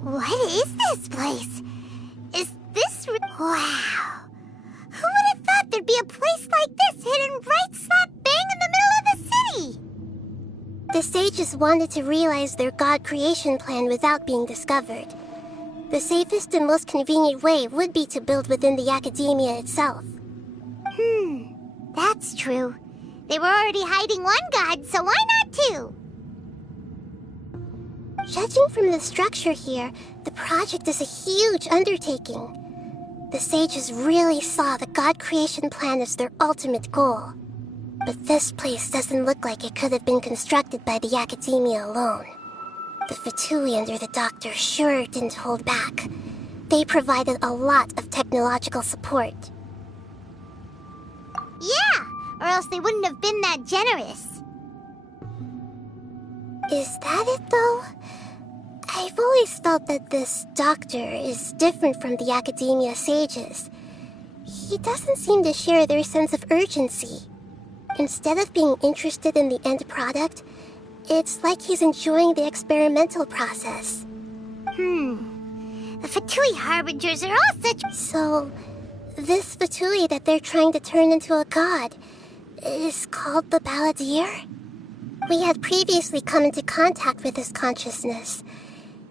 What is this place? Is this wow? Who would have thought there'd be a place like this hidden right slap bang in the middle of the city? The sages wanted to realize their god creation plan without being discovered. The safest and most convenient way would be to build within the academia itself. That's true. They were already hiding one god, so why not two? Judging from the structure here, the project is a huge undertaking. The sages really saw the god creation plan as their ultimate goal. But this place doesn't look like it could have been constructed by the academia alone. The Fatui under the doctor sure didn't hold back. They provided a lot of technological support. Yeah, or else they wouldn't have been that generous. Is that it, though? I've always felt that this doctor is different from the academia sages. He doesn't seem to share their sense of urgency. Instead of being interested in the end product, it's like he's enjoying the experimental process. The Fatui Harbingers are all such... So, this Fatui that they're trying to turn into a god is called the Balladeer? We had previously come into contact with his consciousness.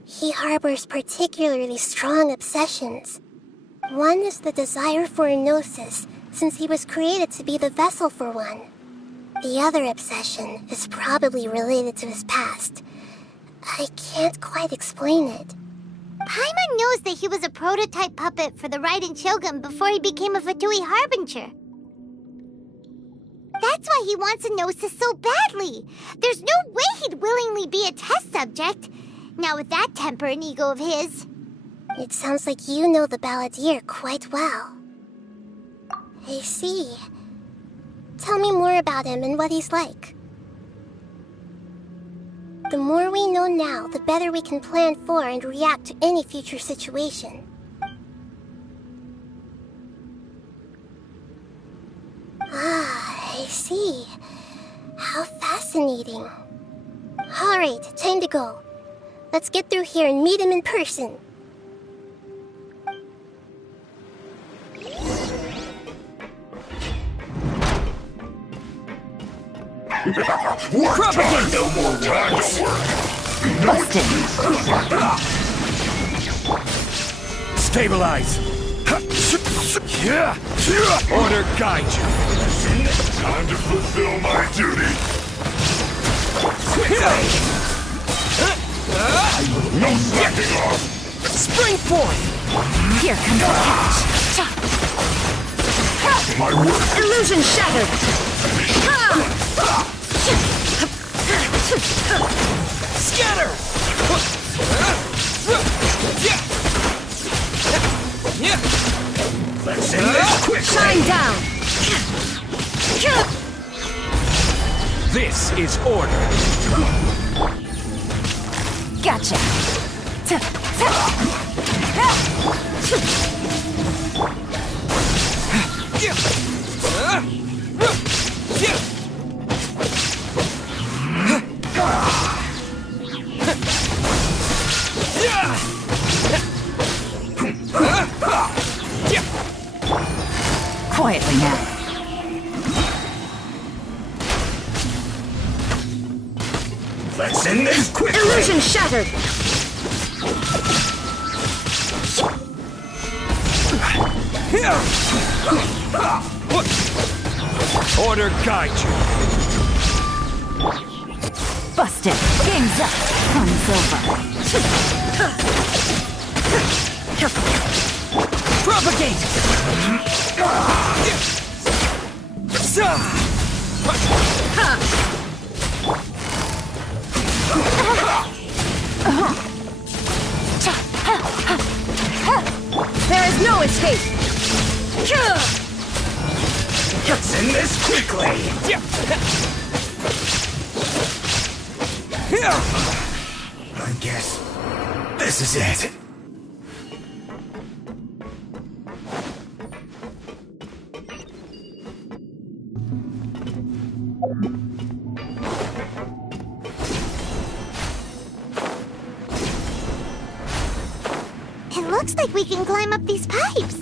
He harbors particularly strong obsessions. One is the desire for a gnosis, since he was created to be the vessel for one. The other obsession is probably related to his past. I can't quite explain it. Paimon knows that he was a prototype puppet for the Raiden Shogun before he became a Fatui Harbinger. That's why he wants a gnosis so badly. There's no way he'd willingly be a test subject. Now with that temper and ego of his. It sounds like you know the Balladeer quite well. I see. Tell me more about him and what he's like. The more we know now, the better we can plan for and react to any future situation. Ah, I see. How fascinating. Alright, time to go. Let's get through here and meet him in person. Propagate! No more time to work! Busted! Stabilize! Order guide you! Time to fulfill my duty! No slacking off! Spring forth! Here comes the catch! My work! Illusion shattered! Scatter! Let's end this quickly! Shine down! This is order! Gotcha! Quietly now. Let's end this quickly! Illusion shattered! Order guide you! Busted! Game's up! Fun's over! Propagate! There is no escape! Let's end this quickly! I guess this is it. Looks like we can climb up these pipes.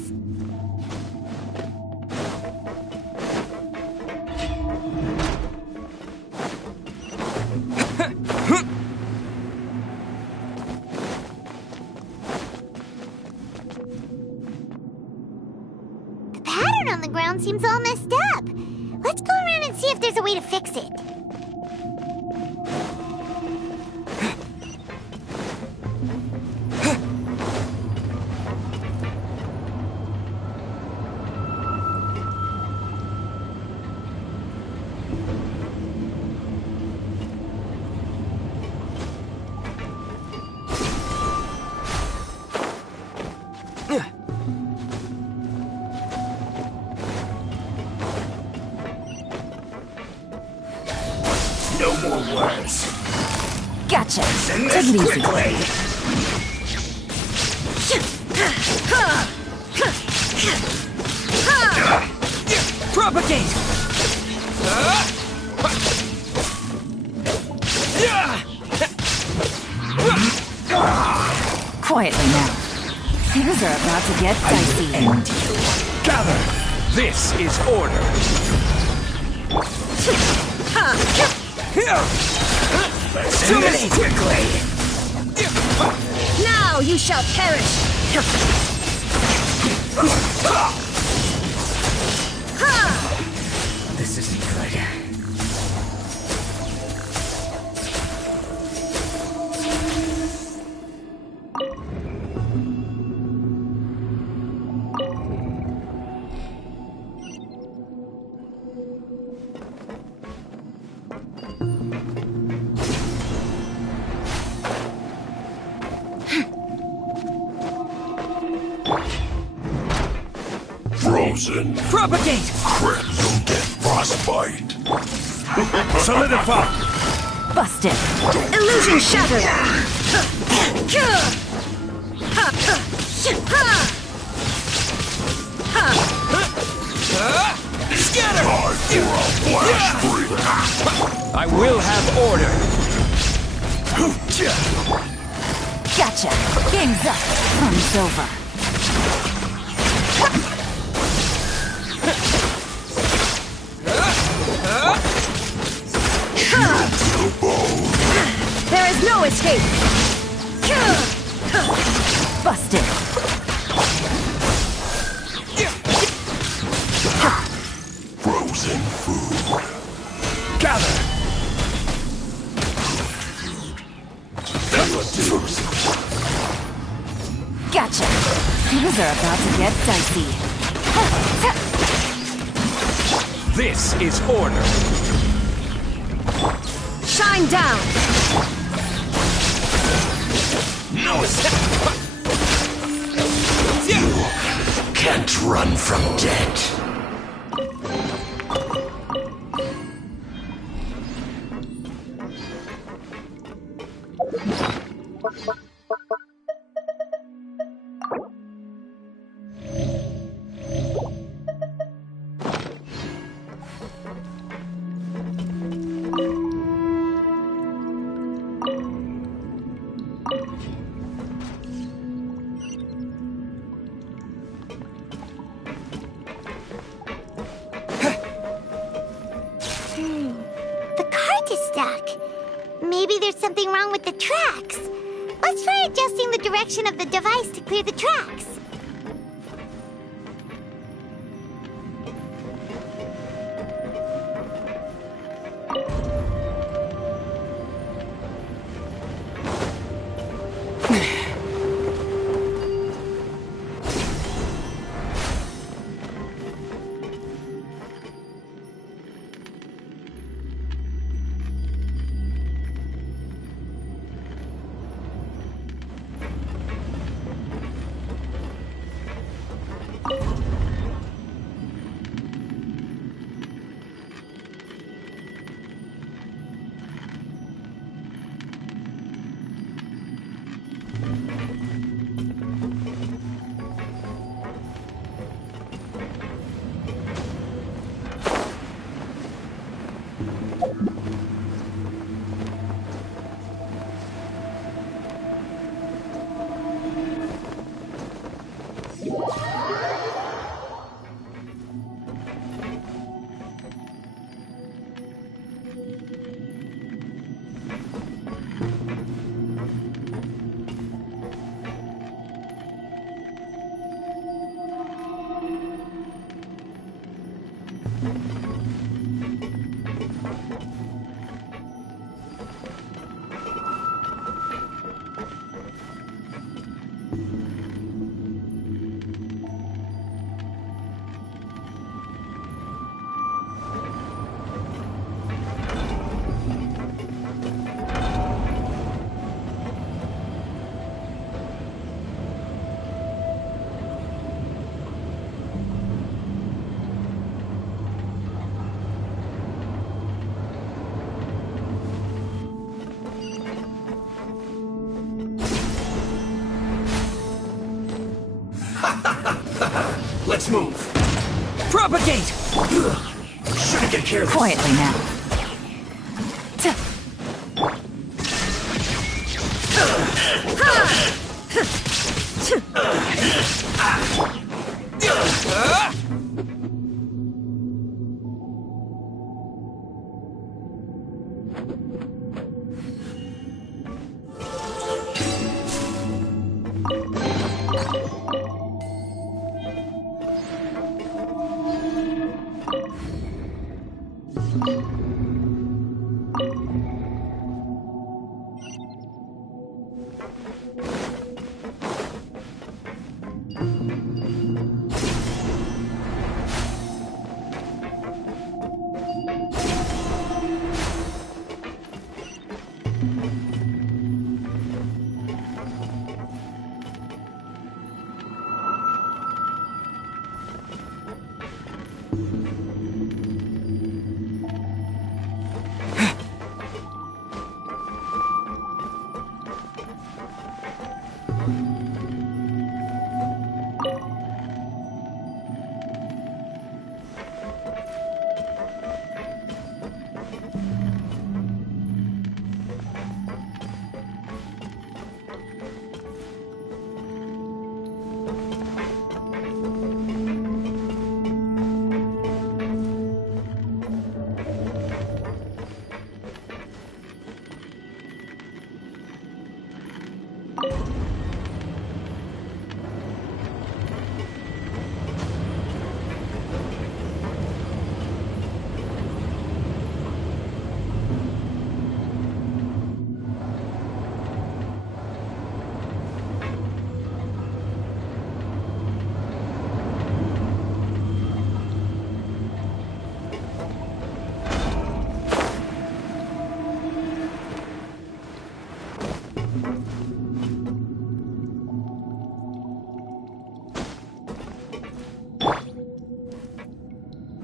The pattern on the ground seems all messed up. Let's go around and see if there's a way to fix it. No more words. Gotcha. Send Take it this easy. quickly. Propagate! Quietly now. Things are about to get dicey. End you. Gather. This is order. Let's end this quickly. Now you shall perish! This isn't good. Frozen. Propagate! Crit, you'll get frostbite. Solidify. Busted. Illusion shattered! Scatter. Time for a flash break. I will have order! Gotcha. Game's up. Fun's over. There is no escape! Busted. Frozen food. Gather. Gotcha. Things are about to get dicey. This is order. Shine down! No escape. You can't run from death. The cart is stuck. Maybe there's something wrong with the tracks. Let's try adjusting the direction of the device to clear the tracks. Let's move. Propagate! Shouldn't get careless. Quietly now.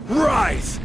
Rise!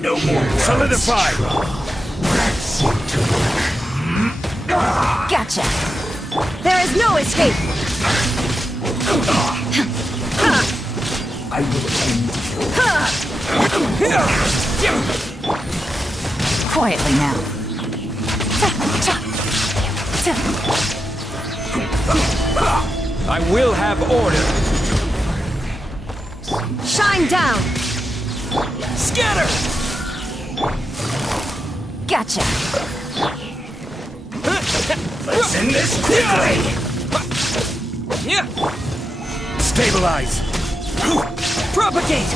No more solidify. Gotcha. There is no escape! I will end you. Quietly now. I will have order! Shine down! Scatter! Gotcha. Let's end this quickly. Stabilize. Propagate!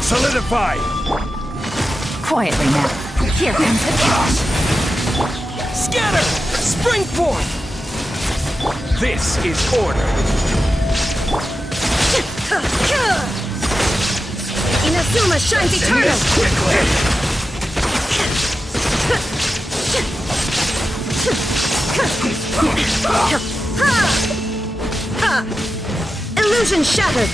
Solidify. Quietly now. Here comes the chaos. Scatter! Spring forth! This is order. Inazuma shines End eternal! this quickly. Illusion shattered!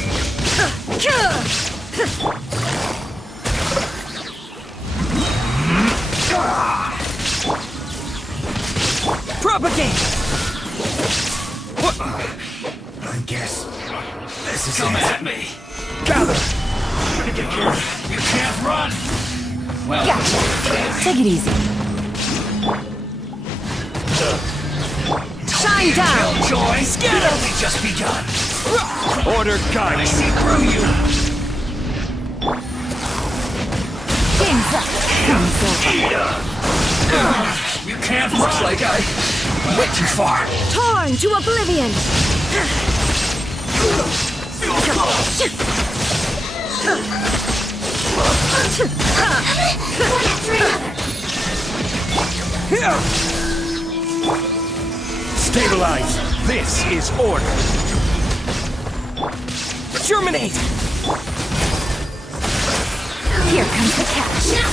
Propagate! I guess this is coming at me. Gather! You can't run! Well, Gotcha. Take it easy. Shine down! Joy, scatter! Only just begun. Order guide. I see through you. Game's up. Comes over. You can't run. Looks like I went too far. Torn to oblivion! Stabilize. This is order. Germinate! Here comes the catch.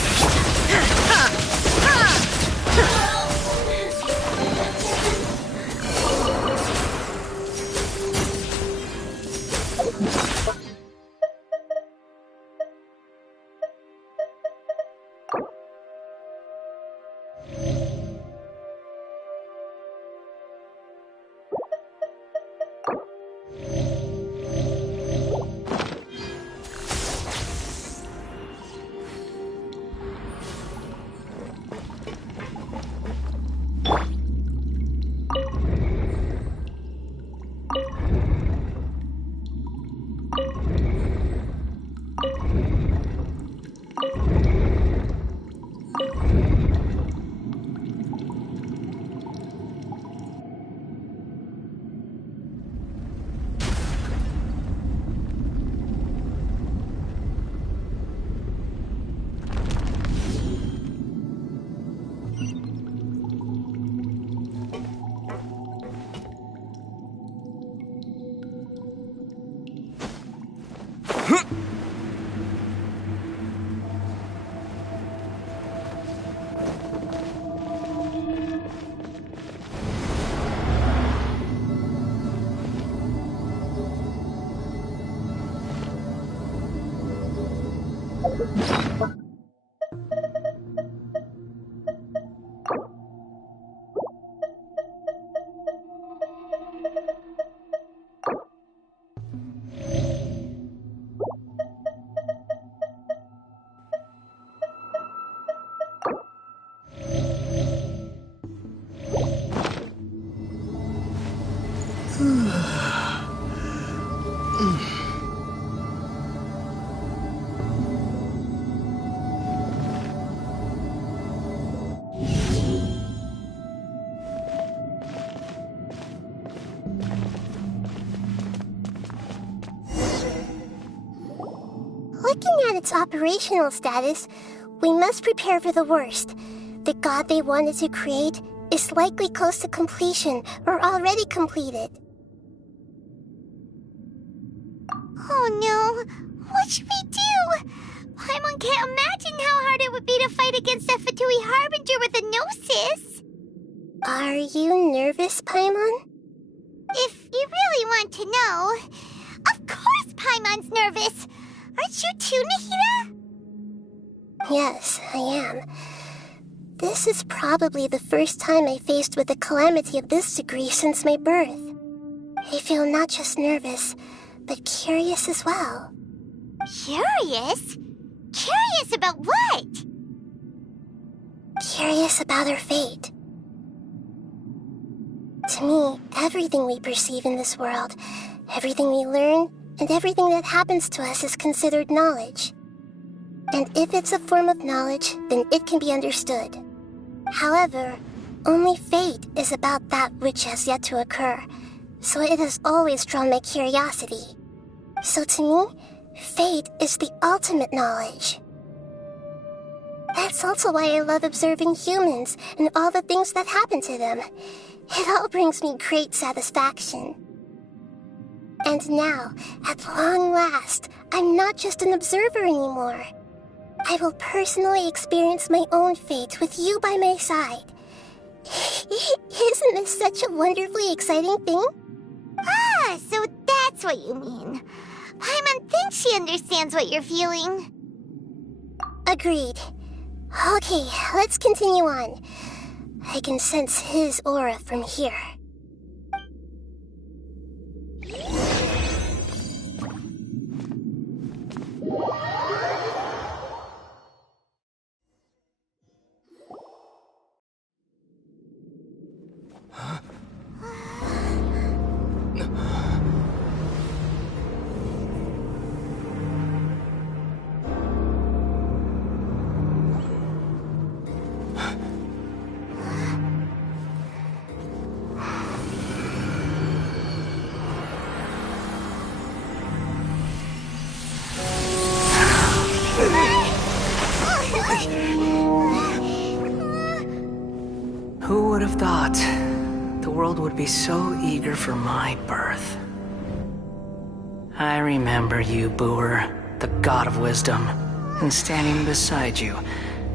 Looking at its operational status, we must prepare for the worst. The god they wanted to create is likely close to completion or already completed. Oh no! What should we do? Paimon can't imagine how hard it would be to fight against a Fatui Harbinger with a Gnosis! Are you nervous, Paimon? If you really want to know, of course Paimon's nervous! Aren't you too, Nahida? Yes, I am. This is probably the first time I faced with a calamity of this degree since my birth. I feel not just nervous, but curious as well. Curious? Curious about what? Curious about our fate. To me, everything we perceive in this world, everything we learn, and everything that happens to us is considered knowledge. And if it's a form of knowledge, then it can be understood. However, only fate is about that which has yet to occur, so it has always drawn my curiosity. So to me, fate is the ultimate knowledge. That's also why I love observing humans and all the things that happen to them. It all brings me great satisfaction. And now, at long last, I'm not just an observer anymore. I will personally experience my own fate with you by my side. Isn't this such a wonderfully exciting thing? Ah, so that's what you mean. Paimon thinks she understands what you're feeling. Agreed. Okay, let's continue on. I can sense his aura from here. Who would have thought the world would be so eager for my birth? I remember you, Booer, the god of wisdom, and standing beside you,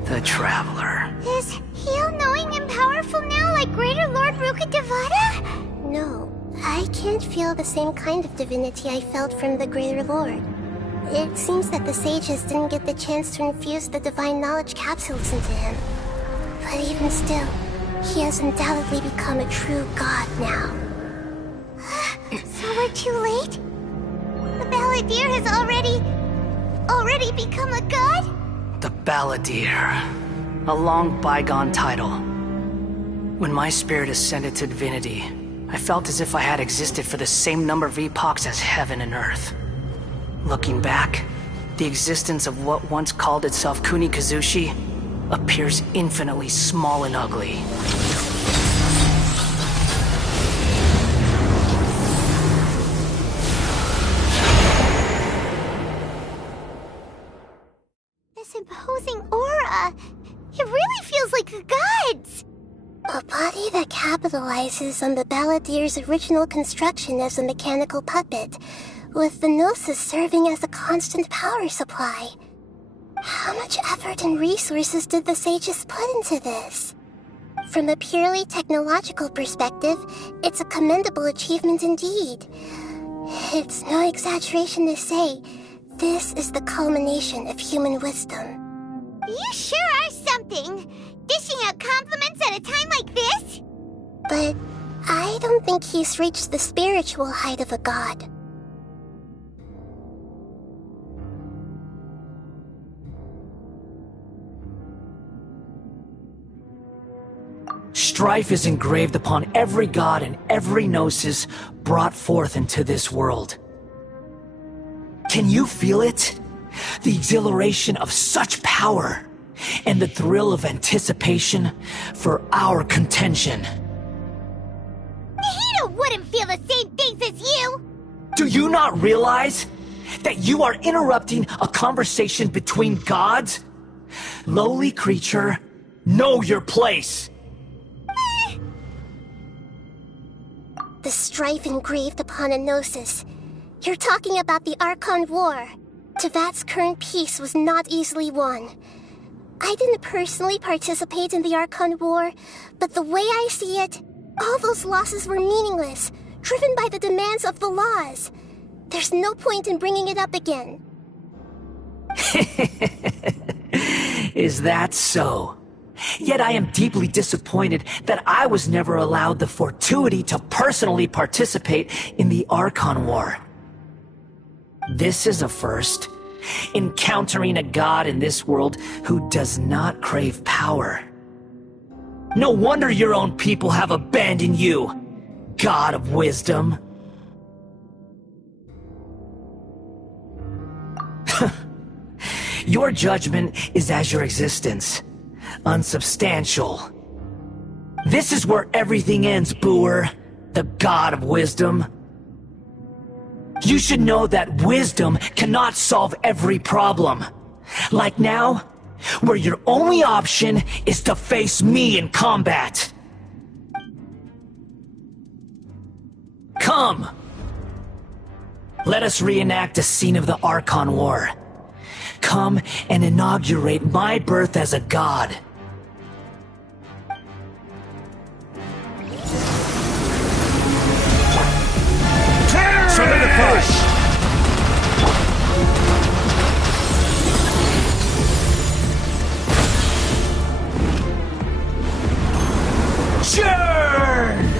the traveler. Is he all-knowing and powerful now like Greater Lord Rukkhadevata? No, I can't feel the same kind of divinity I felt from the Greater Lord. It seems that the sages didn't get the chance to infuse the divine knowledge capsules into him. But even still, he has undoubtedly become a true god now. So we're too late? The Balladeer has already become a god? The Balladeer. A long bygone title. When my spirit ascended to divinity, I felt as if I had existed for the same number of epochs as heaven and earth. Looking back, the existence of what once called itself Kunikazushi appears infinitely small and ugly. This imposing aura, it really feels like the gods! A body that capitalizes on the Balladeer's original construction as a mechanical puppet, with the Gnosis serving as a constant power supply. How much effort and resources did the sages put into this? From a purely technological perspective, it's a commendable achievement indeed. It's no exaggeration to say, this is the culmination of human wisdom. You sure are something! Dishing out compliments at a time like this? But I don't think he's reached the spiritual height of a god. Strife is engraved upon every god and every gnosis brought forth into this world. Can you feel it? The exhilaration of such power, and the thrill of anticipation for our contention. Hito wouldn't feel the same things as you! Do you not realize that you are interrupting a conversation between gods? Lowly creature, know your place! The strife engraved upon a gnosis. You're talking about the Archon War. Tevat's current peace was not easily won. I didn't personally participate in the Archon War, but the way I see it, all those losses were meaningless, driven by the demands of the laws. There's no point in bringing it up again. Is that so? Yet I am deeply disappointed that I was never allowed the fortuity to personally participate in the Archon War. This is a first. Encountering a god in this world who does not crave power. No wonder your own people have abandoned you, god of wisdom. Your judgment is as your existence. Unsubstantial. This is where everything ends, Booer, the god of wisdom. You should know that wisdom cannot solve every problem. Like now, where your only option is to face me in combat. Come! Let us reenact a scene of the Archon War. Come and inaugurate my birth as a god. Solidify! Churn!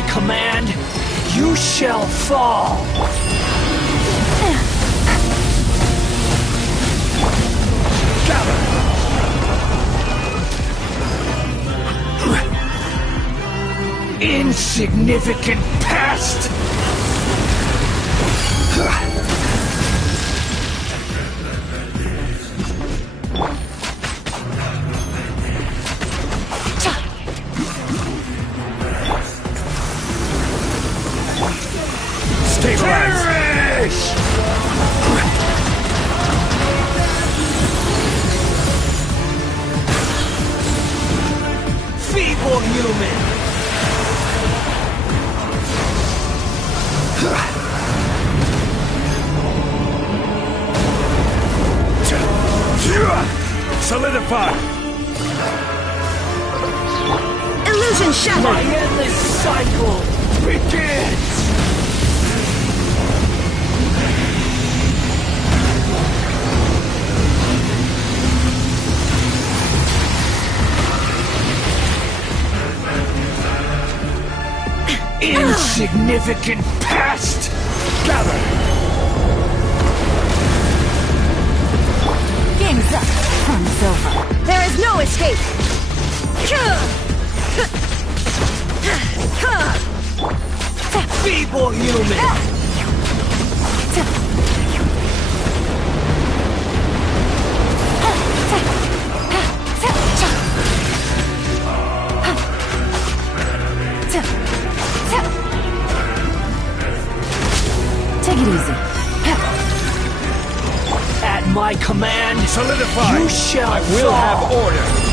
my command, you shall fall. Gather. Insignificant pest! Stabilize! Perish! Feeble human! Solidify! Illusion shattered! My endless cycle begins! Insignificant pest! Gather! Game's up. Fun's over. There is no escape! Feeble human! Take it easy. At my command, Solidify! you shall I will fall. have order!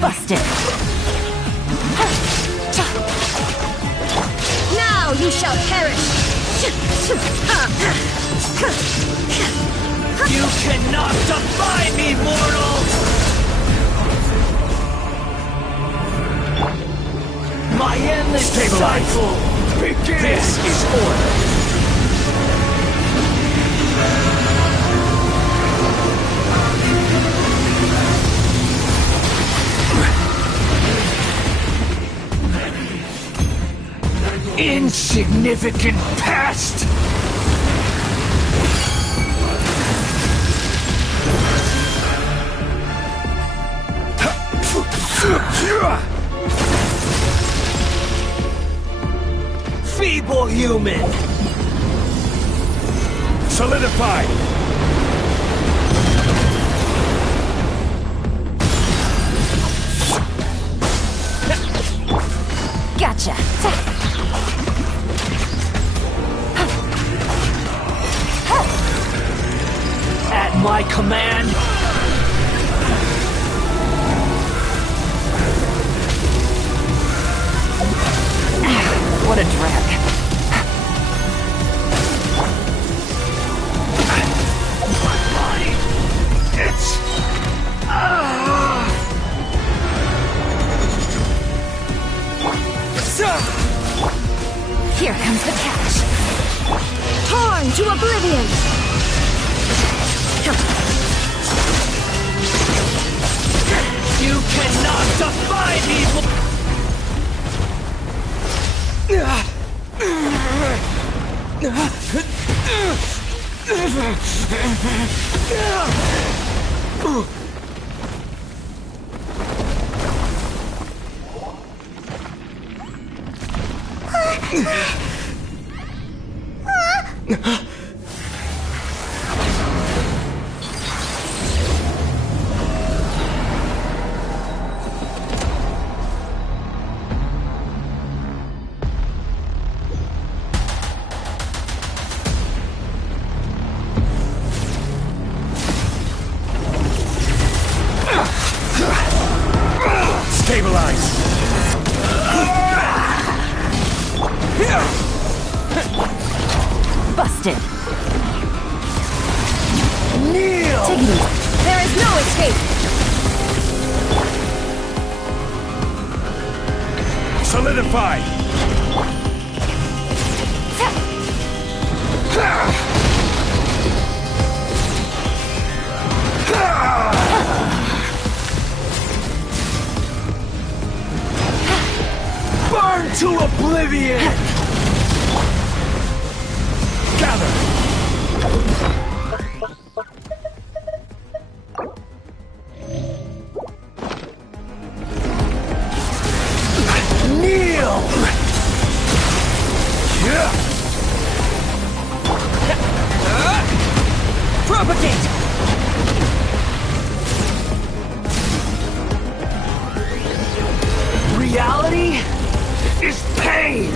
Busted. Now you shall perish! You cannot defy me, mortal! My endless cycle begins! This is order! Insignificant pest! Feeble human! Solidify! Gotcha. At my command, What a drag. it's... Here comes the catch. Torn to oblivion! You cannot defy me! radiant. There is no escape. Solidify! Burn to oblivion! Gather! Kneel! Propagate! Reality is pain!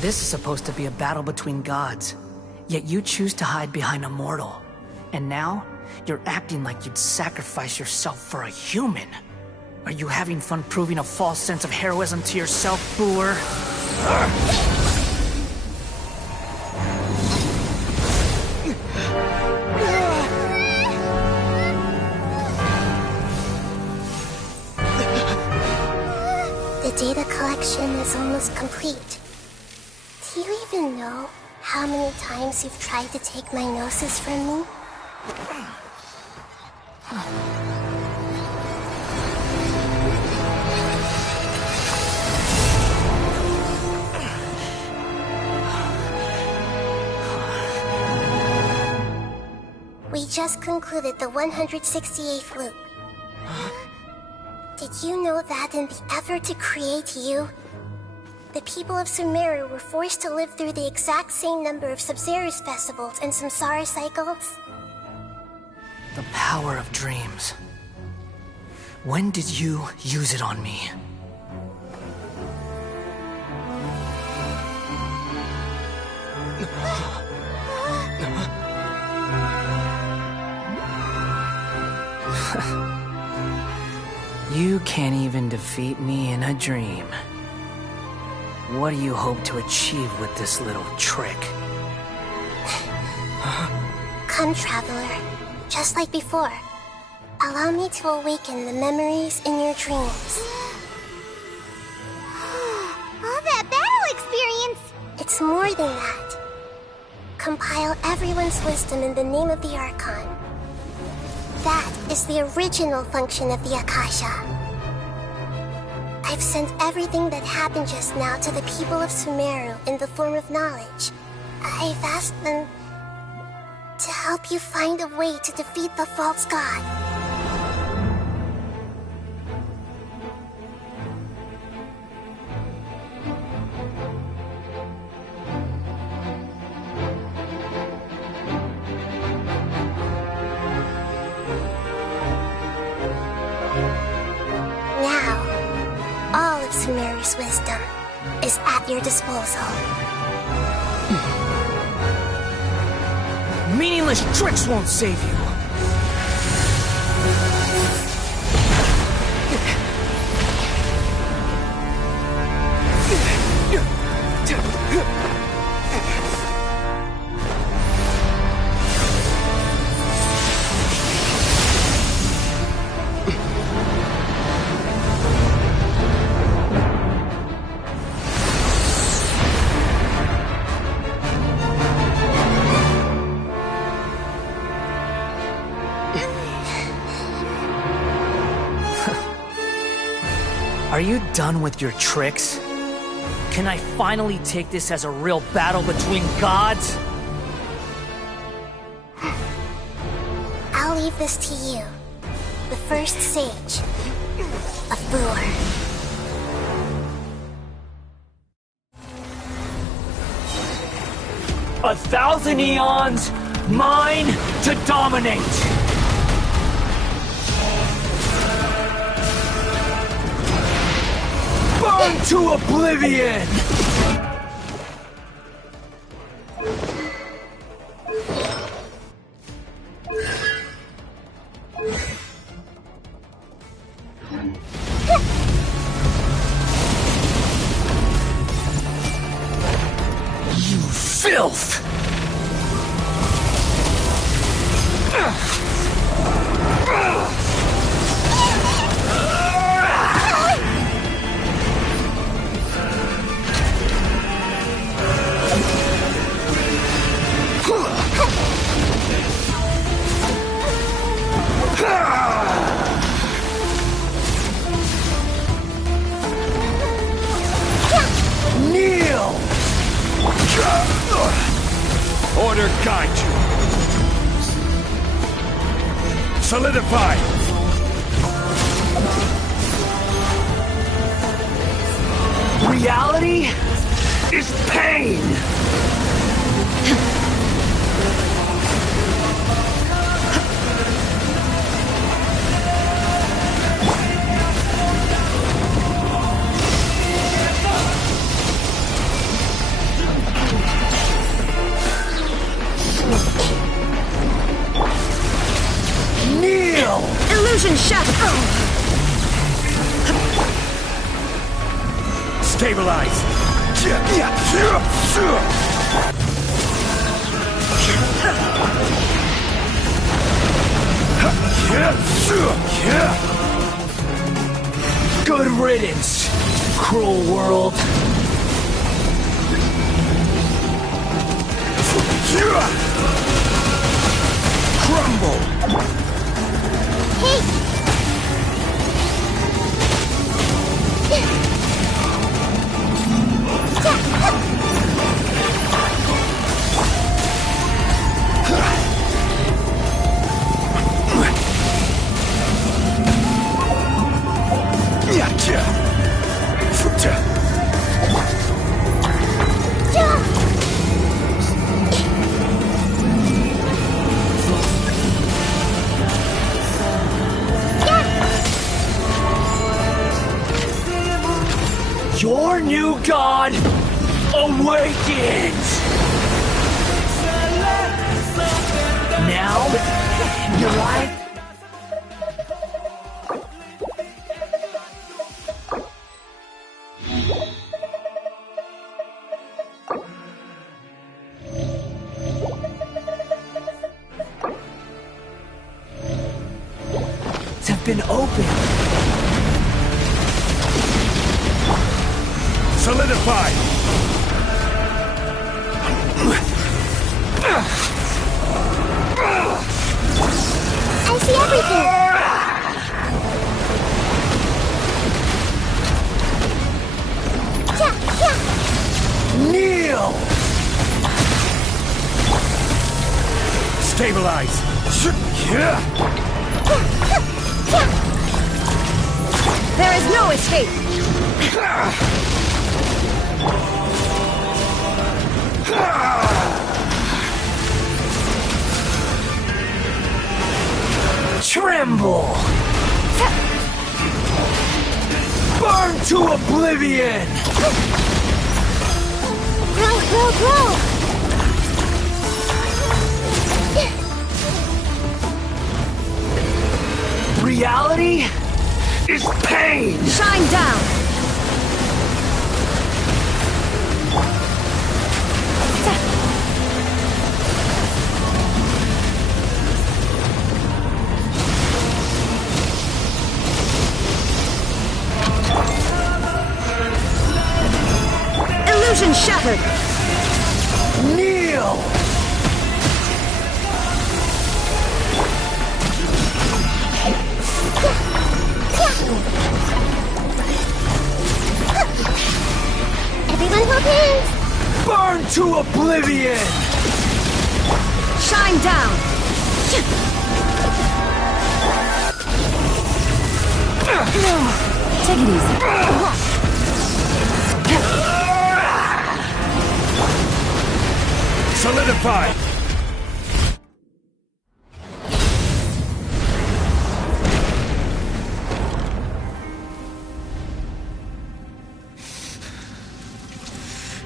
This is supposed to be a battle between gods, yet you choose to hide behind a mortal. And now, you're acting like you'd sacrifice yourself for a human. Are you having fun proving a false sense of heroism to yourself, Boor? The data collection is almost complete. Do you even know how many times you've tried to take my gnosis from me? We just concluded the 168th loop. Did you know that in the effort to create you, the people of Sumeru were forced to live through the exact same number of Sub-Zerus festivals and Samsara cycles? The power of dreams. When did you use it on me? You can't even defeat me in a dream. What do you hope to achieve with this little trick? Come, Traveler. Just like before. Allow me to awaken the memories in your dreams. All that battle experience! It's more than that. Compile everyone's wisdom in the name of the Archon. That is the original function of the Akasha. I've sent everything that happened just now to the people of Sumeru in the form of knowledge. I've asked them to help you find a way to defeat the false god. Sumeru's wisdom is at your disposal. Meaningless tricks won't save you. Are you done with your tricks? Can I finally take this as a real battle between gods? I'll leave this to you. The first sage of Boor. 1,000 eons, mine to dominate! Burn to oblivion! You filth! Kneel! Order guide you. Solidify. Reality is pain! Kneel! Illusion shattered! Stabilize. Good riddance, cruel world. Crumble. Your new god awakens! Now, your life... have been opened. Solidify! I see everything! Kneel! Stabilize! There is no escape! Tremble! Burn to oblivion! Grow, grow, grow! Reality is pain! Shine down! Illusion shattered! Kneel! To oblivion! Shine down! Take it easy. Solidify!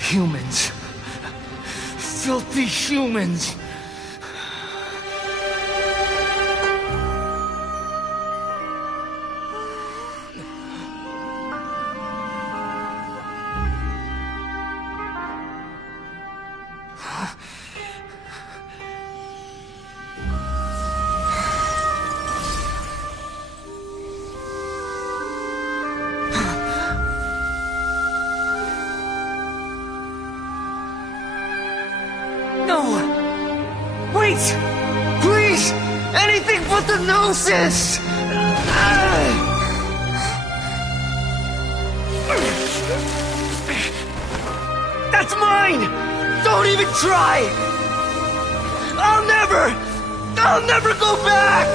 Humans. Filthy humans. No! Wait! Please! Anything but the Gnosis! That's mine! Don't even try! I'll never go back!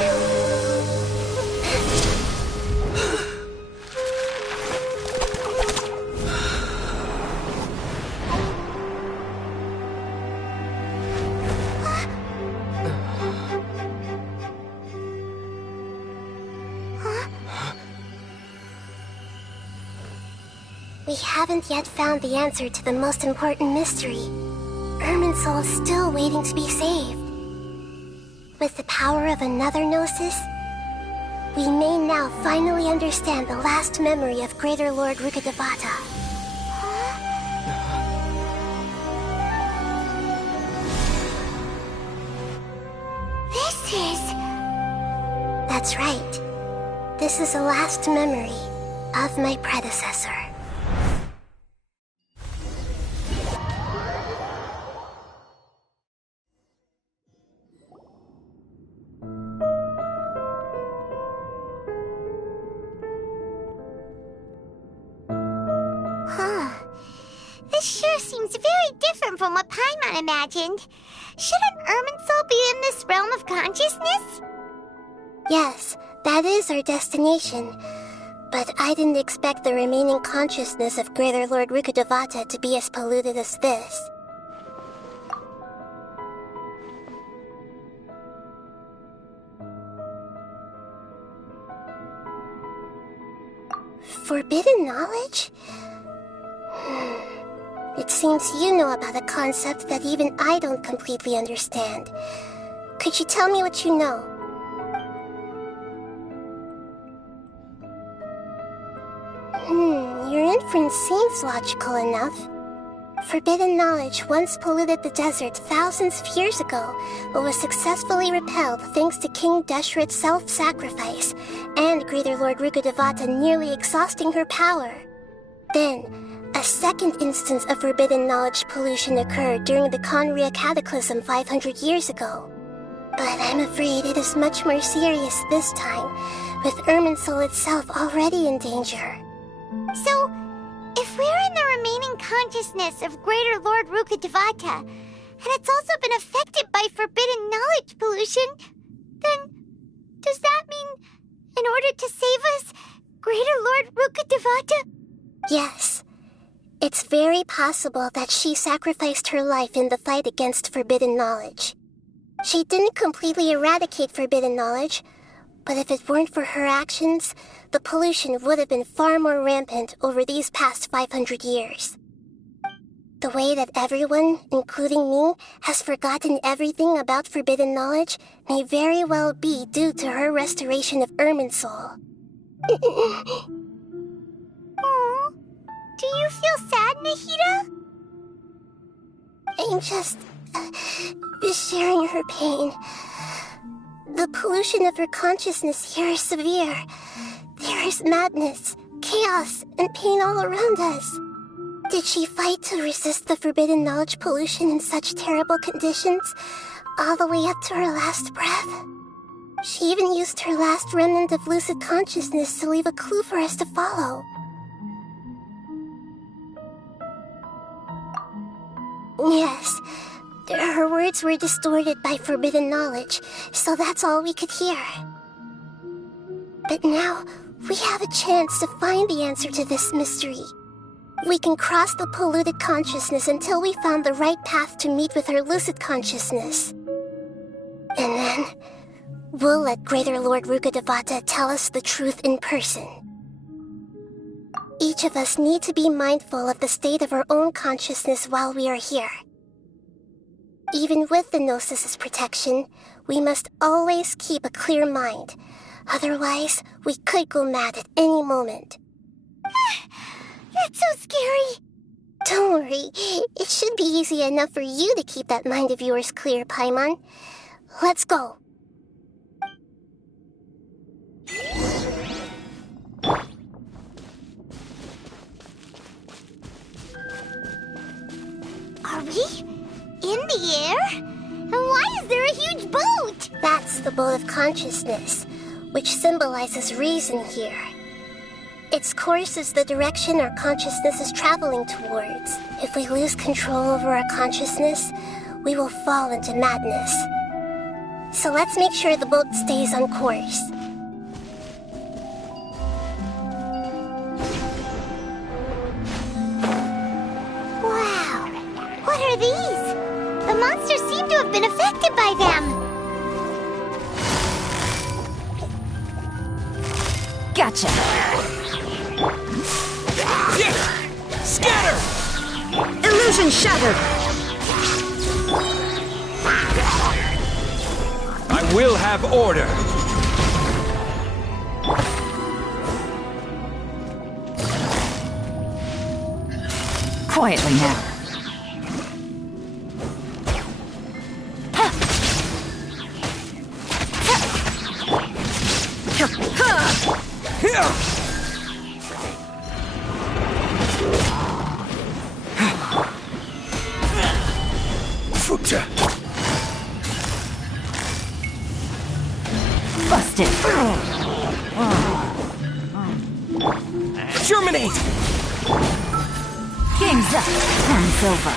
We haven't yet found the answer to the most important mystery. Irminsul is still waiting to be saved. With the power of another Gnosis, we may now finally understand the last memory of Greater Lord Rukkhadevata. This is... That's right. This is the last memory of my predecessor. This sure seems very different from what Paimon imagined. Shouldn't Irminsul be in this realm of consciousness? Yes, that is our destination. But I didn't expect the remaining consciousness of Greater Lord Rukkhadevata to be as polluted as this. Forbidden knowledge? It seems you know about a concept that even I don't completely understand. Could you tell me what you know? Your inference seems logical enough. Forbidden knowledge once polluted the desert thousands of years ago, but was successfully repelled thanks to King Deshret's self-sacrifice, and Greater Lord Rukkhadevata nearly exhausting her power. Then, a second instance of forbidden knowledge pollution occurred during the Conria Cataclysm 500 years ago. But I'm afraid it is much more serious this time, with Irminsul itself already in danger. So, if we're in the remaining consciousness of Greater Lord Rukkhadevata, and it's also been affected by forbidden knowledge pollution, then does that mean, in order to save us, Greater Lord Rukkhadevata? Yes. It's very possible that she sacrificed her life in the fight against forbidden knowledge. She didn't completely eradicate forbidden knowledge, but if it weren't for her actions, the pollution would have been far more rampant over these past 500 years. The way that everyone, including me, has forgotten everything about forbidden knowledge may very well be due to her restoration of Irminsul. Aww. Do you feel sad, Nahida? I'm just sharing her pain. The pollution of her consciousness here is severe. There is madness, chaos, and pain all around us. Did she fight to resist the forbidden knowledge pollution in such terrible conditions, all the way up to her last breath? She even used her last remnant of lucid consciousness to leave a clue for us to follow. Yes. Her words were distorted by forbidden knowledge, so that's all we could hear. But now, we have a chance to find the answer to this mystery. We can cross the polluted consciousness until we found the right path to meet with our lucid consciousness. And then, we'll let Greater Lord Rukkhadevata tell us the truth in person. Each of us need to be mindful of the state of our own consciousness while we are here. Even with the Gnosis' protection, we must always keep a clear mind. Otherwise, we could go mad at any moment. That's so scary. Don't worry, it should be easy enough for you to keep that mind of yours clear, Paimon. Let's go. Are we in the air? And why is there a huge boat? That's the boat of consciousness, which symbolizes reason here. Its course is the direction our consciousness is traveling towards. If we lose control over our consciousness, we will fall into madness. So let's make sure the boat stays on course. Wow. What are these? The monsters seem to have been affected by them. Gotcha. Scatter! Illusion shattered! I will have order. Quietly now. Busted. Germinate! Game's up. Time's over.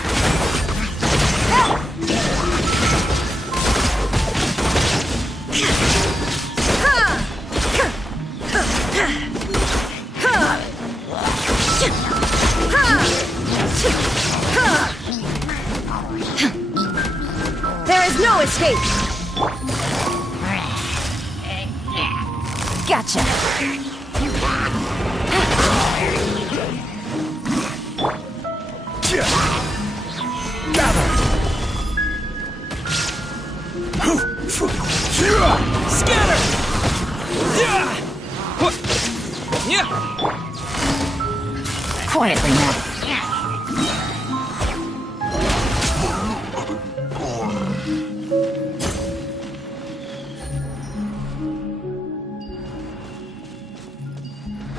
There is no escape! Gotcha. Gather! Scatter! Quietly now.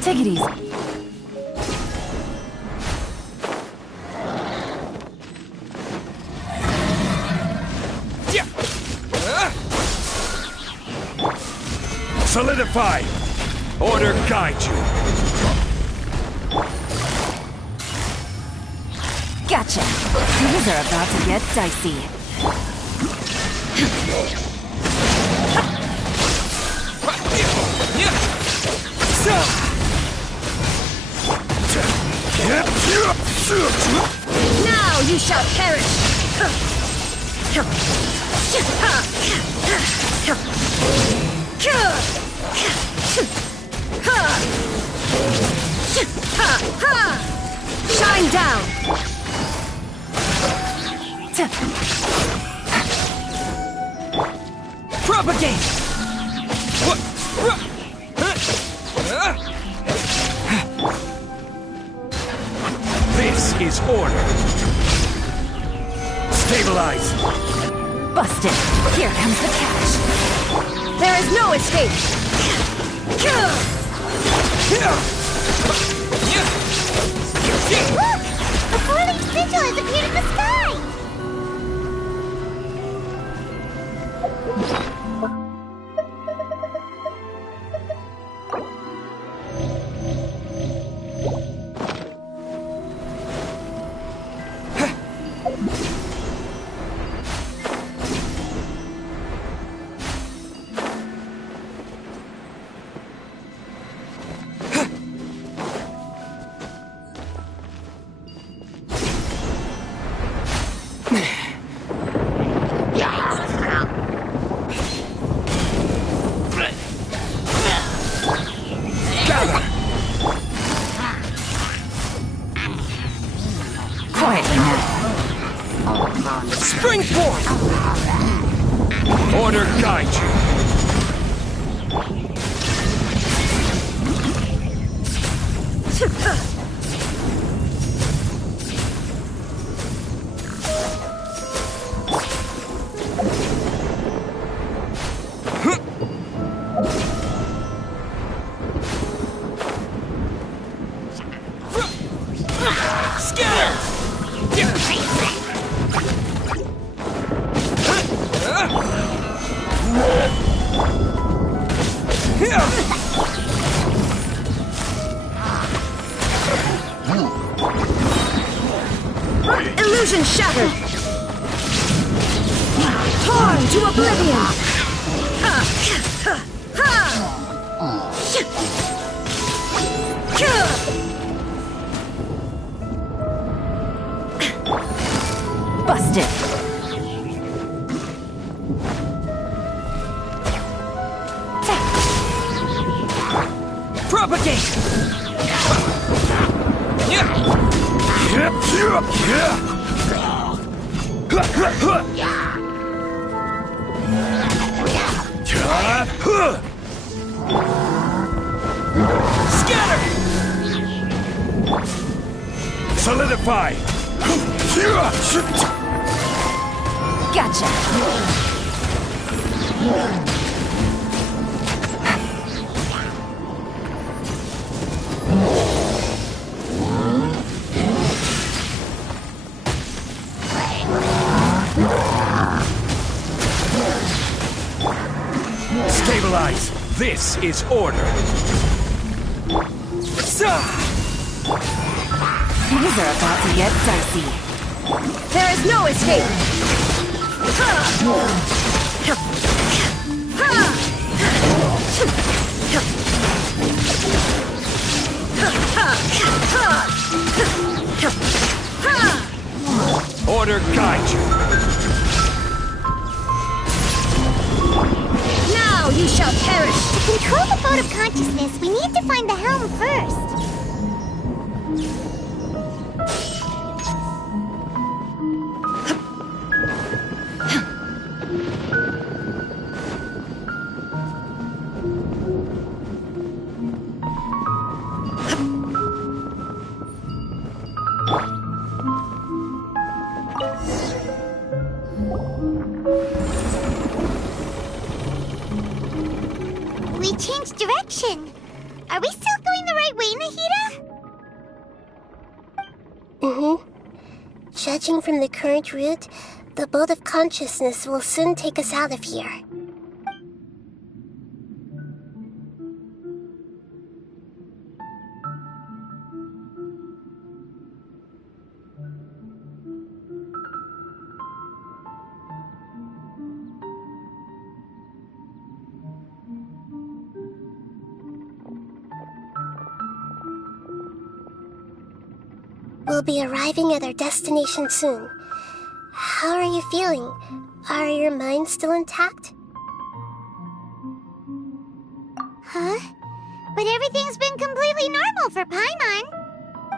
Take it easy. Solidify! Order guide you. Gotcha. Things are about to get dicey. Now you shall perish! Shine down! Propagate! This is order. Stabilize. Busted. Here comes the catch. There is no escape! Look! A falling sigil has appeared in the sky! Spring forth! Order guide you. Illusion shattered! Torn to oblivion! Busted. Propagate! Scatter! Solidify! Gotcha. Stabilize! This is order! Things are about to get dicey. There is no escape! Order guide you! Now you shall perish! To control the boat of consciousness, we need to find the helm first. We changed direction. Are we still going the right way, Nahida? Mm-hmm. Judging from the current route, the boat of consciousness will soon take us out of here. We'll be arriving at our destination soon. How are you feeling? Are your minds still intact? Huh? But everything's been completely normal for Paimon.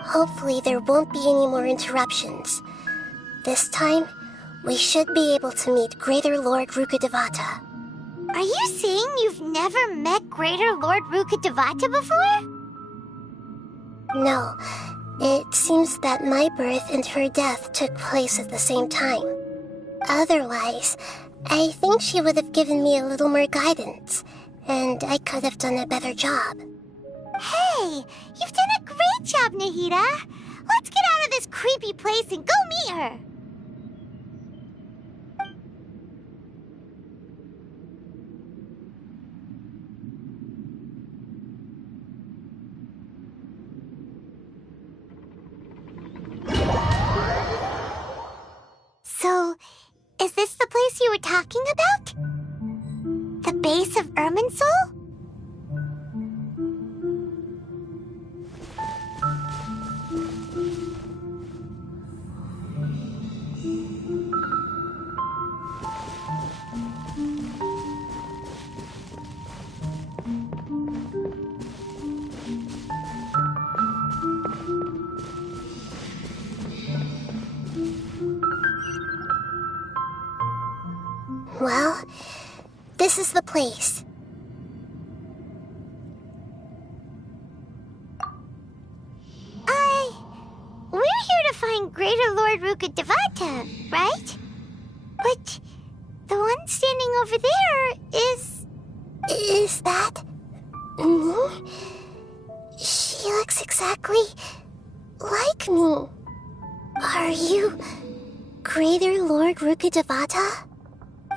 Hopefully there won't be any more interruptions. This time, we should be able to meet Greater Lord Rukkhadevata. Are you saying you've never met Greater Lord Rukkhadevata before? No. It seems that my birth and her death took place at the same time. Otherwise, I think she would have given me a little more guidance, and I could have done a better job. Hey, you've done a great job, Nahida. Let's get out of this creepy place and go meet her. So, is this the place you were talking about? The base of Irminsul? Well, this is the place. We're here to find Greater Lord Rukkhadevata, right? But the one standing over there is... Is that me? She looks exactly like me. Are you Greater Lord Rukkhadevata?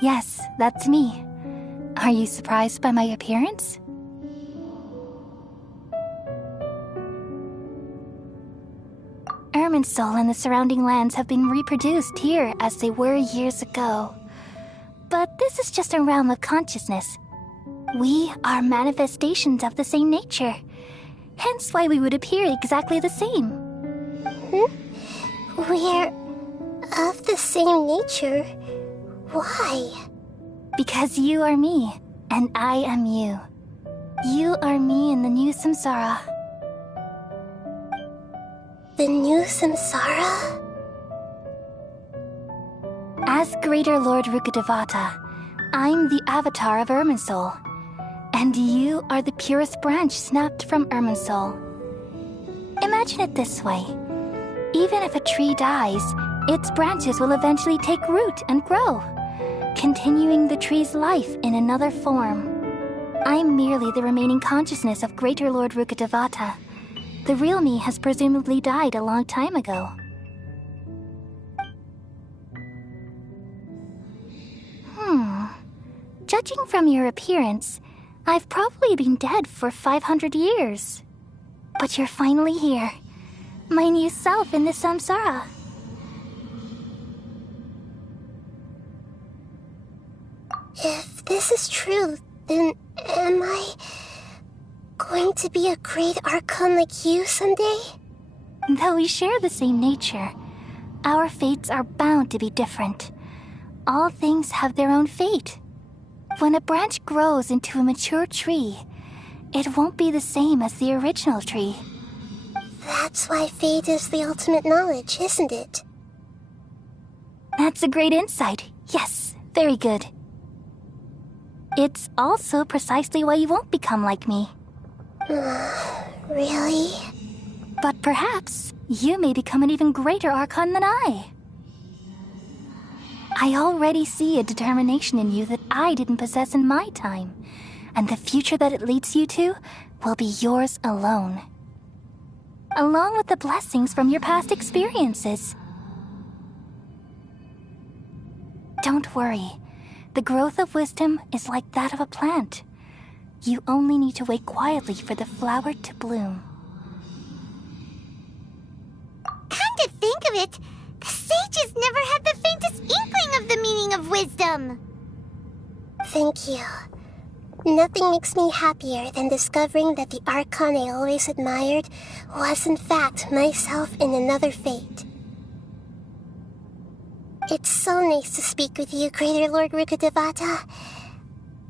Yes, that's me. Are you surprised by my appearance? Irminsul and the surrounding lands have been reproduced here as they were years ago. But this is just a realm of consciousness. We are manifestations of the same nature. Hence why we would appear exactly the same. We're of the same nature. Why? Because you are me, and I am you. You are me in the new samsara. The new samsara? As Greater Lord Rukkhadevata, I'm the avatar of Irminsul, and you are the purest branch snapped from Irminsul. Imagine it this way. Even if a tree dies, its branches will eventually take root and grow, continuing the tree's life in another form. I'm merely the remaining consciousness of Greater Lord Rukkhadevata. The real me has presumably died a long time ago. Judging from your appearance, I've probably been dead for 500 years. But you're finally here. My new self in the samsara. If this is true, then am I going to be a great Archon like you someday? Though we share the same nature, our fates are bound to be different. All things have their own fate. When a branch grows into a mature tree, it won't be the same as the original tree. That's why fate is the ultimate knowledge, isn't it? That's a great insight. Yes, very good. It's also precisely why you won't become like me. Really? But perhaps you may become an even greater Archon than I. I already see a determination in you that I didn't possess in my time, and the future that it leads you to will be yours alone. Along with the blessings from your past experiences. Don't worry. The growth of wisdom is like that of a plant. You only need to wait quietly for the flower to bloom. Come to think of it, the sages never had the faintest inkling of the meaning of wisdom. Thank you. Nothing makes me happier than discovering that the Archon I always admired was in fact myself in another fate. It's so nice to speak with you, Greater Lord Rukkhadevata.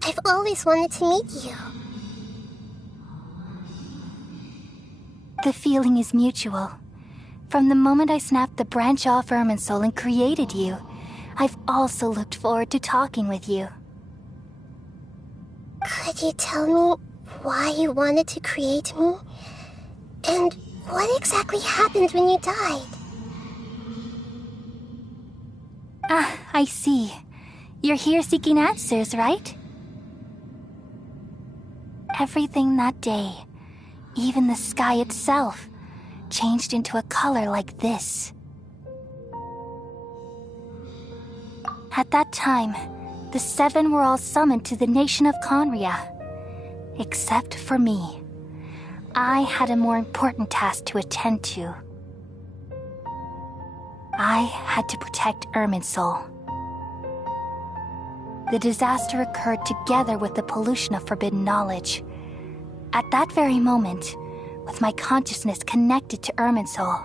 I've always wanted to meet you. The feeling is mutual. From the moment I snapped the branch off Irminsul and created you, I've also looked forward to talking with you. Could you tell me why you wanted to create me? And what exactly happened when you died? Ah, I see. You're here seeking answers, right? Everything that day, even the sky itself, changed into a color like this. At that time, the seven were all summoned to the nation of Conria. Except for me. I had a more important task to attend to. I had to protect Irminsul. The disaster occurred together with the pollution of forbidden knowledge. At that very moment, with my consciousness connected to Irminsul,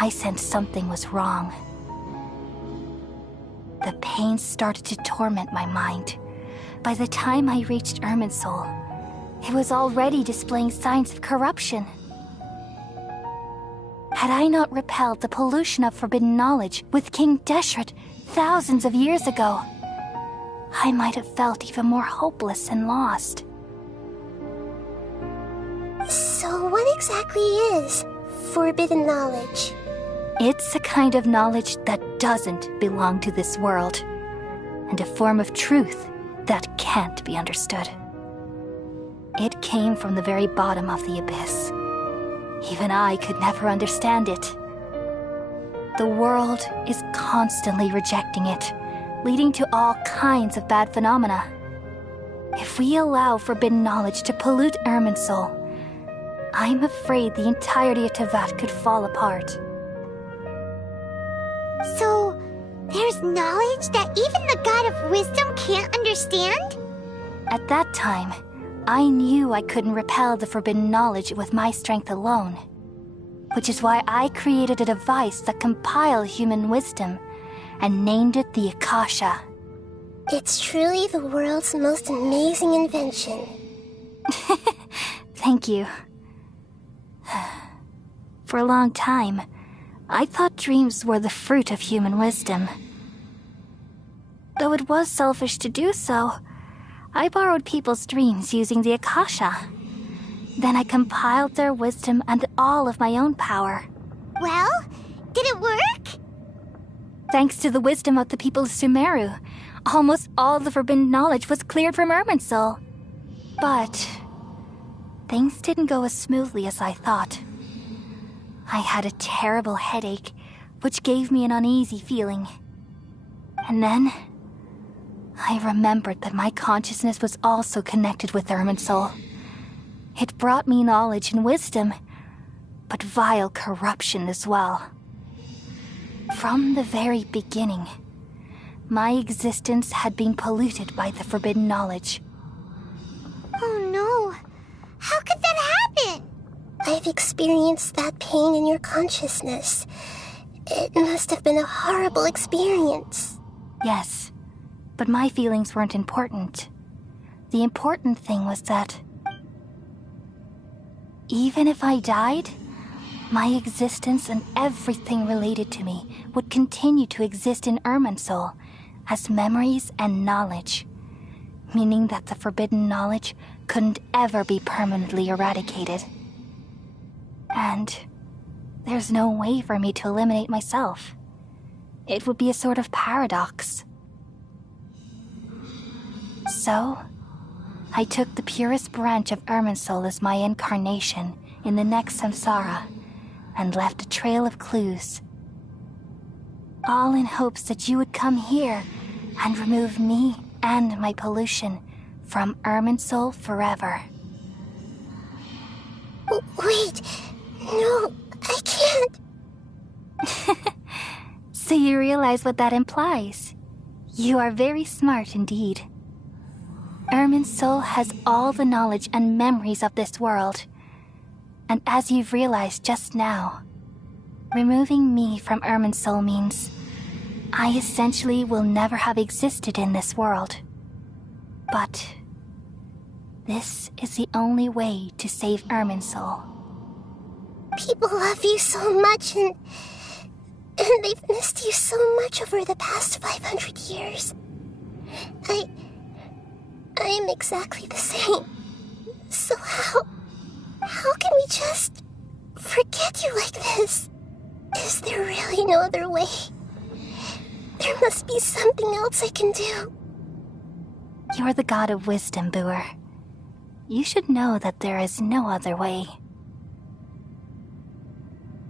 I sensed something was wrong. The pain started to torment my mind. By the time I reached Irminsul, it was already displaying signs of corruption. Had I not repelled the pollution of forbidden knowledge with King Deshret thousands of years ago, I might have felt even more hopeless and lost. So what exactly is forbidden knowledge? It's a kind of knowledge that doesn't belong to this world, and a form of truth that can't be understood. It came from the very bottom of the abyss. Even I could never understand it. The world is constantly rejecting it, leading to all kinds of bad phenomena. If we allow forbidden knowledge to pollute Irminsul, I'm afraid the entirety of Teyvat could fall apart. So, there's knowledge that even the God of Wisdom can't understand? At that time, I knew I couldn't repel the forbidden knowledge with my strength alone. Which is why I created a device that compiled human wisdom and named it the Akasha. It's truly the world's most amazing invention. Thank you. For a long time, I thought dreams were the fruit of human wisdom. Though it was selfish to do so, I borrowed people's dreams using the Akasha. Then I compiled their wisdom and all of my own power. Well, did it work? Thanks to the wisdom of the people of Sumeru, almost all the forbidden knowledge was cleared from Irminsul. But things didn't go as smoothly as I thought. I had a terrible headache, which gave me an uneasy feeling. And then I remembered that my consciousness was also connected with Irminsul. It brought me knowledge and wisdom, but vile corruption as well. From the very beginning, my existence had been polluted by the forbidden knowledge. Oh no. How could that happen? I've experienced that pain in your consciousness. It must have been a horrible experience. Yes, but my feelings weren't important. The important thing was that even if I died, my existence and everything related to me would continue to exist in Irminsul as memories and knowledge, meaning that the forbidden knowledge couldn't ever be permanently eradicated. And there's no way for me to eliminate myself. It would be a sort of paradox. So, I took the purest branch of Irminsul as my incarnation in the next samsara, and left a trail of clues. All in hopes that you would come here and remove me and my pollution from Irminsul forever. Wait, no, I can't. So you realize what that implies? You are very smart indeed. Irminsul has all the knowledge and memories of this world. And as you've realized just now, removing me from Irminsul means I essentially will never have existed in this world. But this is the only way to save Irminsul. People love you so much, and they've missed you so much over the past 500 years. I am exactly the same. So how can we just forget you like this? Is there really no other way? There must be something else I can do. You're the god of wisdom, Buer. You should know that there is no other way.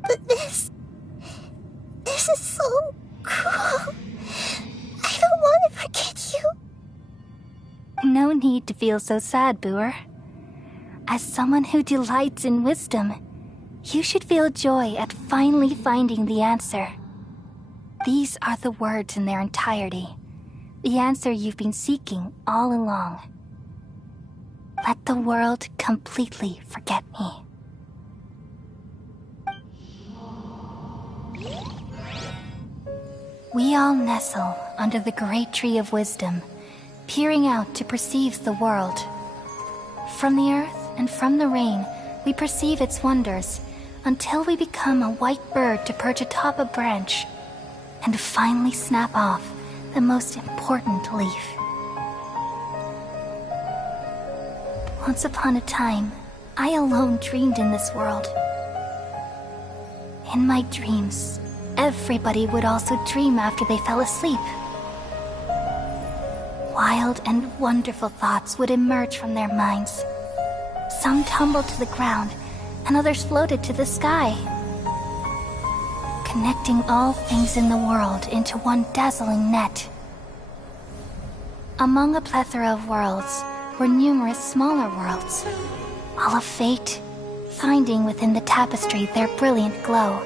But this is so cruel. I don't want to forget you. No need to feel so sad, Buer. As someone who delights in wisdom, you should feel joy at finally finding the answer. These are the words in their entirety, the answer you've been seeking all along. Let the world completely forget me. We all nestle under the great tree of wisdom, peering out to perceive the world. From the earth and from the rain, we perceive its wonders, until we become a white bird to perch atop a branch, and finally snap off the most important leaf. Once upon a time, I alone dreamed in this world. In my dreams, everybody would also dream after they fell asleep. Wild and wonderful thoughts would emerge from their minds. Some tumbled to the ground, and others floated to the sky, connecting all things in the world into one dazzling net. Among a plethora of worlds were numerous smaller worlds, all of fate, finding within the tapestry their brilliant glow.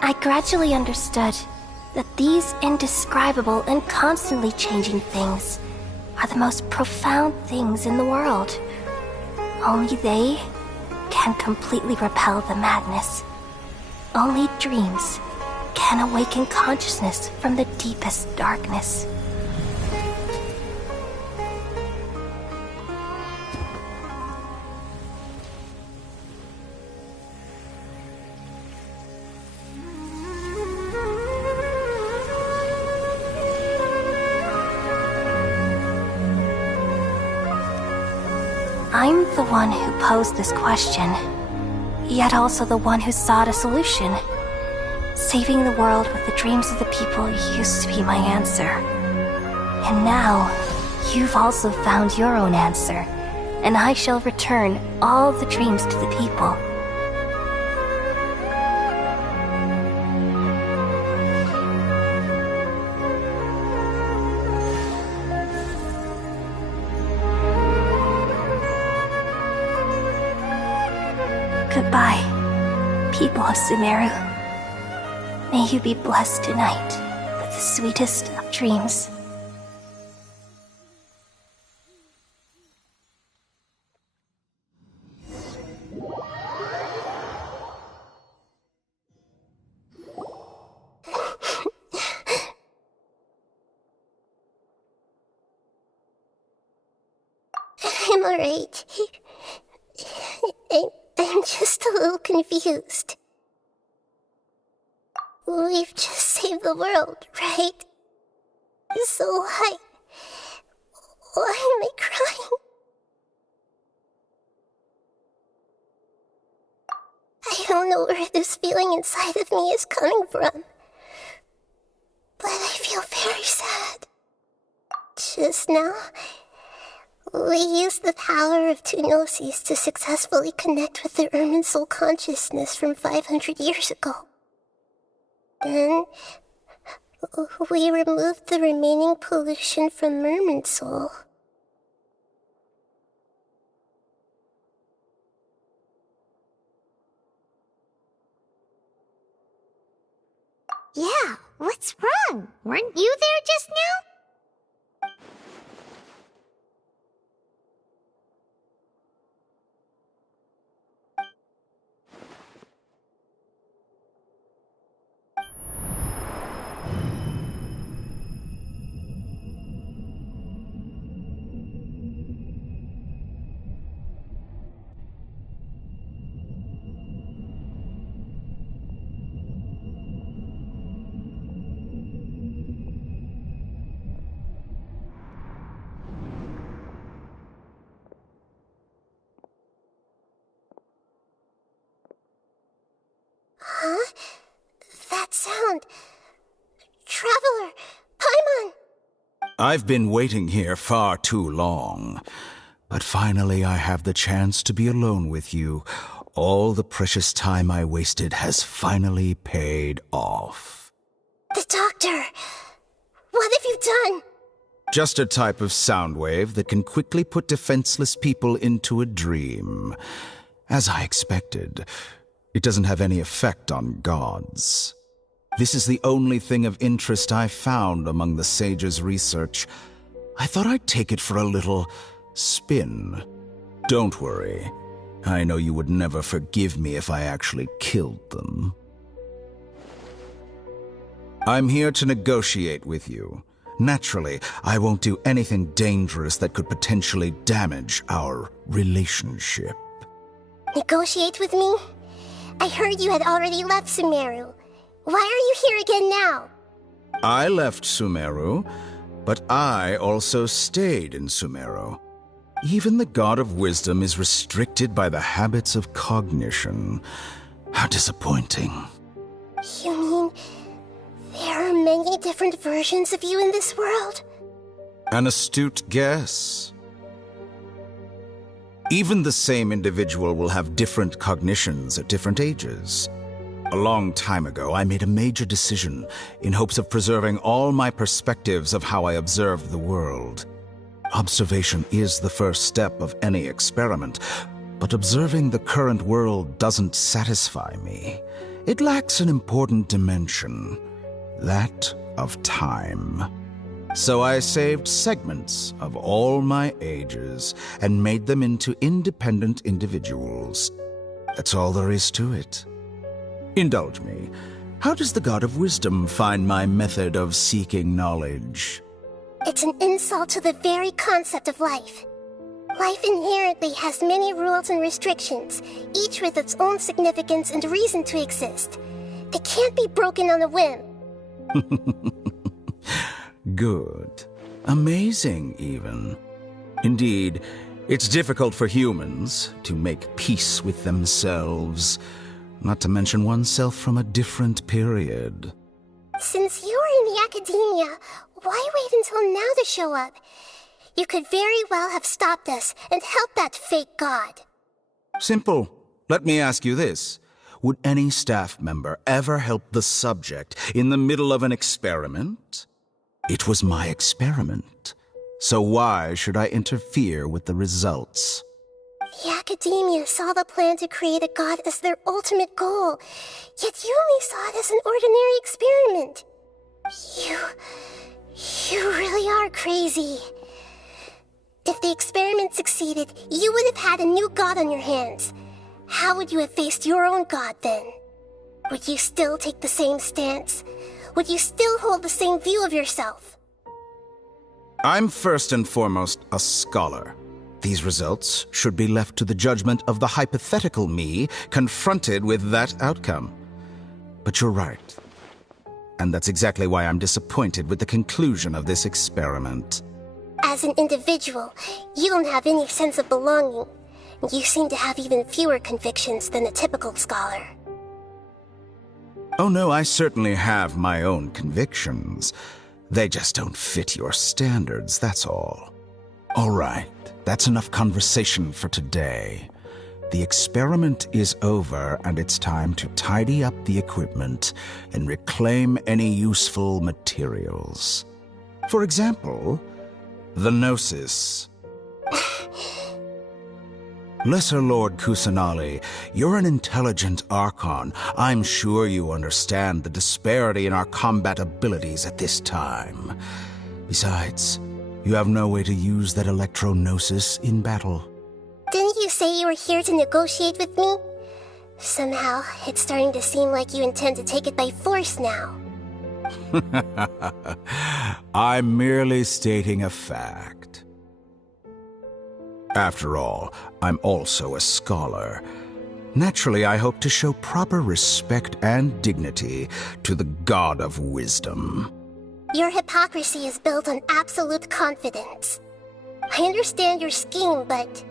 I gradually understood that these indescribable and constantly changing things are the most profound things in the world. Only they can completely repel the madness. Only dreams can awaken consciousness from the deepest darkness. I'm the one who posed this question, yet also the one who sought a solution. Saving the world with the dreams of the people used to be my answer. And now, you've also found your own answer, and I shall return all the dreams to the people. Goodbye, people of Sumeru. May you be blessed tonight with the sweetest of dreams. I'm alright. I'm just a little confused. We've just saved the world, right? So why am I crying? I don't know where this feeling inside of me is coming from, but I feel very sad. Just now, we used the power of two gnosis to successfully connect with the Irminsul consciousness from 500 years ago. Then, we removed the remaining pollution from Irminsul. Yeah, what's wrong? Weren't you there just now? Huh? That sound. Traveler! Paimon! I've been waiting here far too long. But finally I have the chance to be alone with you. All the precious time I wasted has finally paid off. The doctor! What have you done? Just a type of sound wave that can quickly put defenseless people into a dream. As I expected, it doesn't have any effect on gods. This is the only thing of interest I found among the sage's research. I thought I'd take it for a little spin. Don't worry. I know you would never forgive me if I actually killed them. I'm here to negotiate with you. Naturally, I won't do anything dangerous that could potentially damage our relationship. Negotiate with me? I heard you had already left Sumeru. Why are you here again now? I left Sumeru, But I also stayed in Sumero. Even the God of Wisdom is restricted by the habits of cognition. How disappointing. You mean there are many different versions of you in this world? An astute guess. Even the same individual will have different cognitions at different ages. A long time ago, I made a major decision in hopes of preserving all my perspectives of how I observed the world. Observation is the first step of any experiment, but observing the current world doesn't satisfy me. It lacks an important dimension, that of time. So I saved segments of all my ages and made them into independent individuals. That's all there is to it. Indulge me. How does the God of Wisdom find my method of seeking knowledge? It's an insult to the very concept of life. Life inherently has many rules and restrictions, each with its own significance and reason to exist. They can't be broken on a whim. Good. Amazing, even. Indeed, it's difficult for humans to make peace with themselves, not to mention oneself from a different period. Since you are in the academia, why wait until now to show up? You could very well have stopped us and helped that fake god. Simple. Let me ask you this. Would any staff member ever help the subject in the middle of an experiment? It was my experiment. So why should I interfere with the results? The academia saw the plan to create a god as their ultimate goal, yet you only saw it as an ordinary experiment. You really are crazy. If the experiment succeeded, you would have had a new god on your hands. How would you have faced your own god then? Would you still take the same stance? Would you still hold the same view of yourself? I'm first and foremost a scholar. These results should be left to the judgment of the hypothetical me confronted with that outcome. But you're right. And that's exactly why I'm disappointed with the conclusion of this experiment. As an individual, you don't have any sense of belonging. You seem to have even fewer convictions than a typical scholar. Oh no, I certainly have my own convictions. They just don't fit your standards, that's all. All right, that's enough conversation for today. The experiment is over, and it's time to tidy up the equipment and reclaim any useful materials. For example, the Gnosis. Lesser Lord Kusanali, you're an intelligent Archon. I'm sure you understand the disparity in our combat abilities at this time. Besides, you have no way to use that Electro-Gnosis in battle. Didn't you say you were here to negotiate with me? Somehow, it's starting to seem like you intend to take it by force now. I'm merely stating a fact. After all, I'm also a scholar. Naturally, I hope to show proper respect and dignity to the God of Wisdom. Your hypocrisy is built on absolute confidence. I understand your scheme, but...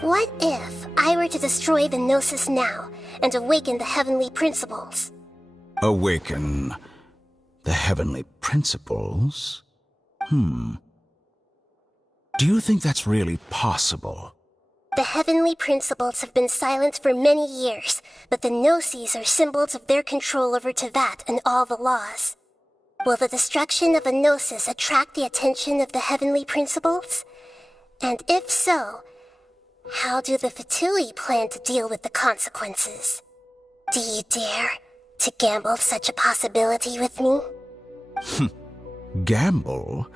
what if I were to destroy the Gnosis now and awaken the heavenly principles? Awaken the heavenly principles? Do you think that's really possible? The heavenly principles have been silent for many years, but the Gnosis are symbols of their control over Teyvat and all the laws. Will the destruction of a Gnosis attract the attention of the heavenly principles? And if so, how do the Fatui plan to deal with the consequences? Do you dare to gamble such a possibility with me? Gamble?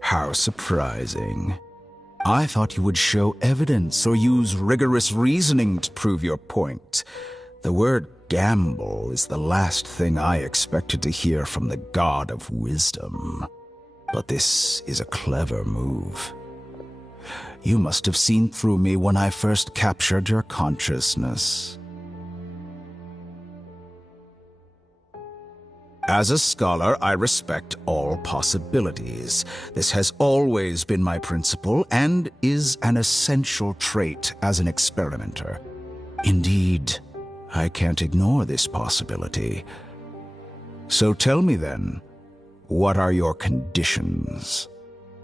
How surprising. I thought you would show evidence or use rigorous reasoning to prove your point. The word gamble is the last thing I expected to hear from the God of Wisdom. But this is a clever move. You must have seen through me when I first captured your consciousness. As a scholar, I respect all possibilities. This has always been my principle and is an essential trait as an experimenter. Indeed, I can't ignore this possibility. So tell me then, what are your conditions?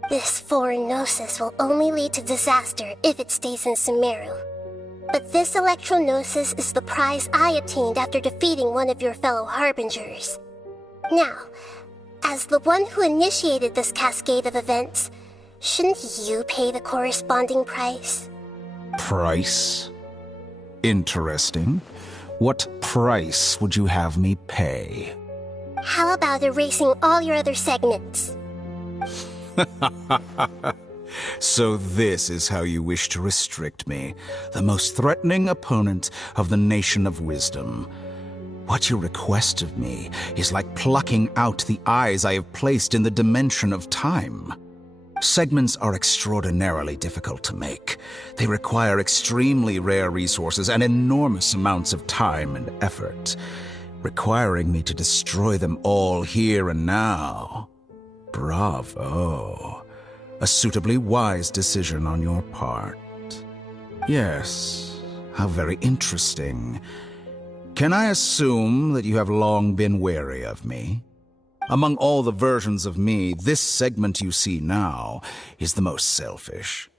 This foreign gnosis will only lead to disaster if it stays in Sumeru. But this electro-gnosis is the prize I obtained after defeating one of your fellow harbingers. Now, as the one who initiated this cascade of events, shouldn't you pay the corresponding price? Price? Interesting. What price would you have me pay? How about erasing all your other segments? So this is how you wish to restrict me, the most threatening opponent of the Nation of Wisdom. What you request of me is like plucking out the eyes I have placed in the dimension of time. Segments are extraordinarily difficult to make. They require extremely rare resources and enormous amounts of time and effort, requiring me to destroy them all here and now. Bravo. A suitably wise decision on your part. Yes, how very interesting. Can I assume that you have long been wary of me? Among all the versions of me, this segment you see now is the most selfish.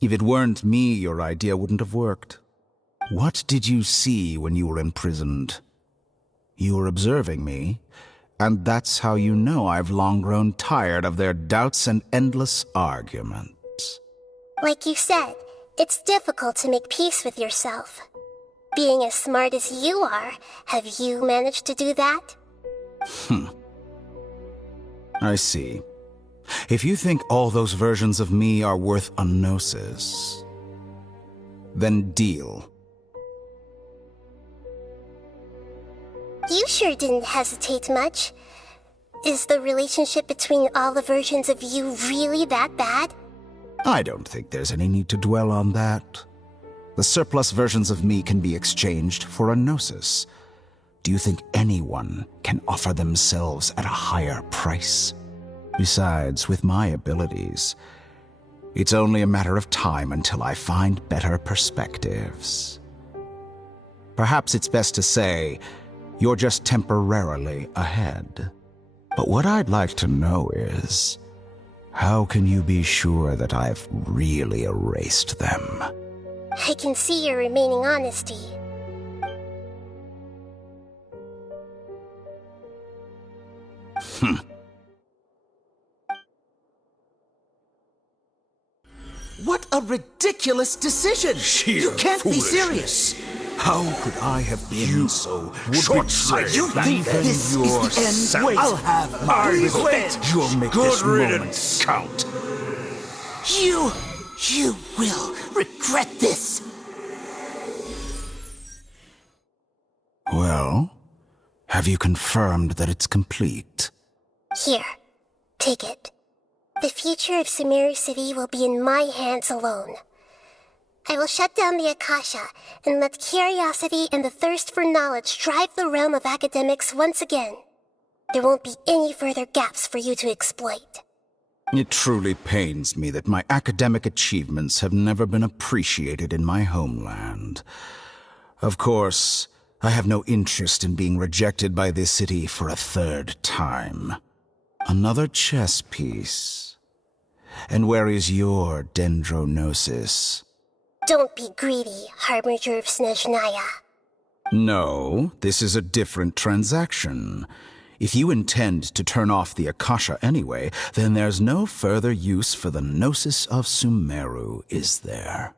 If it weren't me, your idea wouldn't have worked. What did you see when you were imprisoned? You were observing me, and that's how you know I've long grown tired of their doubts and endless arguments. Like you said, it's difficult to make peace with yourself. Being as smart as you are, have you managed to do that? I see. If you think all those versions of me are worth a gnosis, then deal. You sure didn't hesitate much. Is the relationship between all the versions of you really that bad? I don't think there's any need to dwell on that. The surplus versions of me can be exchanged for a gnosis. Do you think anyone can offer themselves at a higher price? Besides, with my abilities, it's only a matter of time until I find better perspectives. Perhaps it's best to say, you're just temporarily ahead. But what I'd like to know is, how can you be sure that I've really erased them? I can see your remaining honesty. What a ridiculous decision! You can't be serious! How could I have been so short-sighted? You think this is the end? Wait. I'll have my revenge! You'll make Good this moment riddance. count. You will regret this! Well, have you confirmed that it's complete? Here, take it. The future of Sumeru City will be in my hands alone. I will shut down the Akasha and let curiosity and the thirst for knowledge drive the realm of academics once again. There won't be any further gaps for you to exploit. It truly pains me that my academic achievements have never been appreciated in my homeland. Of course, I have no interest in being rejected by this city for a third time. Another chess piece. And where is your dendrognosis? Don't be greedy, Harbinger of Snezhnaya. No, this is a different transaction. If you intend to turn off the Akasha anyway, then there's no further use for the Gnosis of Sumeru, is there?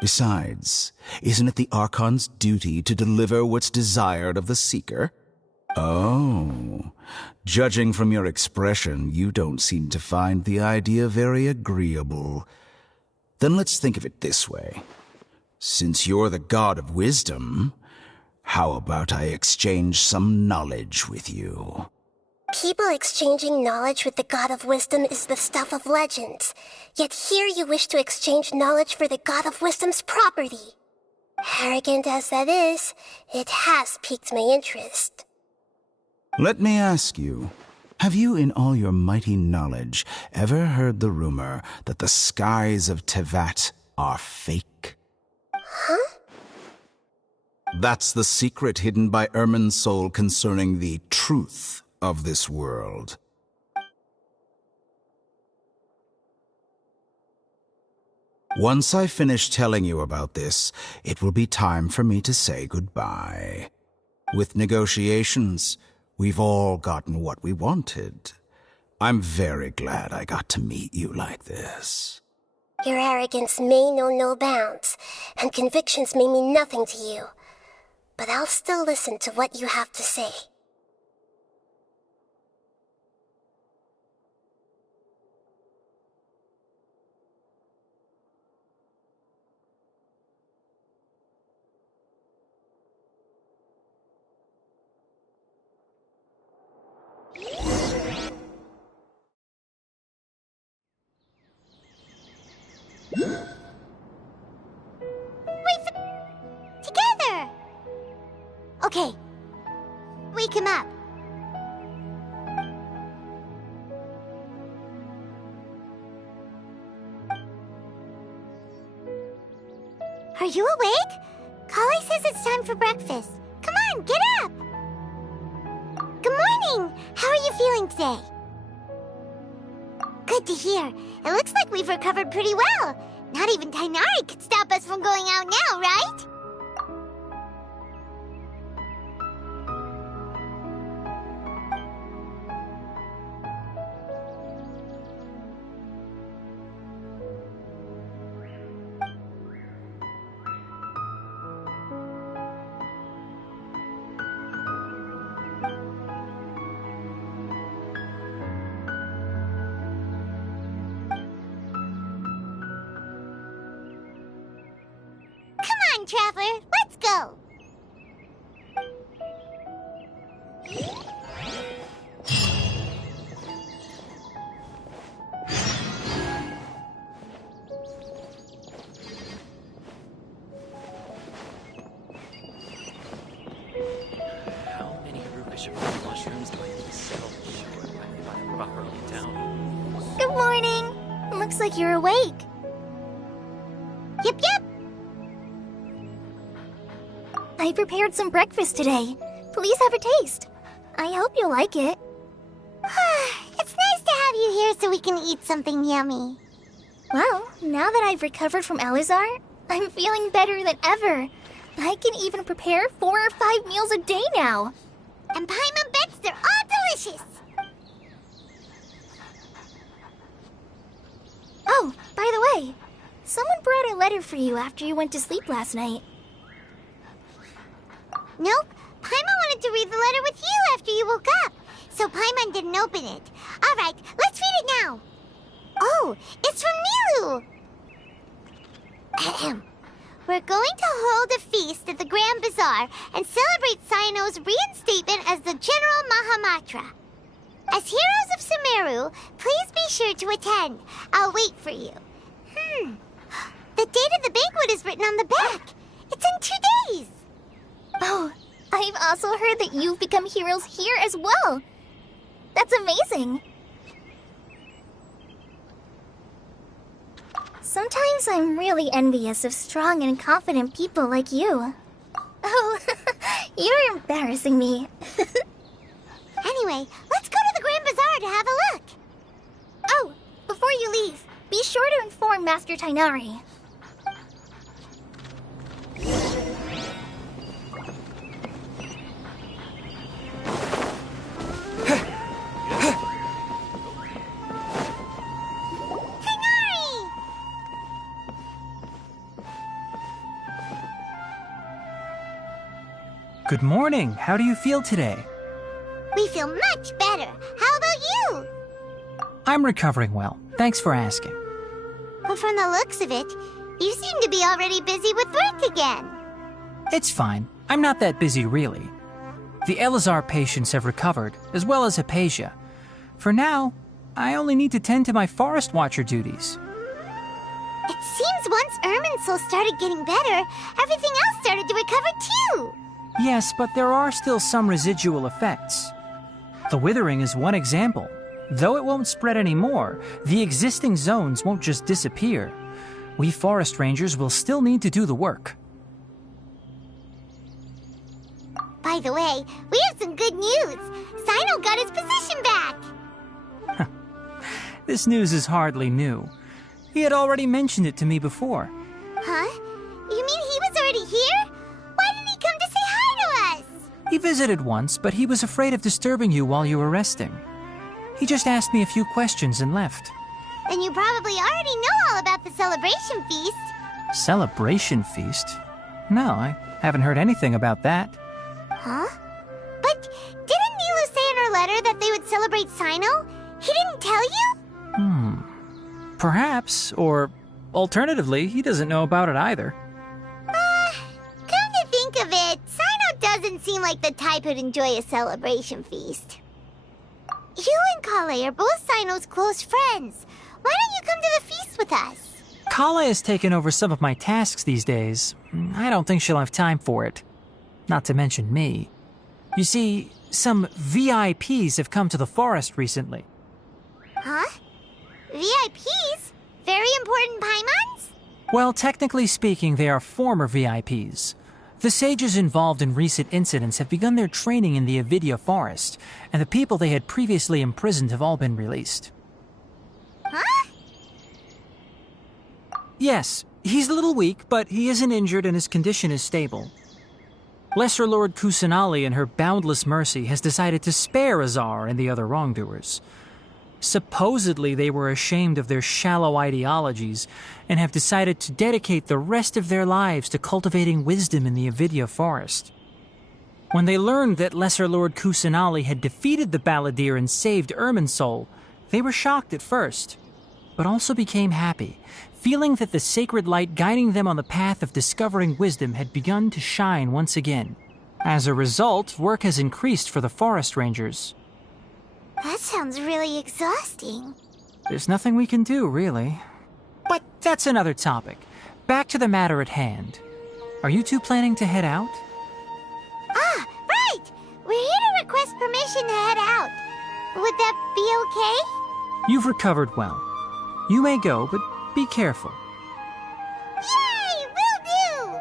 Besides, isn't it the Archon's duty to deliver what's desired of the Seeker? Oh, judging from your expression, you don't seem to find the idea very agreeable. Then let's think of it this way. Since you're the god of wisdom, how about I exchange some knowledge with you? People exchanging knowledge with the God of Wisdom is the stuff of legends. Yet here you wish to exchange knowledge for the God of Wisdom's property. Arrogant as that is, it has piqued my interest. Let me ask you, have you in all your mighty knowledge ever heard the rumor that the skies of Tevat are fake? Huh? That's the secret hidden by Irminsul concerning the truth of this world. Once I finish telling you about this, it will be time for me to say goodbye. With negotiations, we've all gotten what we wanted. I'm very glad I got to meet you like this. Your arrogance may know no bounds, and convictions may mean nothing to you. But I'll still listen to what you have to say. Together! Okay. Wake him up. Are you awake? Kali says it's time for breakfast. Come on, get up! Good morning! How are you feeling today? Good to hear. It looks like we've recovered pretty well. Not even Tainari could stop us from going out now, right? Come on, Traveler, let's go! How many Rukashifu mushrooms do I need to sell short when they buy properly in town? Good morning! Looks like you're awake. Yep, yep! I prepared some breakfast today. Please have a taste. I hope you'll like it. It's nice to have you here so we can eat something yummy. Well, now that I've recovered from Elazar, I'm feeling better than ever. I can even prepare 4 or 5 meals a day now. And Paimon bets they're all delicious. Oh, by the way, someone brought a letter for you after you went to sleep last night. Nope. Paimon wanted to read the letter with you after you woke up, so Paimon didn't open it. All right, let's read it now. Oh, it's from Nilu. Ahem. We're going to hold a feast at the Grand Bazaar and celebrate Sayano's reinstatement as the General Mahamatra. As heroes of Sumeru, please be sure to attend. I'll wait for you. The date of the banquet is written on the back. It's in 2 days. Oh, I've also heard that you've become heroes here as well. That's amazing. Sometimes I'm really envious of strong and confident people like you. Oh, you're embarrassing me. Anyway, let's go to the Grand Bazaar to have a look. Oh, before you leave, be sure to inform Master Tainari. Good morning. How do you feel today? We feel much better. How about you? I'm recovering well. Thanks for asking. But from the looks of it, you seem to be already busy with work again. It's fine. I'm not that busy, really. The Elazar patients have recovered, as well as Hypatia. For now, I only need to tend to my Forest Watcher duties. It seems once Irminsul started getting better, everything else started to recover too. Yes, but there are still some residual effects. The withering is one example. Though it won't spread anymore, the existing zones won't just disappear. We forest rangers will still need to do the work. By the way, we have some good news. Sino got his position back. This news is hardly new. He had already mentioned it to me before. Huh? You mean he was already here? Why didn't he come to say hi to us? He visited once, but he was afraid of disturbing you while you were resting. He just asked me a few questions and left. Then you probably already know all about the celebration feast. Celebration feast? No, I haven't heard anything about that. Huh? But didn't Nilu say in her letter that they would celebrate Sino? He didn't tell you? Perhaps, or alternatively, he doesn't know about it either. Come to think of it, Sino doesn't seem like the type who'd enjoy a celebration feast. You and Kale are both Sino's close friends. Why don't you come to the feast with us? Kala has taken over some of my tasks these days. I don't think she'll have time for it. Not to mention me. You see, some VIPs have come to the forest recently. Huh? VIPs? Very important Paimons? Well, technically speaking, they are former VIPs. The sages involved in recent incidents have begun their training in the Avidya forest, and the people they had previously imprisoned have all been released. Huh? Yes, he's a little weak, but he isn't injured and his condition is stable. Lesser Lord Kusanali, in her boundless mercy, has decided to spare Azar and the other wrongdoers. Supposedly, they were ashamed of their shallow ideologies and have decided to dedicate the rest of their lives to cultivating wisdom in the Avidya forest. When they learned that Lesser Lord Kusanali had defeated the Balladeer and saved Irminsul, they were shocked at first, but also became happy, feeling that the sacred light guiding them on the path of discovering wisdom had begun to shine once again. As a result, work has increased for the forest rangers. That sounds really exhausting. There's nothing we can do, really. But that's another topic. Back to the matter at hand. Are you two planning to head out? Ah, right! We're here to request permission to head out. Would that be okay? You've recovered well. You may go, but be careful. Yay! Will do!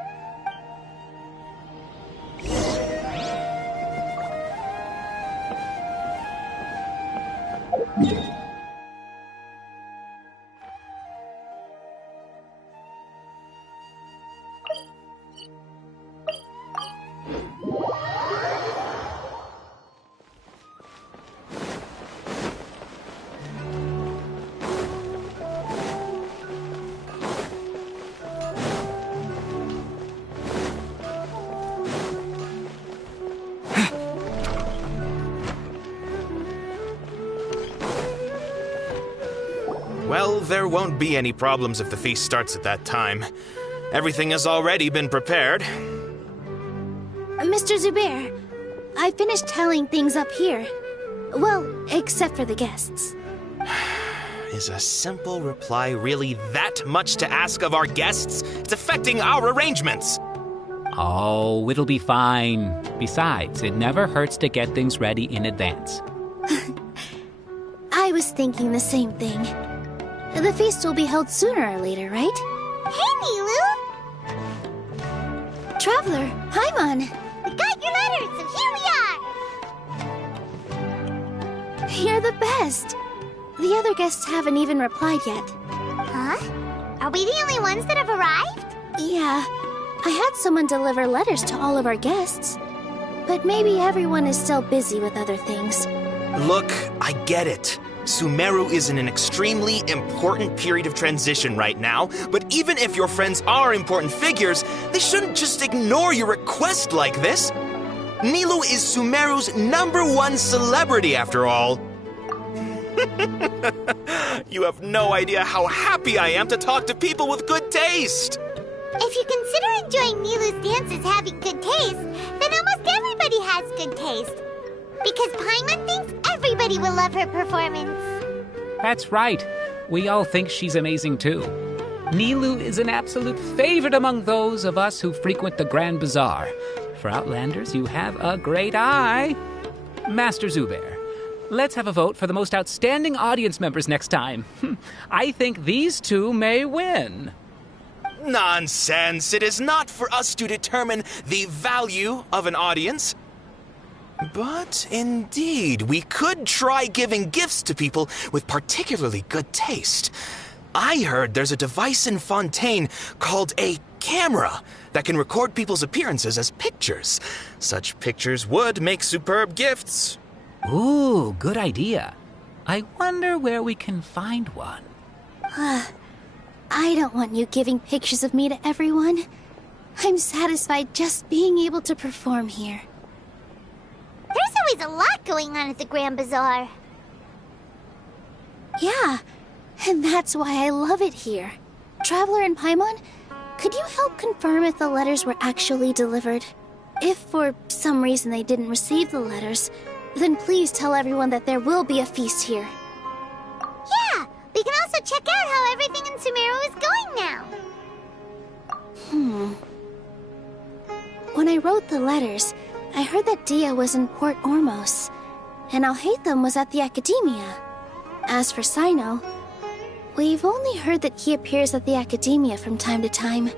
Well, there won't be any problems if the feast starts at that time. Everything has already been prepared. Mr. Zubair, I finished tallying things up here. Well, except for the guests. Is a simple reply really that much to ask of our guests? It's affecting our arrangements. Oh, it'll be fine. Besides, it never hurts to get things ready in advance. I was thinking the same thing. The feast will be held sooner or later, right? Hey, Nilu! Traveler, Paimon! We got your letter, so here we are! You're the best! The other guests haven't even replied yet. Huh? Are we the only ones that have arrived? Yeah. I had someone deliver letters to all of our guests. But maybe everyone is still busy with other things. Look, I get it. Sumeru is in an extremely important period of transition right now, but even if your friends are important figures, they shouldn't just ignore your request like this. Nilu is Sumeru's #1 celebrity, after all. You have no idea how happy I am to talk to people with good taste. If you consider enjoying Nilu's dances having good taste, then almost everybody has good taste. Because Paimon thinks everybody will love her performance. That's right. We all think she's amazing too. Nilu is an absolute favorite among those of us who frequent the Grand Bazaar. For Outlanders, you have a great eye. Master Zubair, Let's have a vote for the most outstanding audience members next time. I think these two may win. Nonsense! It is not for us to determine the value of an audience. But indeed, we could try giving gifts to people with particularly good taste. I heard there's a device in Fontaine called a camera that can record people's appearances as pictures. Such pictures would make superb gifts. Ooh, good idea. I wonder where we can find one. I don't want you giving pictures of me to everyone. I'm satisfied just being able to perform here. There's always a lot going on at the Grand Bazaar. Yeah, and that's why I love it here. Traveler and Paimon, could you help confirm if the letters were actually delivered? If for some reason they didn't receive the letters, then please tell everyone that there will be a feast here. Yeah, we can also check out how everything in Sumeru is going now. When I wrote the letters, I heard that Dia was in Port Ormos, and Alhaitham was at the Academia. As for Sino, we've only heard that he appears at the Academia from time to time.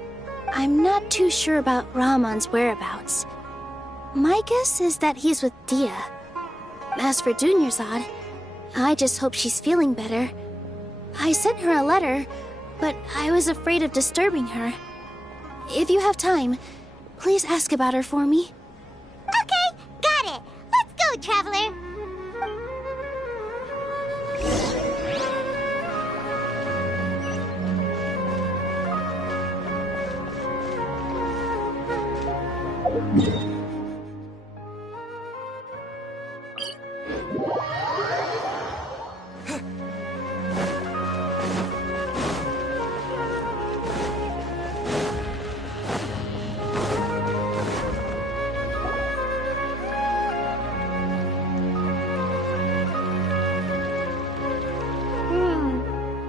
I'm not too sure about Rahman's whereabouts. My guess is that he's with Dia. As for Dunyarzad, I just hope she's feeling better. I sent her a letter, but I was afraid of disturbing her. If you have time, please ask about her for me. Okay, got it. Let's go, Traveler.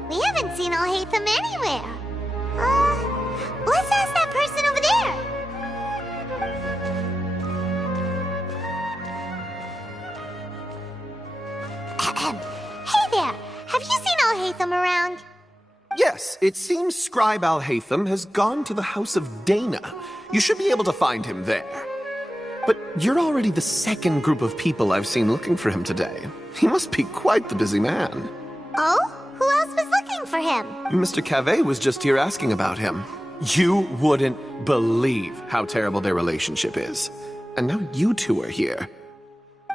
We haven't seen Alhaitham anywhere. Let's ask that person over there. Hey there, have you seen Alhaitham around? Yes, it seems Scribe Alhaitham has gone to the House of Dana. You should be able to find him there. But you're already the second group of people I've seen looking for him today. He must be quite the busy man. Oh? Who else was looking for him? Mr. Cavey was just here asking about him. You wouldn't believe how terrible their relationship is. And now you two are here.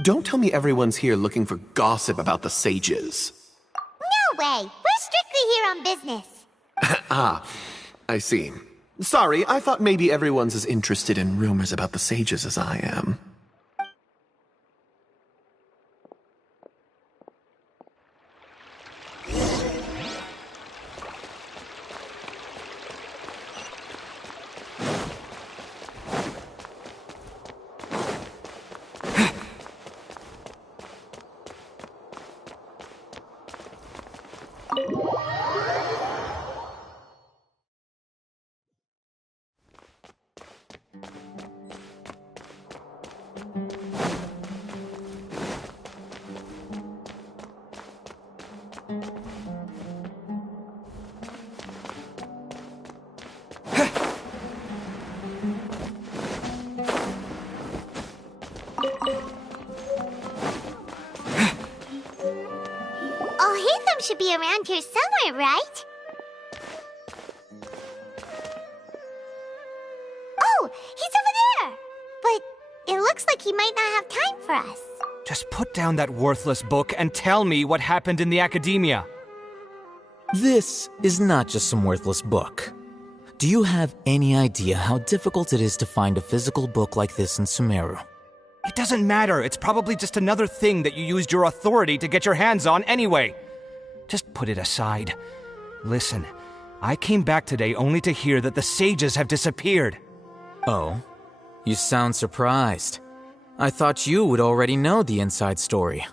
Don't tell me everyone's here looking for gossip about the sages. No way. We're strictly here on business. Ah, I see. Sorry, I thought maybe everyone's as interested in rumors about the sages as I am. Alhaitham should be around here somewhere, right? Oh, he's over there! But it looks like he might not have time for us. Just put down that worthless book and tell me what happened in the Academia. This is not just some worthless book. Do you have any idea how difficult it is to find a physical book like this in Sumeru? It doesn't matter. It's probably just another thing that you used your authority to get your hands on anyway. Just put it aside. Listen, I came back today only to hear that the sages have disappeared. Oh? You sound surprised. I thought you would already know the inside story.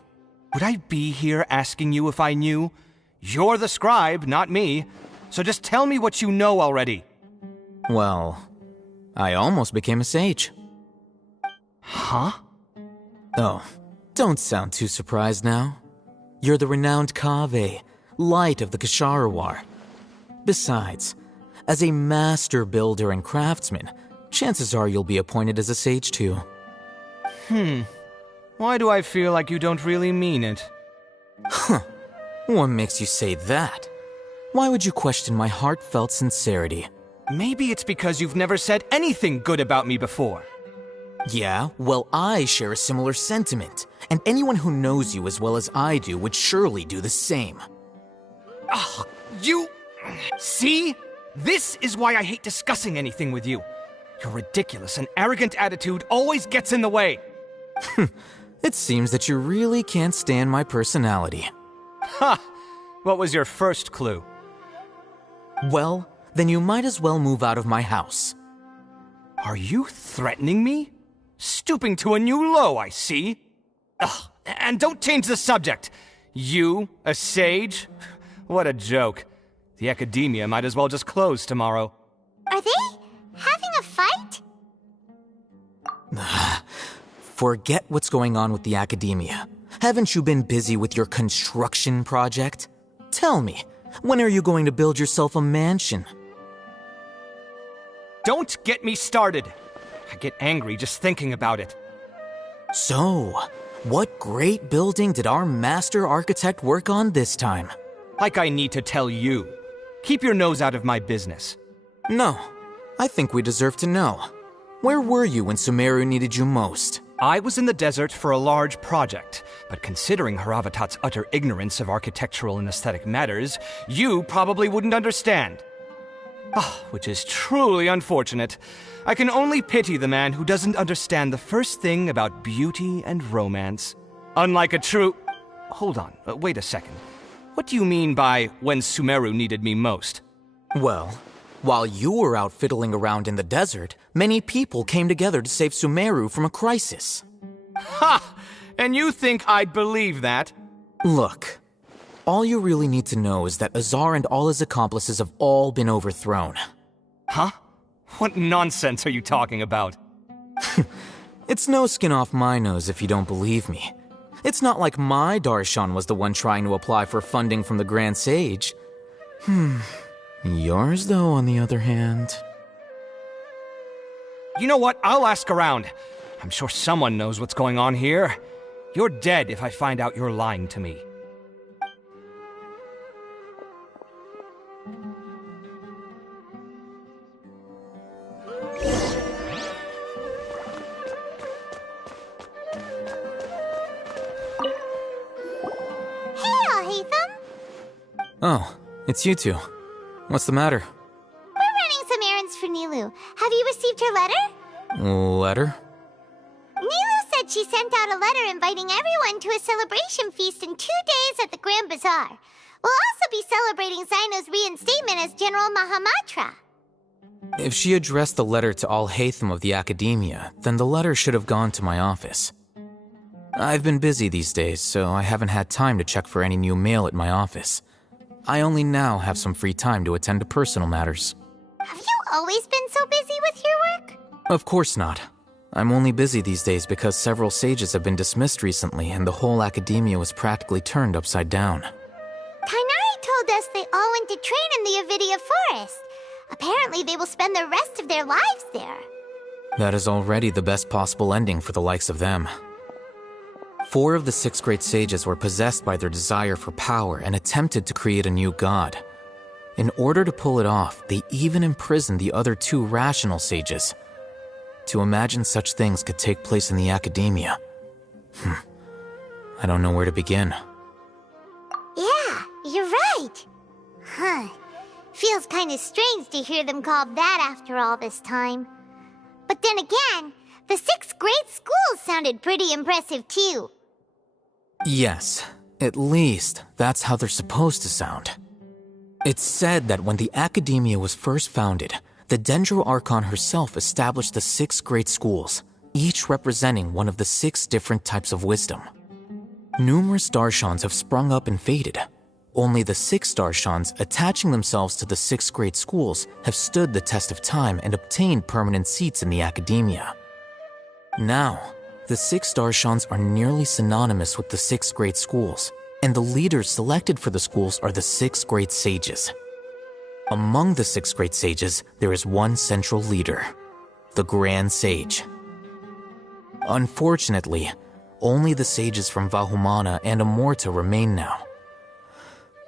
Would I be here asking you if I knew? You're the scribe, not me. So just tell me what you know already. Well, I almost became a sage. Huh? Oh, Don't sound too surprised now. You're the renowned Kaveh, light of the Ksharawar. Besides, as a master builder and craftsman, chances are you'll be appointed as a sage too. Why do I feel like you don't really mean it? Huh. What makes you say that? Why would you question my heartfelt sincerity? Maybe it's because you've never said anything good about me before. Yeah, well, I share a similar sentiment, and anyone who knows you as well as I do would surely do the same. Ugh, you... See? This is why I hate discussing anything with you. Your ridiculous and arrogant attitude always gets in the way. It seems that you really can't stand my personality. Ha! What was your first clue? Well, then you might as well move out of my house. Are you threatening me? Stooping to a new low, I see. Ugh, and don't change the subject. You, a sage? What a joke. The academia might as well just close tomorrow. Are they having a fight? Forget what's going on with the academia. Haven't you been busy with your construction project? Tell me, when are you going to build yourself a mansion? Don't get me started. I get angry just thinking about it. So, what great building did our master architect work on this time? Like I need to tell you. Keep your nose out of my business. No, I think we deserve to know. Where were you when Sumeru needed you most? I was in the desert for a large project, but considering Haravatat's utter ignorance of architectural and aesthetic matters, you probably wouldn't understand. Which is truly unfortunate. I can only pity the man who doesn't understand the first thing about beauty and romance. Unlike a true... Hold on, wait a second. What do you mean by when Sumeru needed me most? Well, while you were out fiddling around in the desert, many people came together to save Sumeru from a crisis. Ha! And you think I'd believe that? Look, all you really need to know is that Azar and all his accomplices have all been overthrown. Huh? What nonsense are you talking about? It's no skin off my nose if you don't believe me. It's not like my Darshan was the one trying to apply for funding from the Grand Sage. Yours, though, on the other hand... You know what? I'll ask around. I'm sure someone knows what's going on here. You're dead if I find out you're lying to me. Oh, it's you two. What's the matter? We're running some errands for Nilou. Have you received her letter? Letter? Nilou said she sent out a letter inviting everyone to a celebration feast in 2 days at the Grand Bazaar. We'll also be celebrating Zaino's reinstatement as General Mahamatra. If she addressed the letter to all Hatham of the Academia, then the letter should have gone to my office. I've been busy these days, so I haven't had time to check for any new mail at my office. I only now have some free time to attend to personal matters. Have you always been so busy with your work? Of course not. I'm only busy these days because several sages have been dismissed recently and the whole academia was practically turned upside down. Tainari told us they all went to train in the Avidia Forest. Apparently they will spend the rest of their lives there. That is already the best possible ending for the likes of them. 4 of the 6 great sages were possessed by their desire for power and attempted to create a new god. In order to pull it off, they even imprisoned the other 2 rational sages. To imagine such things could take place in the academia. I don't know where to begin. Yeah, you're right. Feels kind of strange to hear them called that after all this time. But then again, the 6 great schools sounded pretty impressive too. Yes, at least that's how they're supposed to sound. It's said that when the Academia was first founded, the Dendro Archon herself established the 6 great schools, each representing one of the 6 different types of wisdom. Numerous Darshans have sprung up and faded. Only the 6 Darshans attaching themselves to the 6 great schools have stood the test of time and obtained permanent seats in the Academia. Now, The 6 Darshans are nearly synonymous with the 6 great schools, and the leaders selected for the schools are the 6 great sages. Among the 6 great sages, there is one central leader, the Grand Sage. Unfortunately, only the sages from Vahumana and Amorta remain now.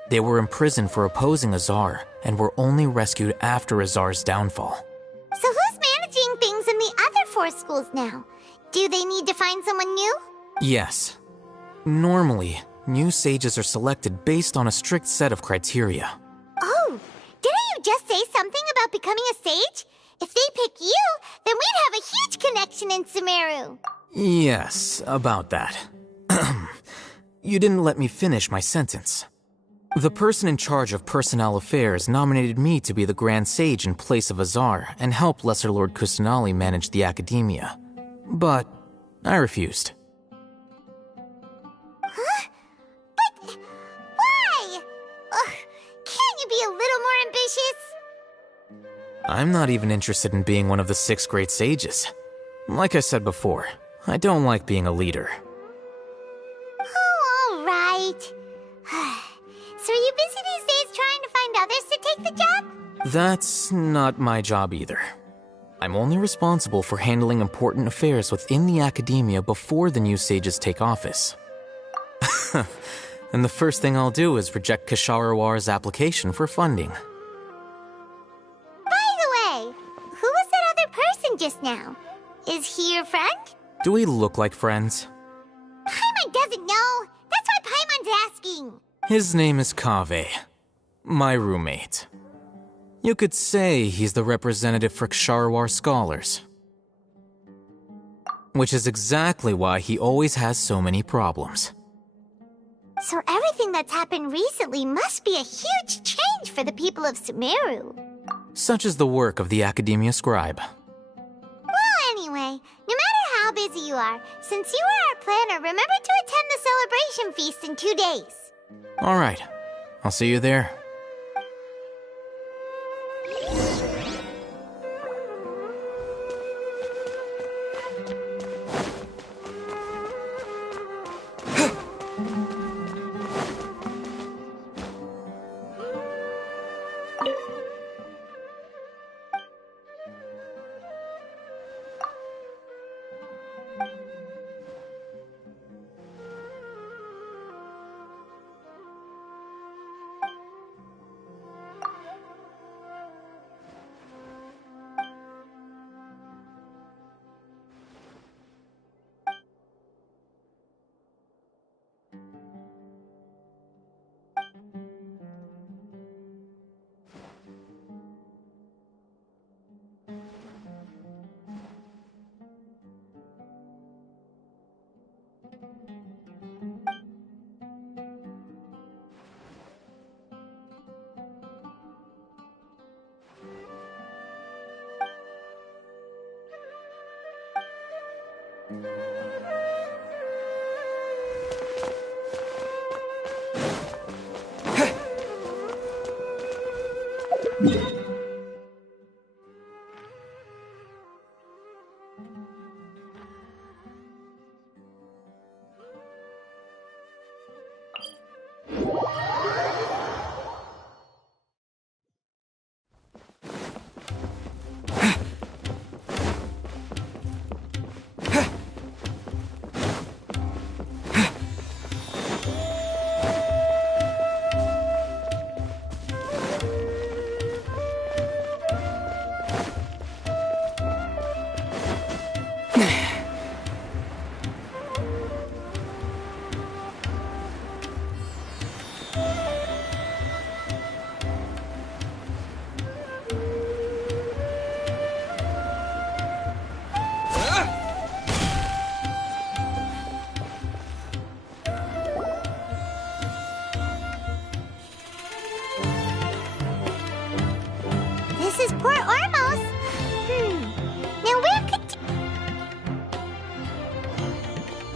They were imprisoned for opposing Azar and were only rescued after Azar's downfall. So who's managing things in the other 4 schools now? Do they need to find someone new? Yes. Normally, new sages are selected based on a strict set of criteria. Oh, didn't you just say something about becoming a sage? If they pick you, then we'd have a huge connection in Sumeru. Yes, about that. You didn't let me finish my sentence. The person in charge of personnel affairs nominated me to be the Grand Sage in place of Azar and help Lesser Lord Kusanali manage the academia. But I refused. Huh? But why? Ugh, can't you be a little more ambitious? I'm not even interested in being one of the 6 great sages. Like I said before, I don't like being a leader. Oh, all right. So are you busy these days trying to find others to take the job? That's not my job either. I'm only responsible for handling important affairs within the academia before the new sages take office. And the first thing I'll do is reject Kasharawar's application for funding. By the way, who was that other person just now? Is he your friend? Do we look like friends? Paimon doesn't know. That's why Paimon's asking. His name is Kaveh, my roommate. You could say he's the representative for Ksharawar scholars. Which is exactly why he always has so many problems. So everything that's happened recently must be a huge change for the people of Sumeru. Such is the work of the Academia Scribe. Well, anyway, no matter how busy you are, since you are our planner, remember to attend the celebration feast in 2 days. Alright, I'll see you there.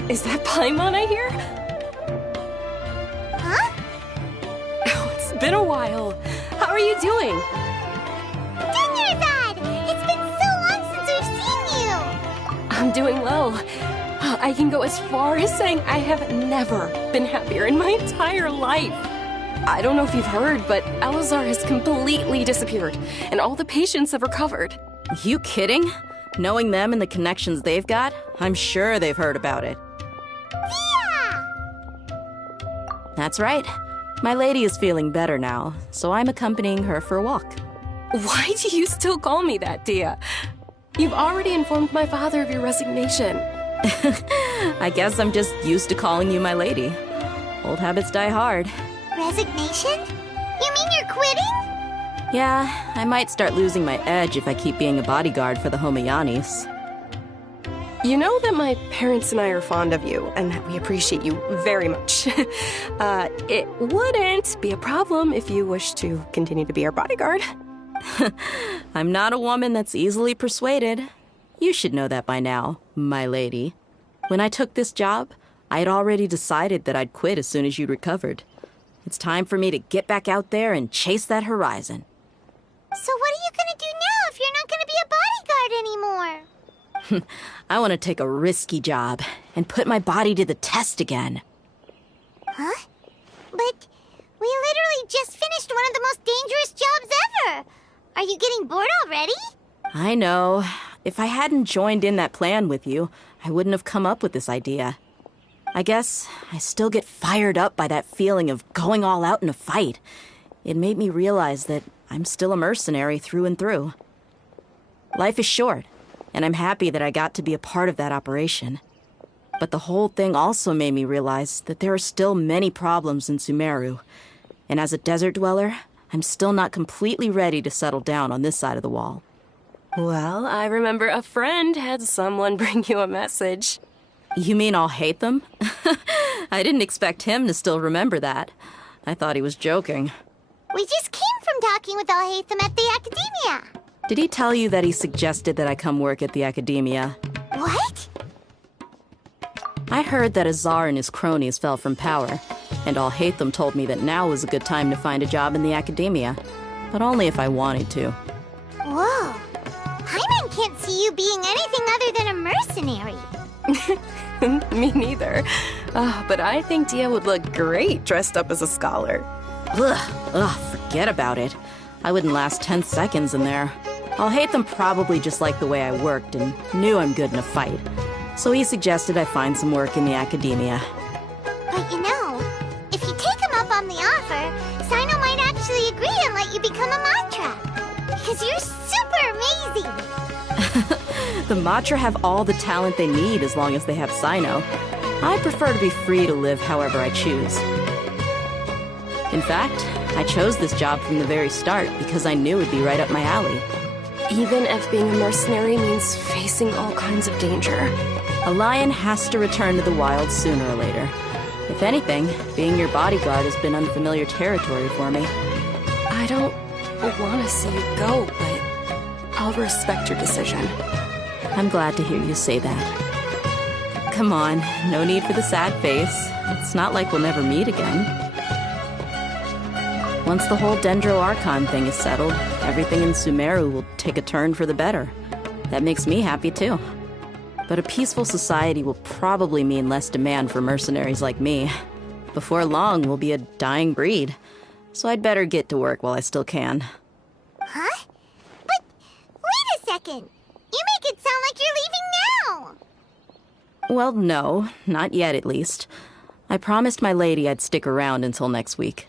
Is that Paimon I hear? Huh? Oh, it's been a while. How are you doing? Dinyarzad! It's been so long since we've seen you! I'm doing well. I can go as far as saying I have never been happier in my entire life. I don't know if you've heard, but Elazar has completely disappeared, and all the patients have recovered. You kidding? Knowing them and the connections they've got, I'm sure they've heard about it. Yeah! That's right. My lady is feeling better now, so I'm accompanying her for a walk. Why do you still call me that, Dia? You've already informed my father of your resignation. I guess I'm just used to calling you my lady. Old habits die hard. Resignation? You mean you're quitting? Yeah, I might start losing my edge if I keep being a bodyguard for the Homayanis. You know that my parents and I are fond of you, and that we appreciate you very much. It wouldn't be a problem if you wish to continue to be our bodyguard. I'm not a woman that's easily persuaded. You should know that by now, my lady. When I took this job, I'd already decided that I'd quit as soon as you'd recovered. It's time for me to get back out there and chase that horizon. So what are you gonna do now if you're not gonna be a bodyguard anymore? I want to take a risky job and put my body to the test again. Huh? But we literally just finished one of the most dangerous jobs ever! Are you getting bored already? I know. If I hadn't joined in that plan with you, I wouldn't have come up with this idea. I guess I still get fired up by that feeling of going all out in a fight. It made me realize that I'm still a mercenary through and through. Life is short, and I'm happy that I got to be a part of that operation. But the whole thing also made me realize that there are still many problems in Sumeru. And as a desert dweller, I'm still not completely ready to settle down on this side of the wall. Well, I remember a friend had someone bring you a message. You mean I'll hate them? I didn't expect him to still remember that. I thought he was joking. We just came from talking with Alhaitham at the Academia. Did he tell you that he suggested that I come work at the Academia? What? I heard that Azar and his cronies fell from power, and Alhaitham told me that now was a good time to find a job in the Academia, but only if I wanted to. Whoa. Hyman can't see you being anything other than a mercenary. Me neither. But I think Dia would look great dressed up as a scholar. Forget about it. I wouldn't last 10 seconds in there. Alhaitham probably just liked the way I worked and knew I'm good in a fight. So he suggested I find some work in the Academia. But you know, if you take him up on the offer, Sino might actually agree and let you become a Matra. Because you're super amazing. The Matra have all the talent they need as long as they have Sino. I prefer to be free to live however I choose. In fact, I chose this job from the very start because I knew it'd be right up my alley. Even if being a mercenary means facing all kinds of danger. A lion has to return to the wild sooner or later. If anything, being your bodyguard has been unfamiliar territory for me. I don't want to see you go, but I'll respect your decision. I'm glad to hear you say that. Come on, no need for the sad face. It's not like we'll never meet again. Once the whole Dendro Archon thing is settled, everything in Sumeru will take a turn for the better. That makes me happy too. But a peaceful society will probably mean less demand for mercenaries like me. Before long, we'll be a dying breed. So I'd better get to work while I still can. Huh? But wait a second. You make it sound like you're leaving now. Well, no, not yet at least. I promised my lady I'd stick around until next week.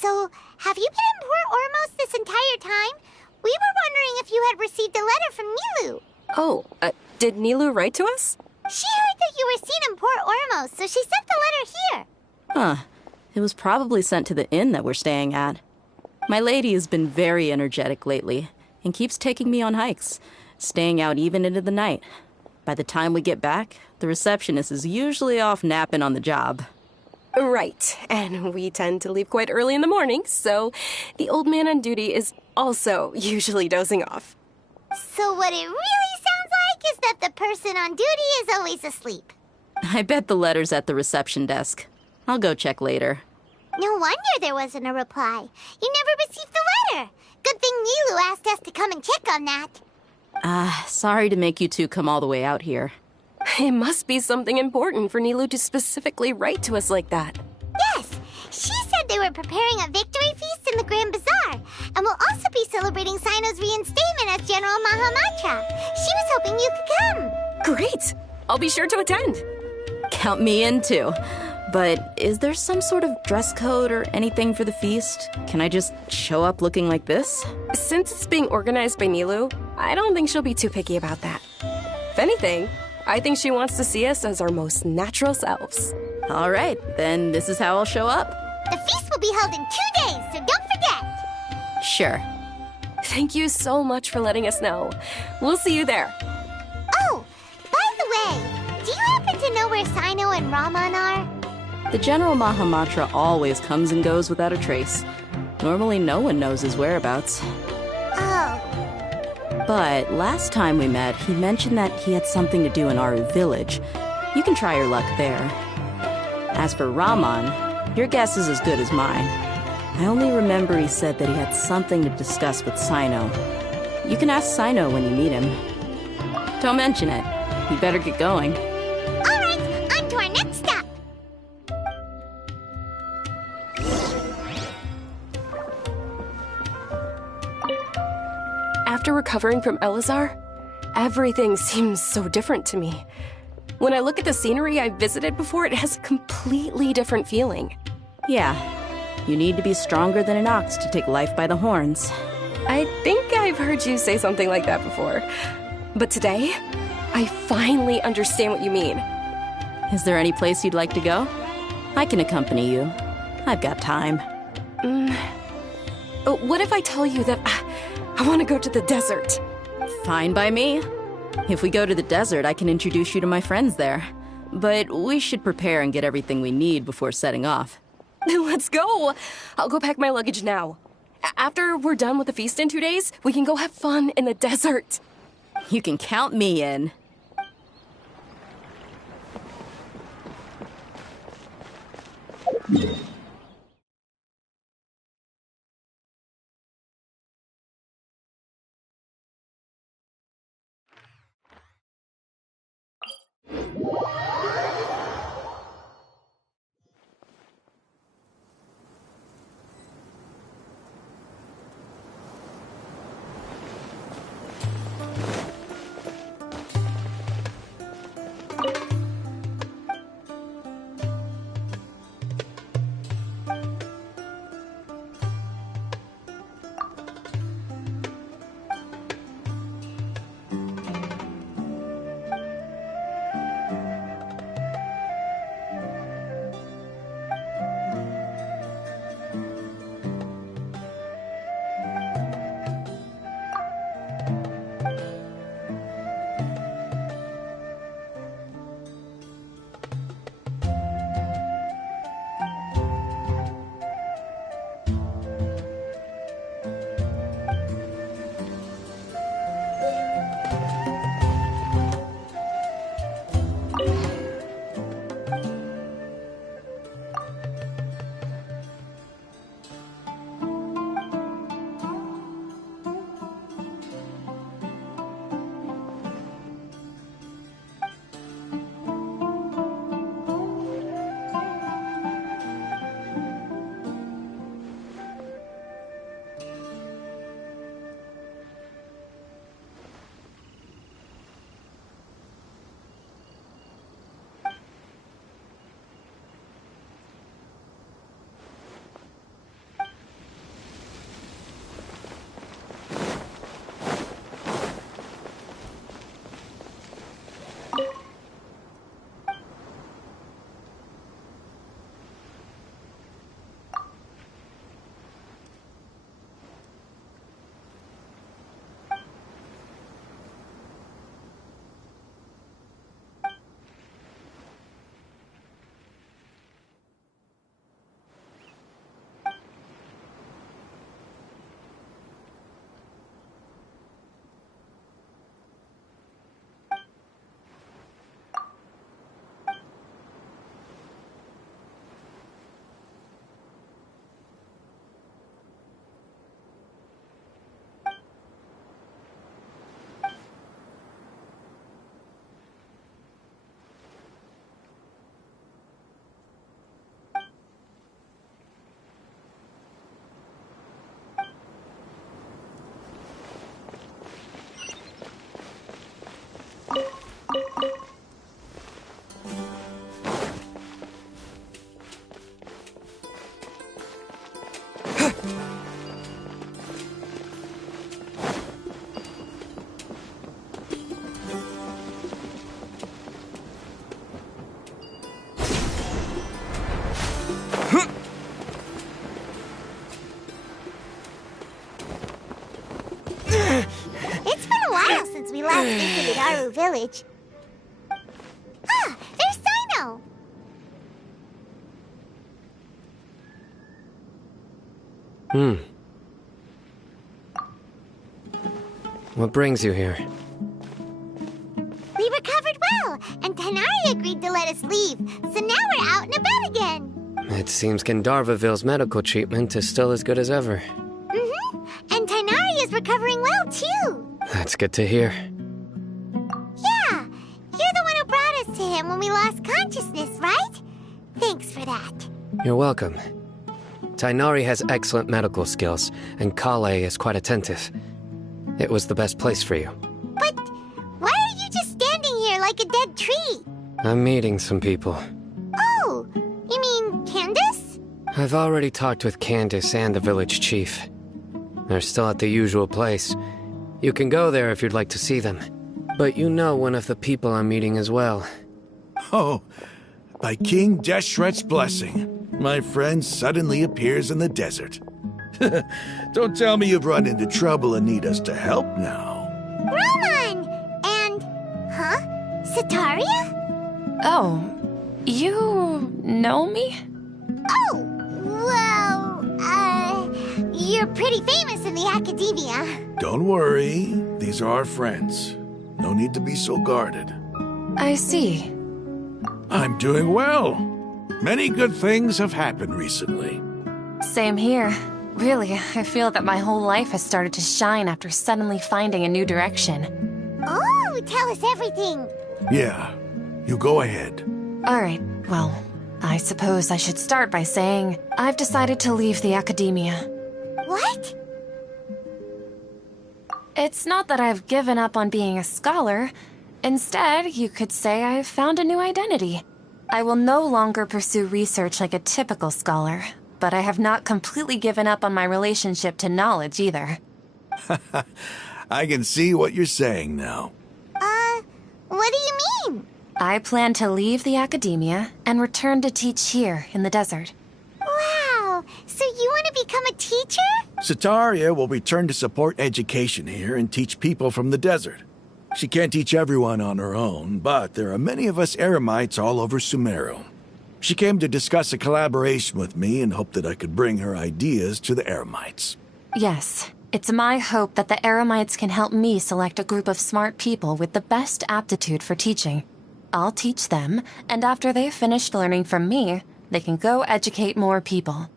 So, have you been in Port Ormos this entire time? We were wondering if you had received a letter from Nilu. Oh, did Nilu write to us? She heard that you were seen in Port Ormos, so she sent the letter here. Huh. It was probably sent to the inn that we're staying at. My lady has been very energetic lately and keeps taking me on hikes, staying out even into the night. By the time we get back, the receptionist is usually off napping on the job. Right, and we tend to leave quite early in the morning, so the old man on duty is also usually dozing off. So what it really sounds like is that the person on duty is always asleep. I bet the letter's at the reception desk. I'll go check later. No wonder there wasn't a reply. You never received the letter. Good thing Nilu asked us to come and check on that. Sorry to make you two come all the way out here. It must be something important for Nilou to specifically write to us like that. Yes! She said they were preparing a victory feast in the Grand Bazaar, and will also be celebrating Sino's reinstatement as General Mahamatra. She was hoping you could come. Great! I'll be sure to attend. Count me in too. But is there some sort of dress code or anything for the feast? Can I just show up looking like this? Since it's being organized by Nilou, I don't think she'll be too picky about that. If anything, I think she wants to see us as our most natural selves. All right, then this is how I'll show up. The feast will be held in 2 days, so don't forget. Sure. Thank you so much for letting us know. We'll see you there. Oh, by the way, do you happen to know where Sino and Raman are? The General Mahamatra always comes and goes without a trace. Normally no one knows his whereabouts. Oh. But last time we met, he mentioned that he had something to do in Aru village. You can try your luck there. As for Raman, your guess is as good as mine. I only remember he said that he had something to discuss with Sino. You can ask Sino when you meet him. Don't mention it. You better get going. All right, on to our next stop. After recovering from Elazar, everything seems so different to me. When I look at the scenery I visited before, it has a completely different feeling. Yeah, you need to be stronger than an ox to take life by the horns. I think I've heard you say something like that before. But today, I finally understand what you mean. Is there any place you'd like to go? I can accompany you. I've got time. What if I tell you that I want to go to the desert? Fine by me. If we go to the desert, I can introduce you to my friends there. But we should prepare and get everything we need before setting off. Let's go! I'll go pack my luggage now. After we're done with the feast in 2 days, we can go have fun in the desert. You can count me in. we last visited Aru village. Ah, there's Sino! What brings you here? We recovered well, and Tanari agreed to let us leave, so now we're out and about again. It seems Gandharvaville's medical treatment is still as good as ever. And Tanari is recovering well, too. That's good to hear. Yeah, you're the one who brought us to him when we lost consciousness, right? Thanks for that. You're welcome. Tainari has excellent medical skills, and Kale is quite attentive. It was the best place for you. But why are you just standing here like a dead tree? I'm meeting some people. Oh, you mean Candace? I've already talked with Candace and the village chief. They're still at the usual place. You can go there if you'd like to see them. But you know one of the people I'm meeting as well. Oh, by King Deshret's blessing, my friend suddenly appears in the desert. Don't tell me you've run into trouble and need us to help now. Roman! And... huh? Sataria? Oh, you know me? Oh, well, you're pretty famous in the academia. Don't worry, these are our friends. No need to be so guarded. I see. I'm doing well. Many good things have happened recently. Same here. Really, I feel that my whole life has started to shine after suddenly finding a new direction. Oh, tell us everything. Yeah, you go ahead. Alright, well, I suppose I should start by saying I've decided to leave the academia. What? It's not that I've given up on being a scholar. Instead, you could say I've found a new identity. I will no longer pursue research like a typical scholar, but I have not completely given up on my relationship to knowledge either. I can see what you're saying now. What do you mean? I plan to leave the academia and return to teach here in the desert. Wow, so you want to become a teacher? Sataria will return to support education here and teach people from the desert. She can't teach everyone on her own, but there are many of us Eremites all over Sumeru. She came to discuss a collaboration with me and hoped that I could bring her ideas to the Eremites. Yes, it's my hope that the Eremites can help me select a group of smart people with the best aptitude for teaching. I'll teach them, and after they've finished learning from me, they can go educate more people.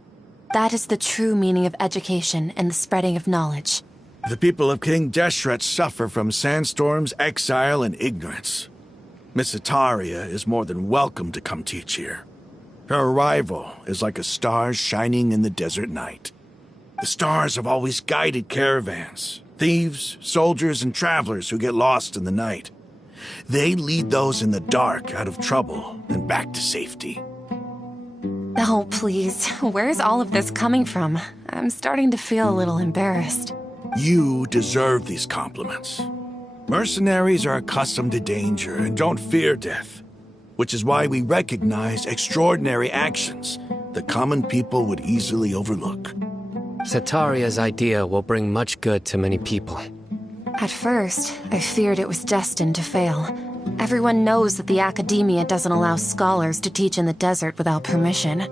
That is the true meaning of education and the spreading of knowledge. The people of King Deshret suffer from sandstorms, exile, and ignorance. Miss Ataria is more than welcome to come teach here. Her arrival is like a star shining in the desert night. The stars have always guided caravans, thieves, soldiers, and travelers who get lost in the night. They lead those in the dark out of trouble and back to safety. Oh, please. Where's all of this coming from? I'm starting to feel a little embarrassed. You deserve these compliments. Mercenaries are accustomed to danger and don't fear death, which is why we recognize extraordinary actions that common people would easily overlook. Sataria's idea will bring much good to many people. At first, I feared it was destined to fail. Everyone knows that the academia doesn't allow scholars to teach in the desert without permission.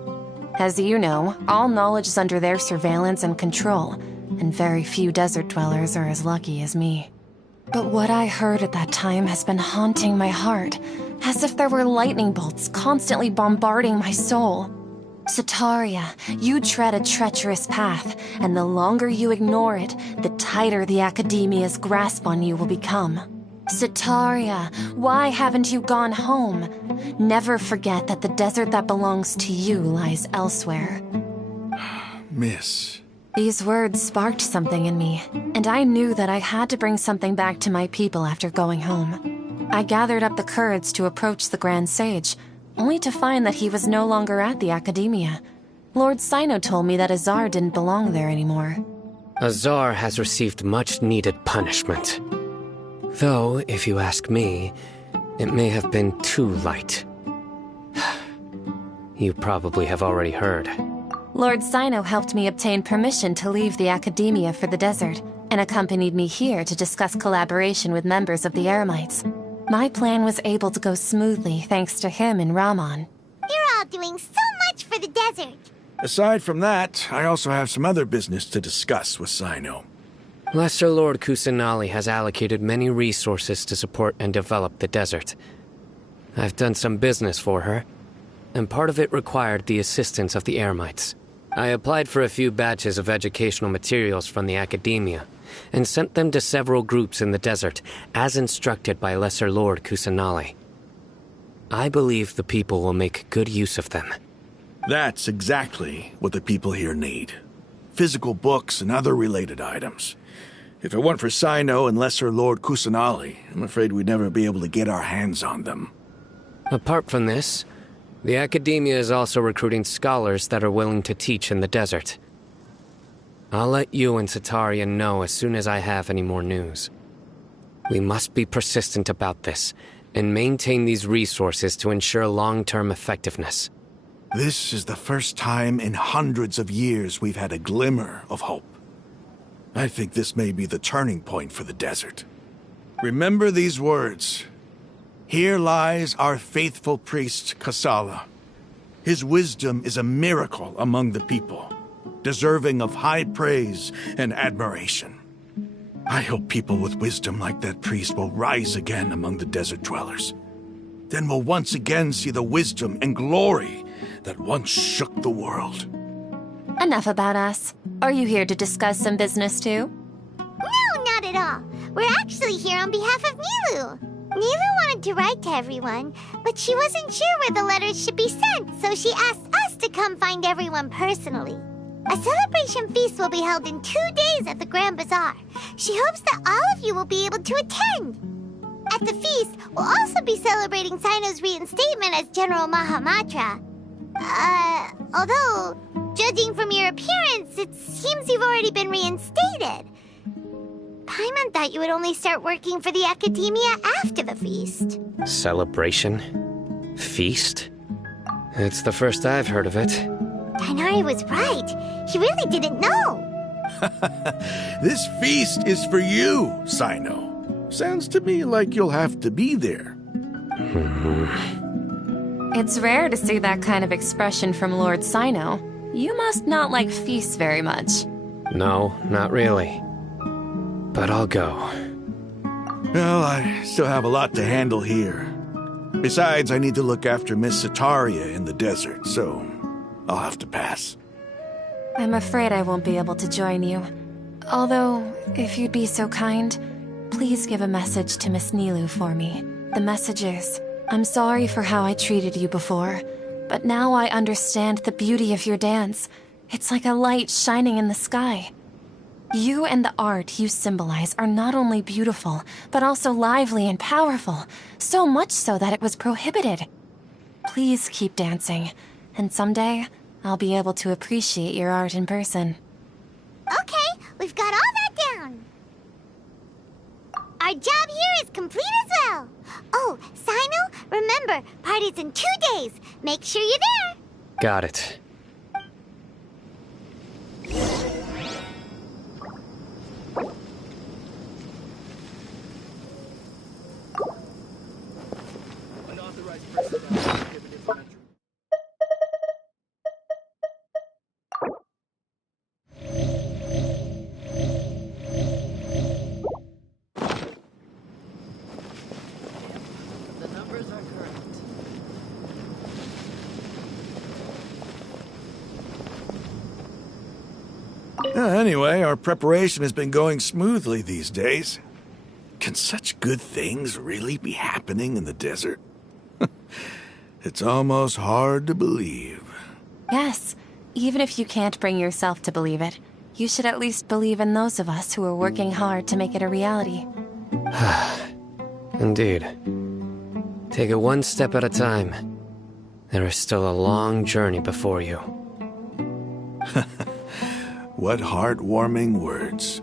As you know, all knowledge is under their surveillance and control, and very few desert dwellers are as lucky as me. But what I heard at that time has been haunting my heart, as if there were lightning bolts constantly bombarding my soul. Sataria, you tread a treacherous path, and the longer you ignore it, the tighter the academia's grasp on you will become. Sataria, why haven't you gone home? Never forget that the desert that belongs to you lies elsewhere. Miss. These words sparked something in me, and I knew that I had to bring something back to my people after going home. I gathered up the courage to approach the Grand Sage, only to find that he was no longer at the academia. Lord Sino told me that Azar didn't belong there anymore. Azar has received much-needed punishment. Though, if you ask me, it may have been too light. You probably have already heard. Lord Sino helped me obtain permission to leave the academia for the desert, and accompanied me here to discuss collaboration with members of the Eremites. My plan was able to go smoothly thanks to him and Rahman. You're all doing so much for the desert. Aside from that, I also have some other business to discuss with Sino. Lesser Lord Kusanali has allocated many resources to support and develop the desert. I've done some business for her, and part of it required the assistance of the Eremites. I applied for a few batches of educational materials from the academia, and sent them to several groups in the desert, as instructed by Lesser Lord Kusanali. I believe the people will make good use of them. That's exactly what the people here need. Physical books and other related items. If it weren't for Sino and Lesser Lord Kusanali, I'm afraid we'd never be able to get our hands on them. Apart from this, the academia is also recruiting scholars that are willing to teach in the desert. I'll let you and Satarian know as soon as I have any more news. We must be persistent about this, and maintain these resources to ensure long-term effectiveness. This is the first time in hundreds of years we've had a glimmer of hope. I think this may be the turning point for the desert. Remember these words. Here lies our faithful priest, Kasala. His wisdom is a miracle among the people, deserving of high praise and admiration. I hope people with wisdom like that priest will rise again among the desert dwellers. Then we'll once again see the wisdom and glory that once shook the world. Enough about us. Are you here to discuss some business too? No, not at all. We're actually here on behalf of Nilu. Nilu wanted to write to everyone, but she wasn't sure where the letters should be sent, so she asked us to come find everyone personally. A celebration feast will be held in 2 days at the Grand Bazaar. She hopes that all of you will be able to attend. At the feast, we'll also be celebrating Sino's reinstatement as General Mahamatra. Although, judging from your appearance, it seems you've already been reinstated. Paimon thought you would only start working for the Academia after the feast. Celebration? Feast? It's the first I've heard of it. Tainari was right. He really didn't know. This feast is for you, Sino. Sounds to me like you'll have to be there. It's rare to see that kind of expression from Lord Sino. You must not like feasts very much. No, not really. But I'll go. Well, I still have a lot to handle here. Besides, I need to look after Miss Sataria in the desert, so I'll have to pass. I'm afraid I won't be able to join you. Although, if you'd be so kind, please give a message to Miss Nilu for me. The message is, I'm sorry for how I treated you before, but now I understand the beauty of your dance. It's like a light shining in the sky. You and the art you symbolize are not only beautiful, but also lively and powerful, so much so that it was prohibited. Please keep dancing, and someday I'll be able to appreciate your art in person. Okay, we've got all that down. Our job here is complete as well. Oh, Sino, remember, party's in 2 days. Make sure you're there. Got it. Anyway, our preparation has been going smoothly these days. Can such good things really be happening in the desert? It's almost hard to believe. Yes, even if you can't bring yourself to believe it, you should at least believe in those of us who are working hard to make it a reality. Indeed. Take it one step at a time. There is still a long journey before you. What heartwarming words.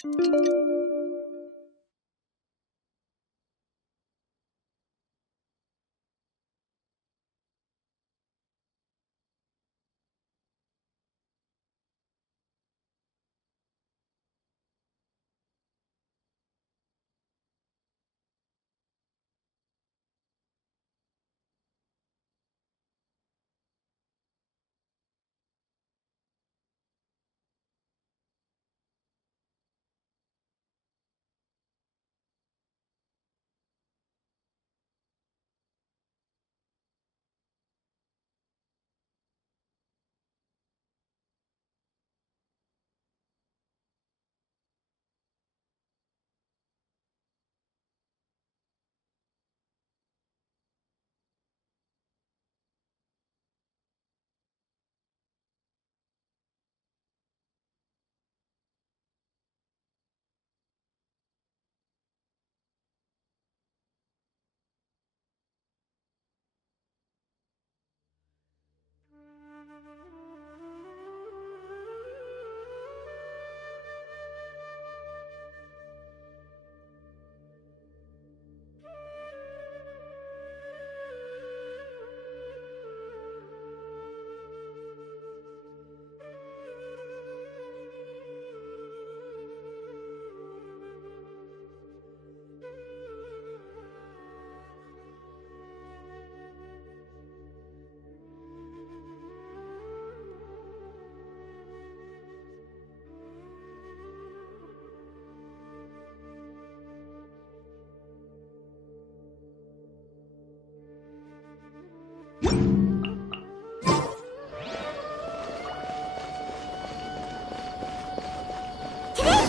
Today's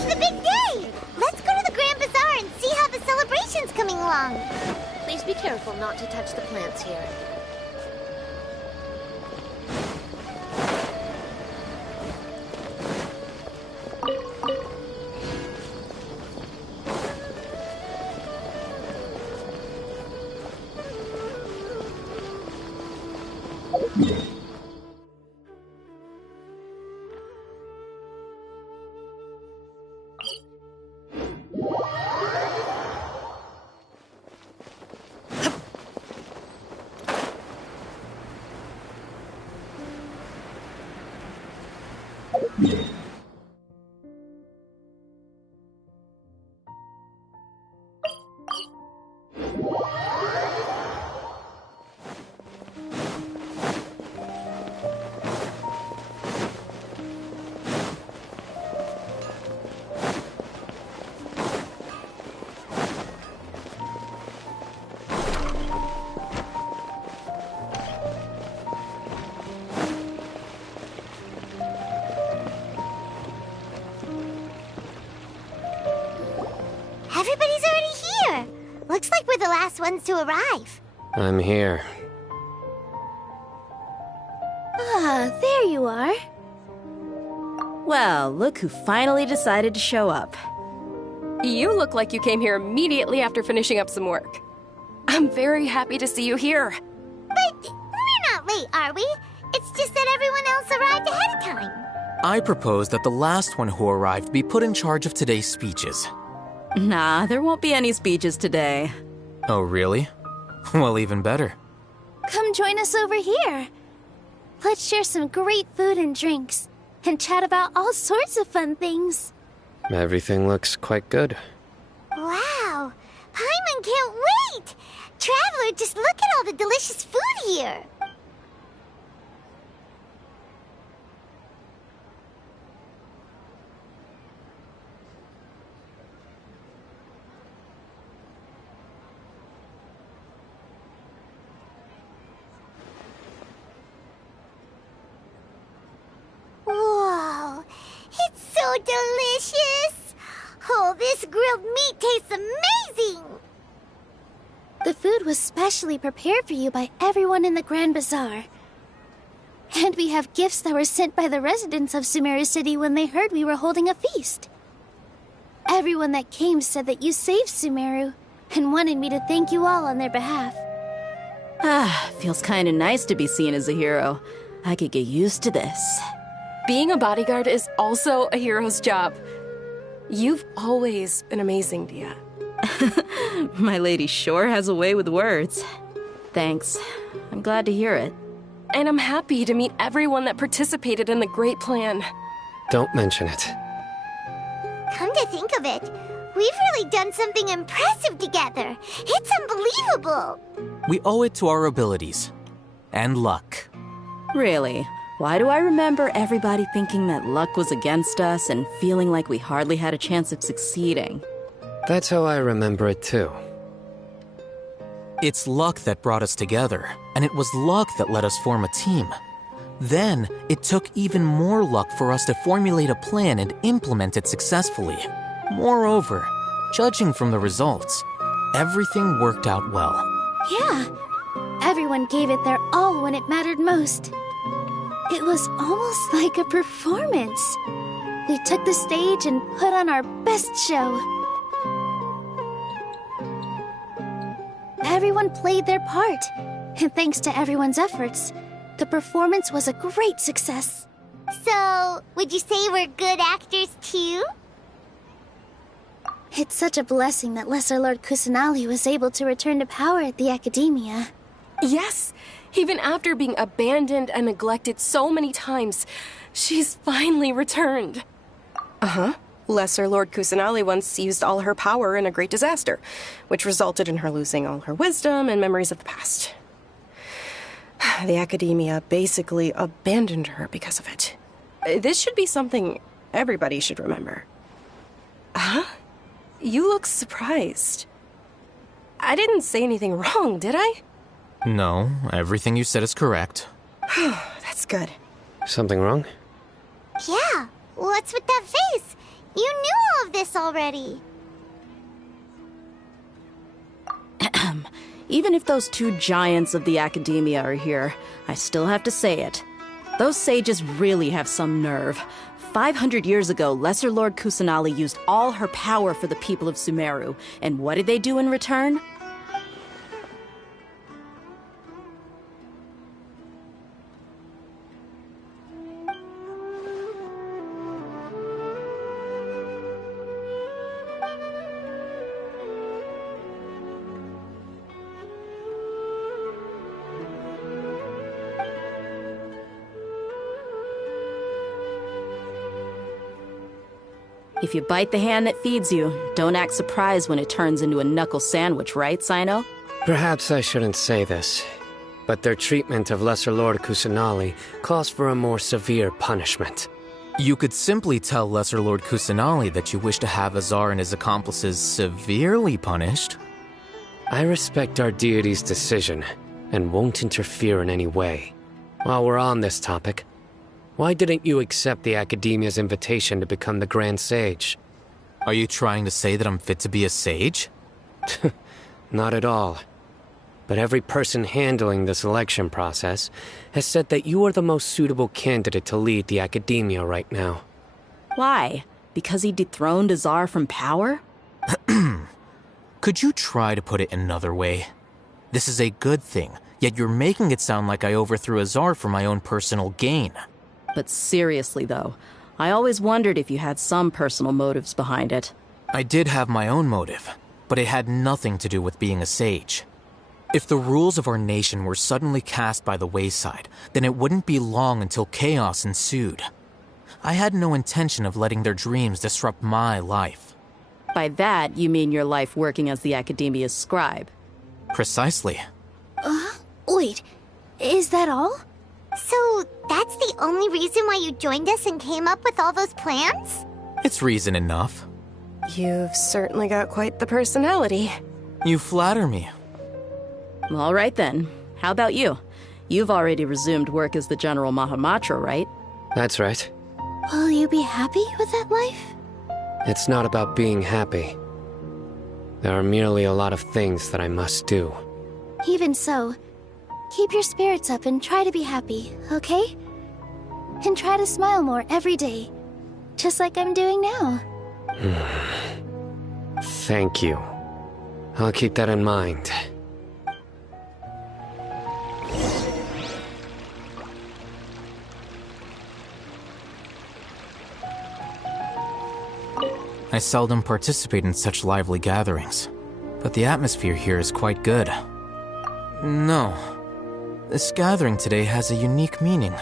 the big day! Let's go to the Grand Bazaar and see how the celebration's coming along. Please be careful not to touch the plants here. Everybody's already here. Looks like we're the last ones to arrive. I'm here. Ah, there you are. Well, look who finally decided to show up. You look like you came here immediately after finishing up some work. I'm very happy to see you here. But we're not late, are we? It's just that everyone else arrived ahead of time. I propose that the last one who arrived be put in charge of today's speeches. Nah, there won't be any speeches today. Oh, really? Well, even better. Come join us over here. Let's share some great food and drinks, and chat about all sorts of fun things. Everything looks quite good. Wow! Paimon can't wait! Traveler, just look at all the delicious food here! Whoa! It's so delicious! Oh, this grilled meat tastes amazing! The food was specially prepared for you by everyone in the Grand Bazaar. And we have gifts that were sent by the residents of Sumeru City when they heard we were holding a feast. Everyone that came said that you saved Sumeru and wanted me to thank you all on their behalf. Ah, feels kinda nice to be seen as a hero. I could get used to this. Being a bodyguard is also a hero's job. You've always been amazing, Dia. My lady sure has a way with words. Thanks. I'm glad to hear it. And I'm happy to meet everyone that participated in the great plan. Don't mention it. Come to think of it, we've really done something impressive together. It's unbelievable. We owe it to our abilities. And luck. Really? Why do I remember everybody thinking that luck was against us and feeling like we hardly had a chance of succeeding? That's how I remember it too. It's luck that brought us together, and it was luck that let us form a team. Then, it took even more luck for us to formulate a plan and implement it successfully. Moreover, judging from the results, everything worked out well. Yeah, everyone gave it their all when it mattered most. It was almost like a performance. We took the stage and put on our best show. Everyone played their part, and thanks to everyone's efforts, the performance was a great success. So, would you say we're good actors too? It's such a blessing that Lesser Lord Kusanali was able to return to power at the Academia. Yes, even after being abandoned and neglected so many times, she's finally returned. Uh-huh. Lesser Lord Kusanali once used all her power in a great disaster, which resulted in her losing all her wisdom and memories of the past. The Academia basically abandoned her because of it. This should be something everybody should remember. Huh? You look surprised. I didn't say anything wrong, did I? No, everything you said is correct. That's good. Something wrong? Yeah, what's with that face? You knew all of this already. Even if those two giants of the Academia are here, I still have to say it. Those sages really have some nerve. 500 years ago, Lesser Lord Kusanali used all her power for the people of Sumeru, and what did they do in return? If you bite the hand that feeds you, don't act surprised when it turns into a knuckle sandwich, right, Sino? Perhaps I shouldn't say this, but their treatment of Lesser Lord Kusanali calls for a more severe punishment. You could simply tell Lesser Lord Kusanali that you wish to have Azar and his accomplices severely punished. I respect our deity's decision, and won't interfere in any way. While we're on this topic, why didn't you accept the Academia's invitation to become the Grand Sage? Are you trying to say that I'm fit to be a sage? Not at all. But every person handling the selection process has said that you are the most suitable candidate to lead the Academia right now. Why? Because he dethroned Azar from power? Could you try to put it another way? This is a good thing, yet you're making it sound like I overthrew Azar for my own personal gain. But seriously, though, I always wondered if you had some personal motives behind it. I did have my own motive, but it had nothing to do with being a sage. If the rules of our nation were suddenly cast by the wayside, then it wouldn't be long until chaos ensued. I had no intention of letting their dreams disrupt my life. By that, you mean your life working as the Academia's scribe? Precisely. Wait, is that all? So, that's the only reason why you joined us and came up with all those plans? It's reason enough. You've certainly got quite the personality. You flatter me. All right then. How about you? You've already resumed work as the General Mahamatra, right? That's right. Will you be happy with that life? It's not about being happy. There are merely a lot of things that I must do. Even so, keep your spirits up and try to be happy, okay? And try to smile more every day, just like I'm doing now. Thank you. I'll keep that in mind. I seldom participate in such lively gatherings, but the atmosphere here is quite good. No, this gathering today has a unique meaning.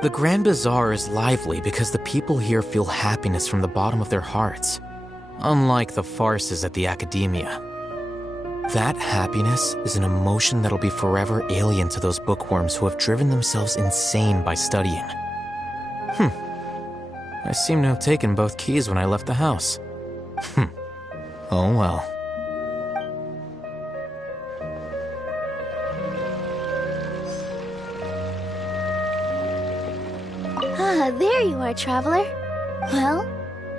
The Grand Bazaar is lively because the people here feel happiness from the bottom of their hearts, unlike the farces at the Academia. That happiness is an emotion that'll be forever alien to those bookworms who have driven themselves insane by studying. I seem to have taken both keys when I left the house. Oh well. Ah, there you are, traveler. Well,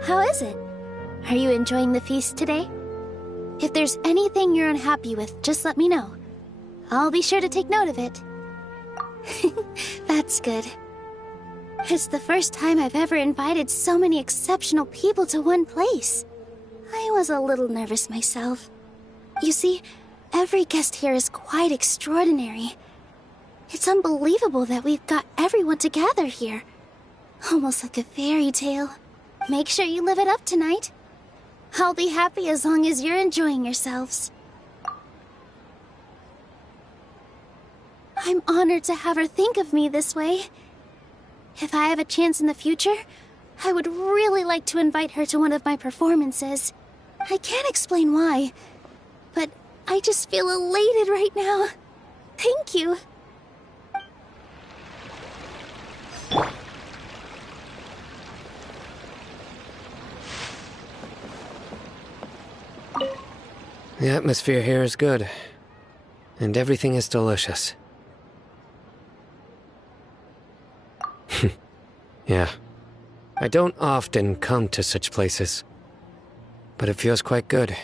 how is it? Are you enjoying the feast today? If there's anything you're unhappy with, just let me know. I'll be sure to take note of it. That's good. It's the first time I've ever invited so many exceptional people to one place. I was a little nervous myself. You see, every guest here is quite extraordinary. It's unbelievable that we've got everyone together here. Almost like a fairy tale. Make sure you live it up tonight. I'll be happy as long as you're enjoying yourselves. I'm honored to have her think of me this way. If I have a chance in the future, I would really like to invite her to one of my performances. I can't explain why, but I just feel elated right now. Thank you. The atmosphere here is good, and everything is delicious. Yeah. I don't often come to such places, but it feels quite good.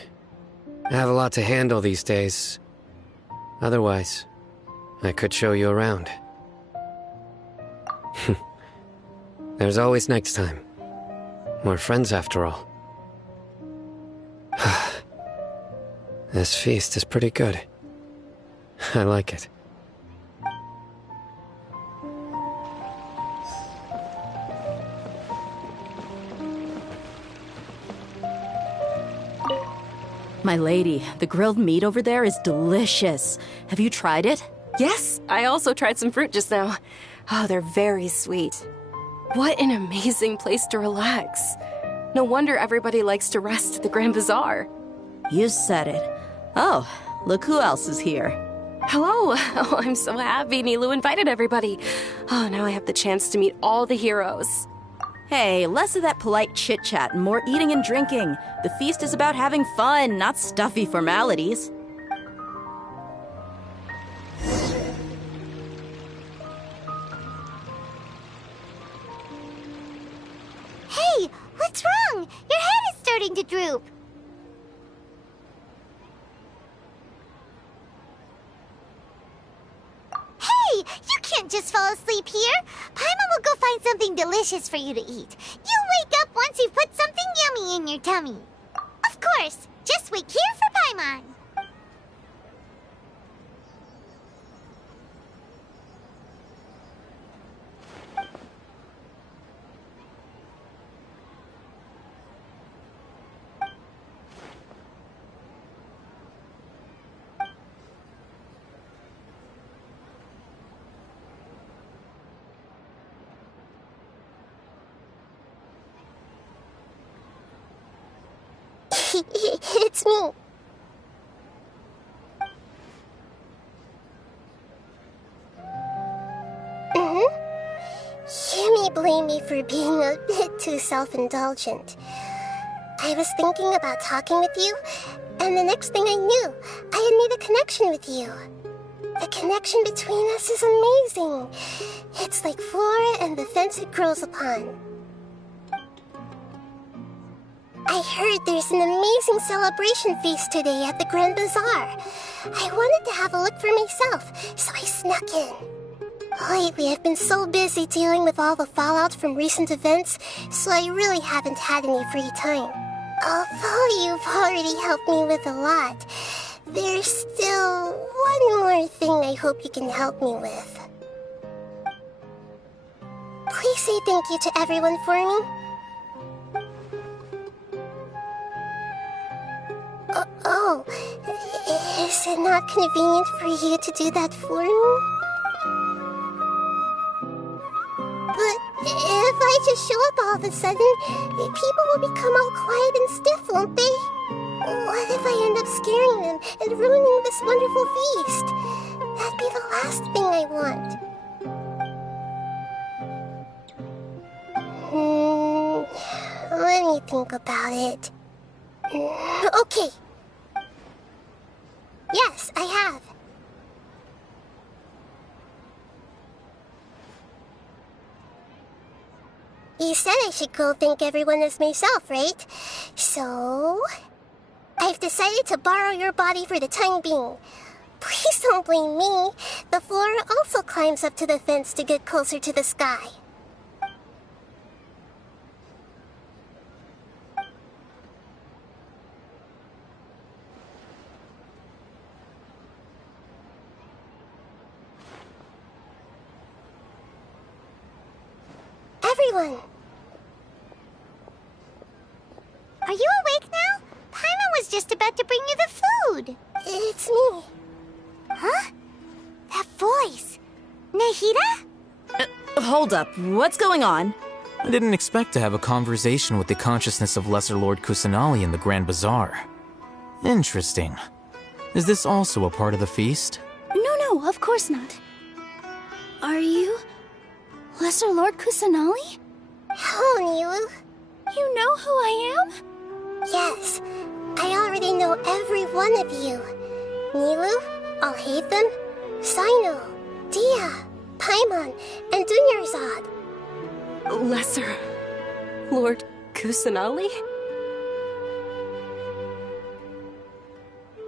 I have a lot to handle these days. Otherwise, I could show you around. There's always next time. We're friends after all. This feast is pretty good. I like it. My lady, the grilled meat over there is delicious. Have you tried it? Yes, I also tried some fruit just now. Oh, they're very sweet. What an amazing place to relax. No wonder everybody likes to rest at the Grand Bazaar. You said it. Oh, look who else is here. Hello. Oh, I'm so happy Nilu invited everybody. Oh, now I have the chance to meet all the heroes. Hey, less of that polite chit-chat and more eating and drinking. The feast is about having fun, not stuffy formalities. Hey, what's wrong? Your head is starting to droop. Hey, you can't just fall asleep here. Paimon will go find something delicious for you to eat. You'll wake up once you've put something yummy in your tummy. Of course, just wait here for Paimon. It's me. You may blame me for being a bit too self-indulgent. I was thinking about talking with you, and the next thing I knew, I had made a connection with you. The connection between us is amazing. It's like flora and the fence it grows upon. I heard there's an amazing celebration feast today at the Grand Bazaar. I wanted to have a look for myself, so I snuck in. Lately, I've been so busy dealing with all the fallout from recent events, so I really haven't had any free time. Although you've already helped me with a lot, there's still one more thing I hope you can help me with. Please say thank you to everyone for me. Oh, is it not convenient for you to do that for me? But if I just show up all of a sudden, people will become all quiet and stiff, won't they? What if I end up scaring them and ruining this wonderful feast? That'd be the last thing I want. Let me think about it. Okay. Yes, I have. You said I should go thank everyone as myself, right? So, I've decided to borrow your body for the time being. Please don't blame me. The flora also climbs up to the fence to get closer to the sky. Everyone! Are you awake now? Paimon was just about to bring you the food. It's me. Huh? That voice. Nahida? Hold up. What's going on? I didn't expect to have a conversation with the consciousness of Lesser Lord Kusanali in the Grand Bazaar. Interesting. Is this also a part of the feast? No, of course not. Are you Lesser Lord Kusanali? Hello, Nilu. You know who I am? Yes, I already know every one of you. Nilu, Alhaitham, Sino, Dia, Paimon, and Dunyarzad. Lesser Lord Kusanali?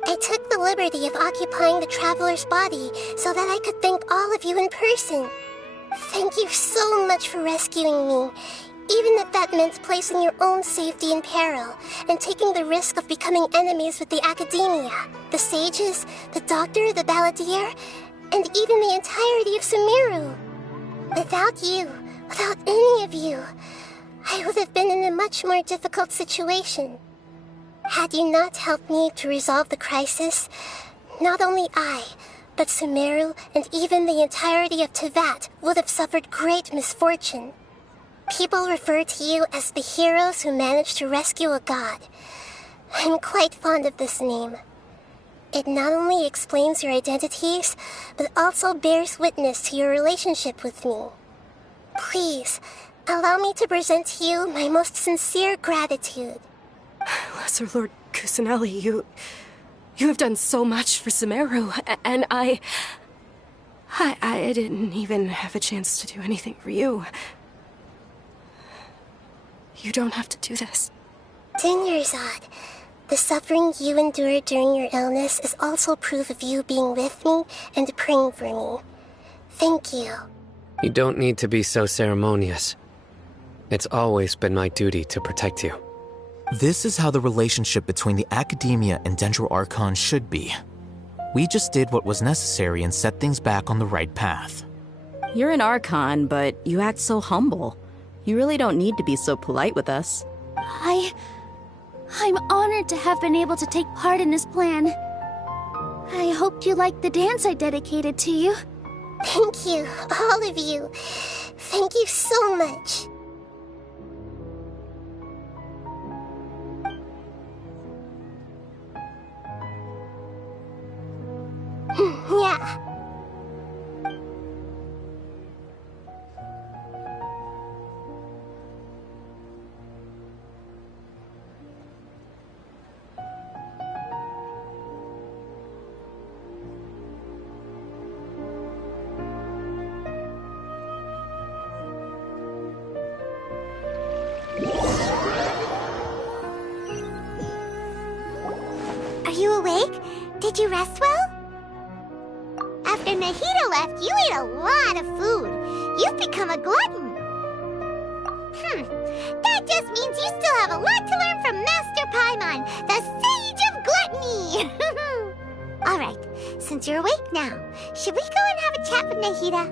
I took the liberty of occupying the traveler's body so that I could thank all of you in person. Thank you so much for rescuing me, even if that meant placing your own safety in peril and taking the risk of becoming enemies with the Academia, the sages, the doctor, the balladeer, and even the entirety of Sumeru. Without you, without any of you, I would have been in a much more difficult situation. Had you not helped me to resolve the crisis, not only I, but Sumeru and even the entirety of Tevat would have suffered great misfortune. People refer to you as the heroes who managed to rescue a god. I'm quite fond of this name. It not only explains your identities, but also bears witness to your relationship with me. Please, allow me to present to you my most sincere gratitude. Lesser Lord Kusanali, you have done so much for Sumeru, and I didn't even have a chance to do anything for you. You don't have to do this. Dunyarzad, the suffering you endured during your illness is also proof of you being with me and praying for me. Thank you. You don't need to be so ceremonious. It's always been my duty to protect you. This is how the relationship between the Academia and Dendro Archon should be. We just did what was necessary and set things back on the right path. You're an Archon, but you act so humble. You really don't need to be so polite with us. I'm honored to have been able to take part in this plan. I hoped you liked the dance I dedicated to you. Thank you, all of you. Thank you so much. Yeah. Are you awake? Did you rest well? After Nahida left, you ate a lot of food. You've become a glutton. That just means you still have a lot to learn from Master Paimon, the Sage of Gluttony. Alright, since you're awake now, should we go and have a chat with Nahida?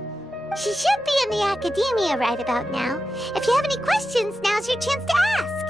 She should be in the Academia right about now. If you have any questions, now's your chance to ask.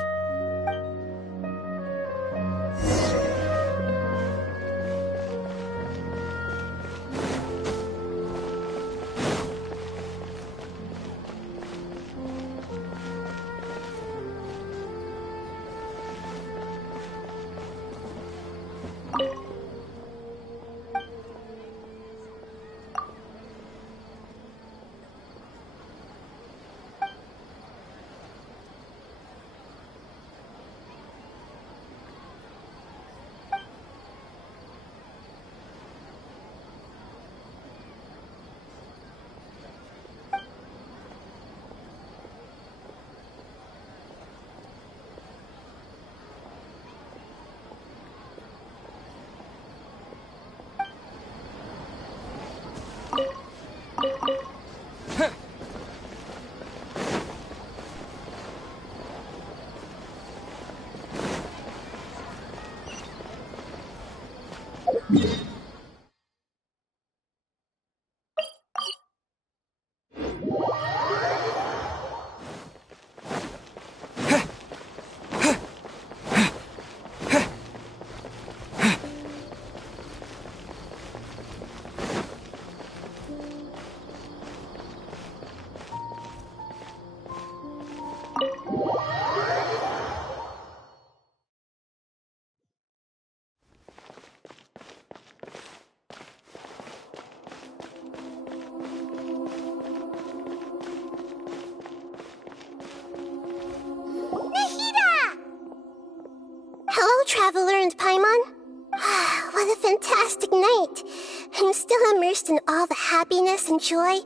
joy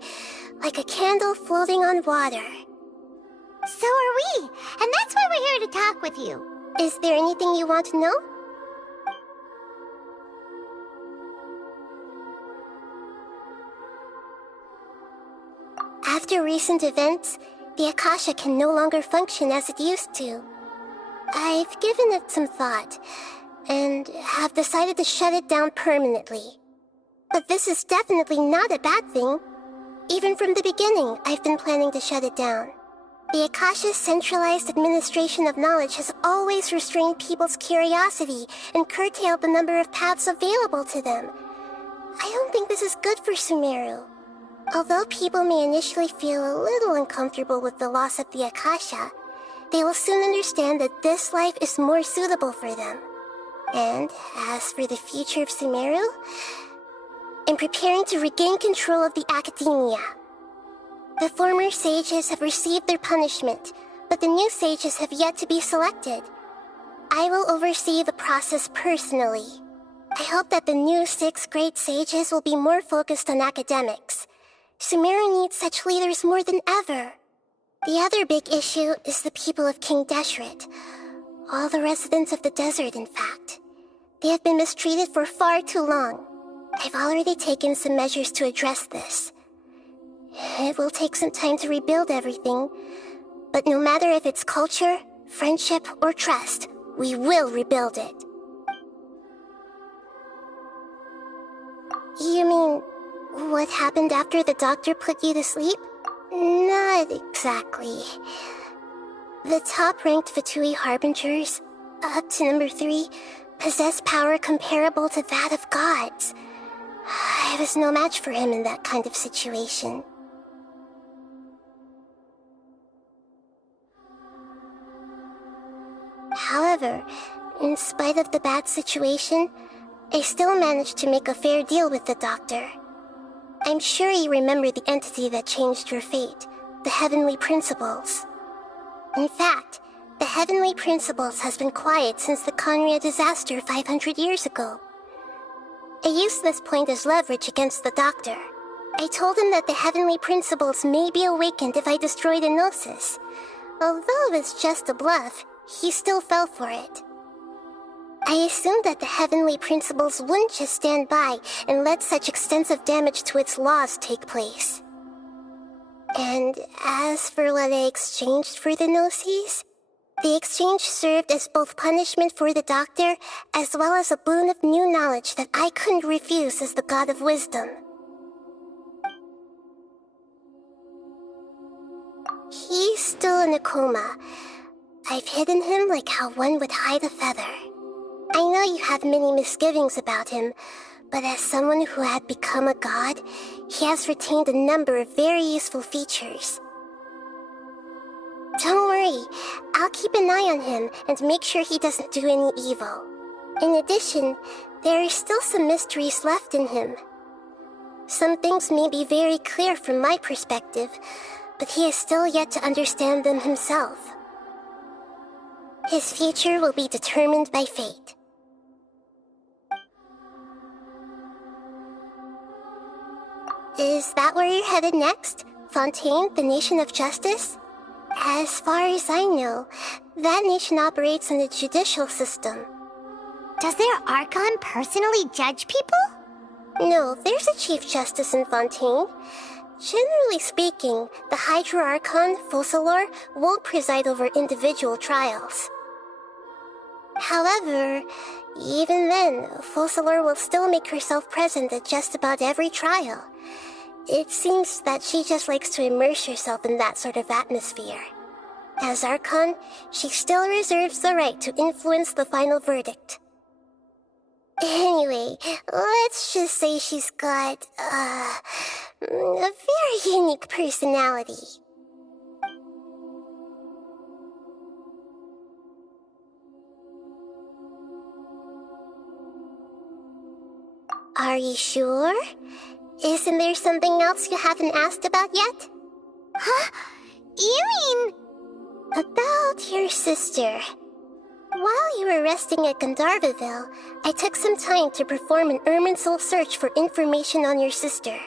like a candle floating on water. So are we, and that's why we're here to talk with you. Is there anything you want to know? After recent events, the Akasha can no longer function as it used to. I've given it some thought, and have decided to shut it down permanently. But this is definitely not a bad thing. Even from the beginning, I've been planning to shut it down. The Akasha's centralized administration of knowledge has always restrained people's curiosity and curtailed the number of paths available to them. I don't think this is good for Sumeru. Although people may initially feel a little uncomfortable with the loss of the Akasha, they will soon understand that this life is more suitable for them. And as for the future of Sumeru, I'm preparing to regain control of the academia. The former sages have received their punishment, but the new sages have yet to be selected. I will oversee the process personally. I hope that the new 6 great sages will be more focused on academics. Sumeru needs such leaders more than ever. The other big issue is the people of King Deshret. All the residents of the desert, in fact. They have been mistreated for far too long. I've already taken some measures to address this. It will take some time to rebuild everything, but no matter if it's culture, friendship, or trust, we will rebuild it. You mean, what happened after the doctor put you to sleep? Not exactly. The top-ranked Fatui Harbingers, up to number 3, possess power comparable to that of gods. I was no match for him in that kind of situation. However, in spite of the bad situation, I still managed to make a fair deal with the doctor. I'm sure you remember the entity that changed your fate, the Heavenly Principles. In fact, the Heavenly Principles has been quiet since the Conria disaster 500 years ago. I used this point as leverage against the doctor. I told him that the Heavenly Principles may be awakened if I destroy the Gnosis. Although it's just a bluff, he still fell for it. I assumed that the Heavenly Principles wouldn't just stand by and let such extensive damage to its laws take place. And as for what I exchanged for the Gnosis, the exchange served as both punishment for the doctor as well as a boon of new knowledge that I couldn't refuse as the God of Wisdom. He's still in a coma. I've hidden him like how one would hide a feather. I know you have many misgivings about him, but as someone who had become a god, he has retained a number of very useful features. Don't worry, I'll keep an eye on him and make sure he doesn't do any evil. In addition, there are still some mysteries left in him. Some things may be very clear from my perspective, but he has still yet to understand them himself. His future will be determined by fate. Is that where you're headed next? Fontaine, the Nation of Justice? As far as I know, that nation operates on a judicial system. Does their Archon personally judge people? No, there's a Chief Justice in Fontaine. Generally speaking, the Hydra Archon, Focalor, won't preside over individual trials. However, even then, Focalor will still make herself present at just about every trial. It seems that she just likes to immerse herself in that sort of atmosphere. As Archon, she still reserves the right to influence the final verdict. Anyway, let's just say she's got, a very unique personality. Are you sure? Isn't there something else you haven't asked about yet? Huh? You mean... About your sister. While you were resting at Gandharvaville, I took some time to perform an Irminsul search for information on your sister.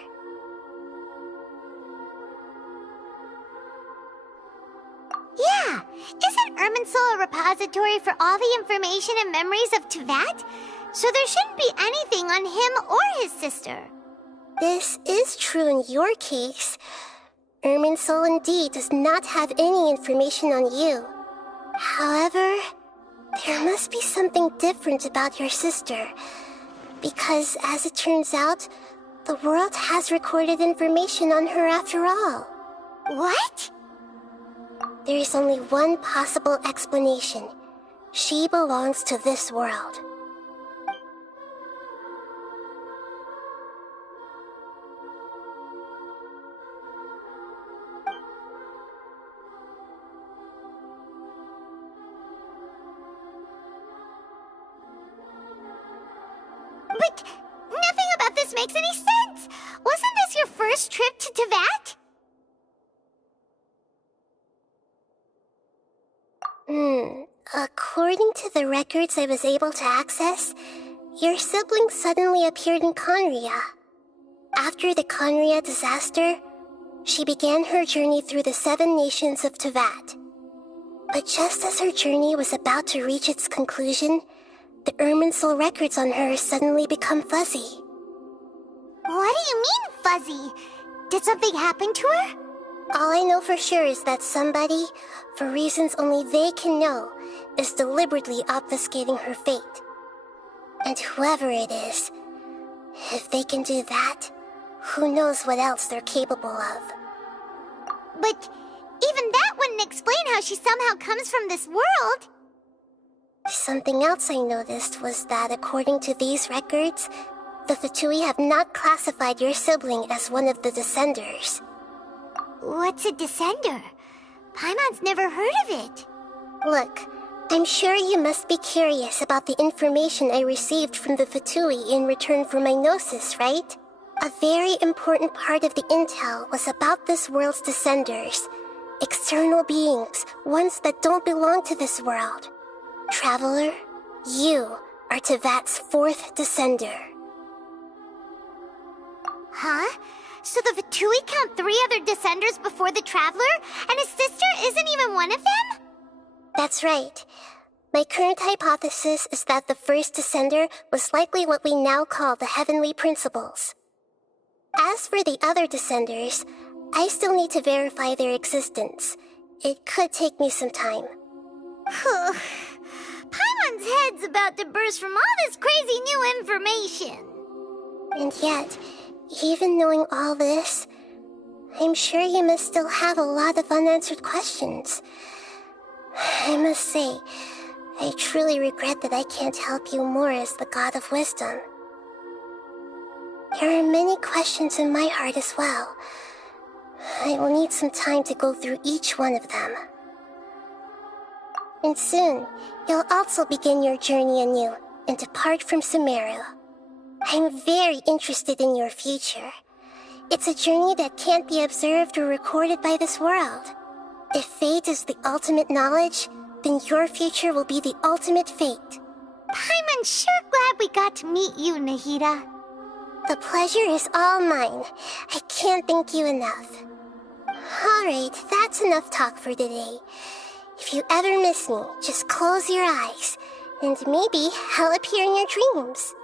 Isn't Irminsul a repository for all the information and memories of Tevat? So there shouldn't be anything on him or his sister. This is true in your case. Irminsul indeed does not have any information on you. However, there must be something different about your sister. Because, as it turns out, the world has recorded information on her after all. What? There is only one possible explanation. She belongs to this world. But nothing about this makes any sense! Wasn't this your first trip to Tevat? According to the records I was able to access, your sibling suddenly appeared in Conria. After the Conria disaster, she began her journey through the 7 nations of Tevat. But just as her journey was about to reach its conclusion, the Irminsul records on her suddenly become fuzzy. What do you mean, fuzzy? Did something happen to her? All I know for sure is that somebody, for reasons only they can know, is deliberately obfuscating her fate. And whoever it is, if they can do that, who knows what else they're capable of. But even that wouldn't explain how she somehow comes from this world. Something else I noticed was that according to these records, the Fatui have not classified your sibling as one of the Descenders. What's a Descender? Paimon's never heard of it. Look, I'm sure you must be curious about the information I received from the Fatui in return for my gnosis, right? A very important part of the intel was about this world's Descenders. External beings, ones that don't belong to this world. Traveler, you are Tevat's 4th Descender. Huh? So the Fatui count 3 other Descenders before the Traveler, and his sister isn't even one of them? That's right. My current hypothesis is that the first Descender was likely what we now call the Heavenly Principles. As for the other Descenders, I still need to verify their existence. It could take me some time. Paimon's head's about to burst from all this crazy new information. And yet, even knowing all this, I'm sure you must still have a lot of unanswered questions. I must say, I truly regret that I can't help you more as the God of Wisdom. There are many questions in my heart as well. I will need some time to go through each one of them. And soon, you'll also begin your journey anew and depart from Sumeru. I'm very interested in your future. It's a journey that can't be observed or recorded by this world. If fate is the ultimate knowledge, then your future will be the ultimate fate. Paimon's sure glad we got to meet you, Nahida. The pleasure is all mine. I can't thank you enough. Alright, that's enough talk for today. If you ever miss me, just close your eyes, and maybe I'll appear in your dreams.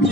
I'm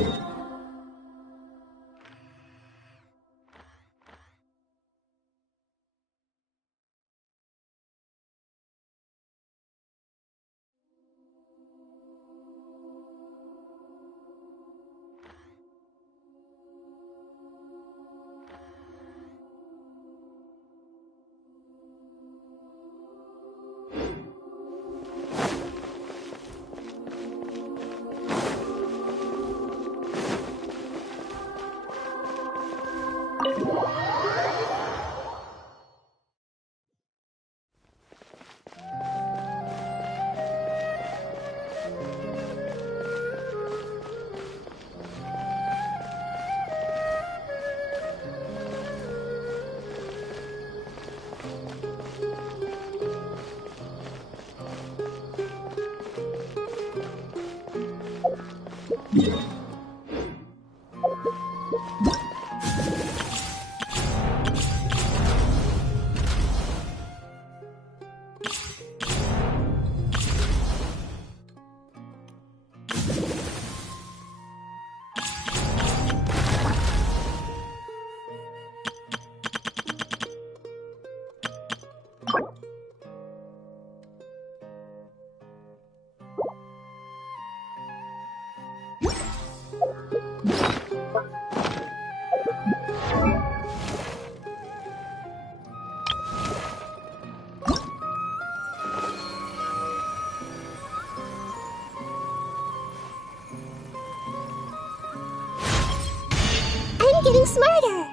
getting smarter.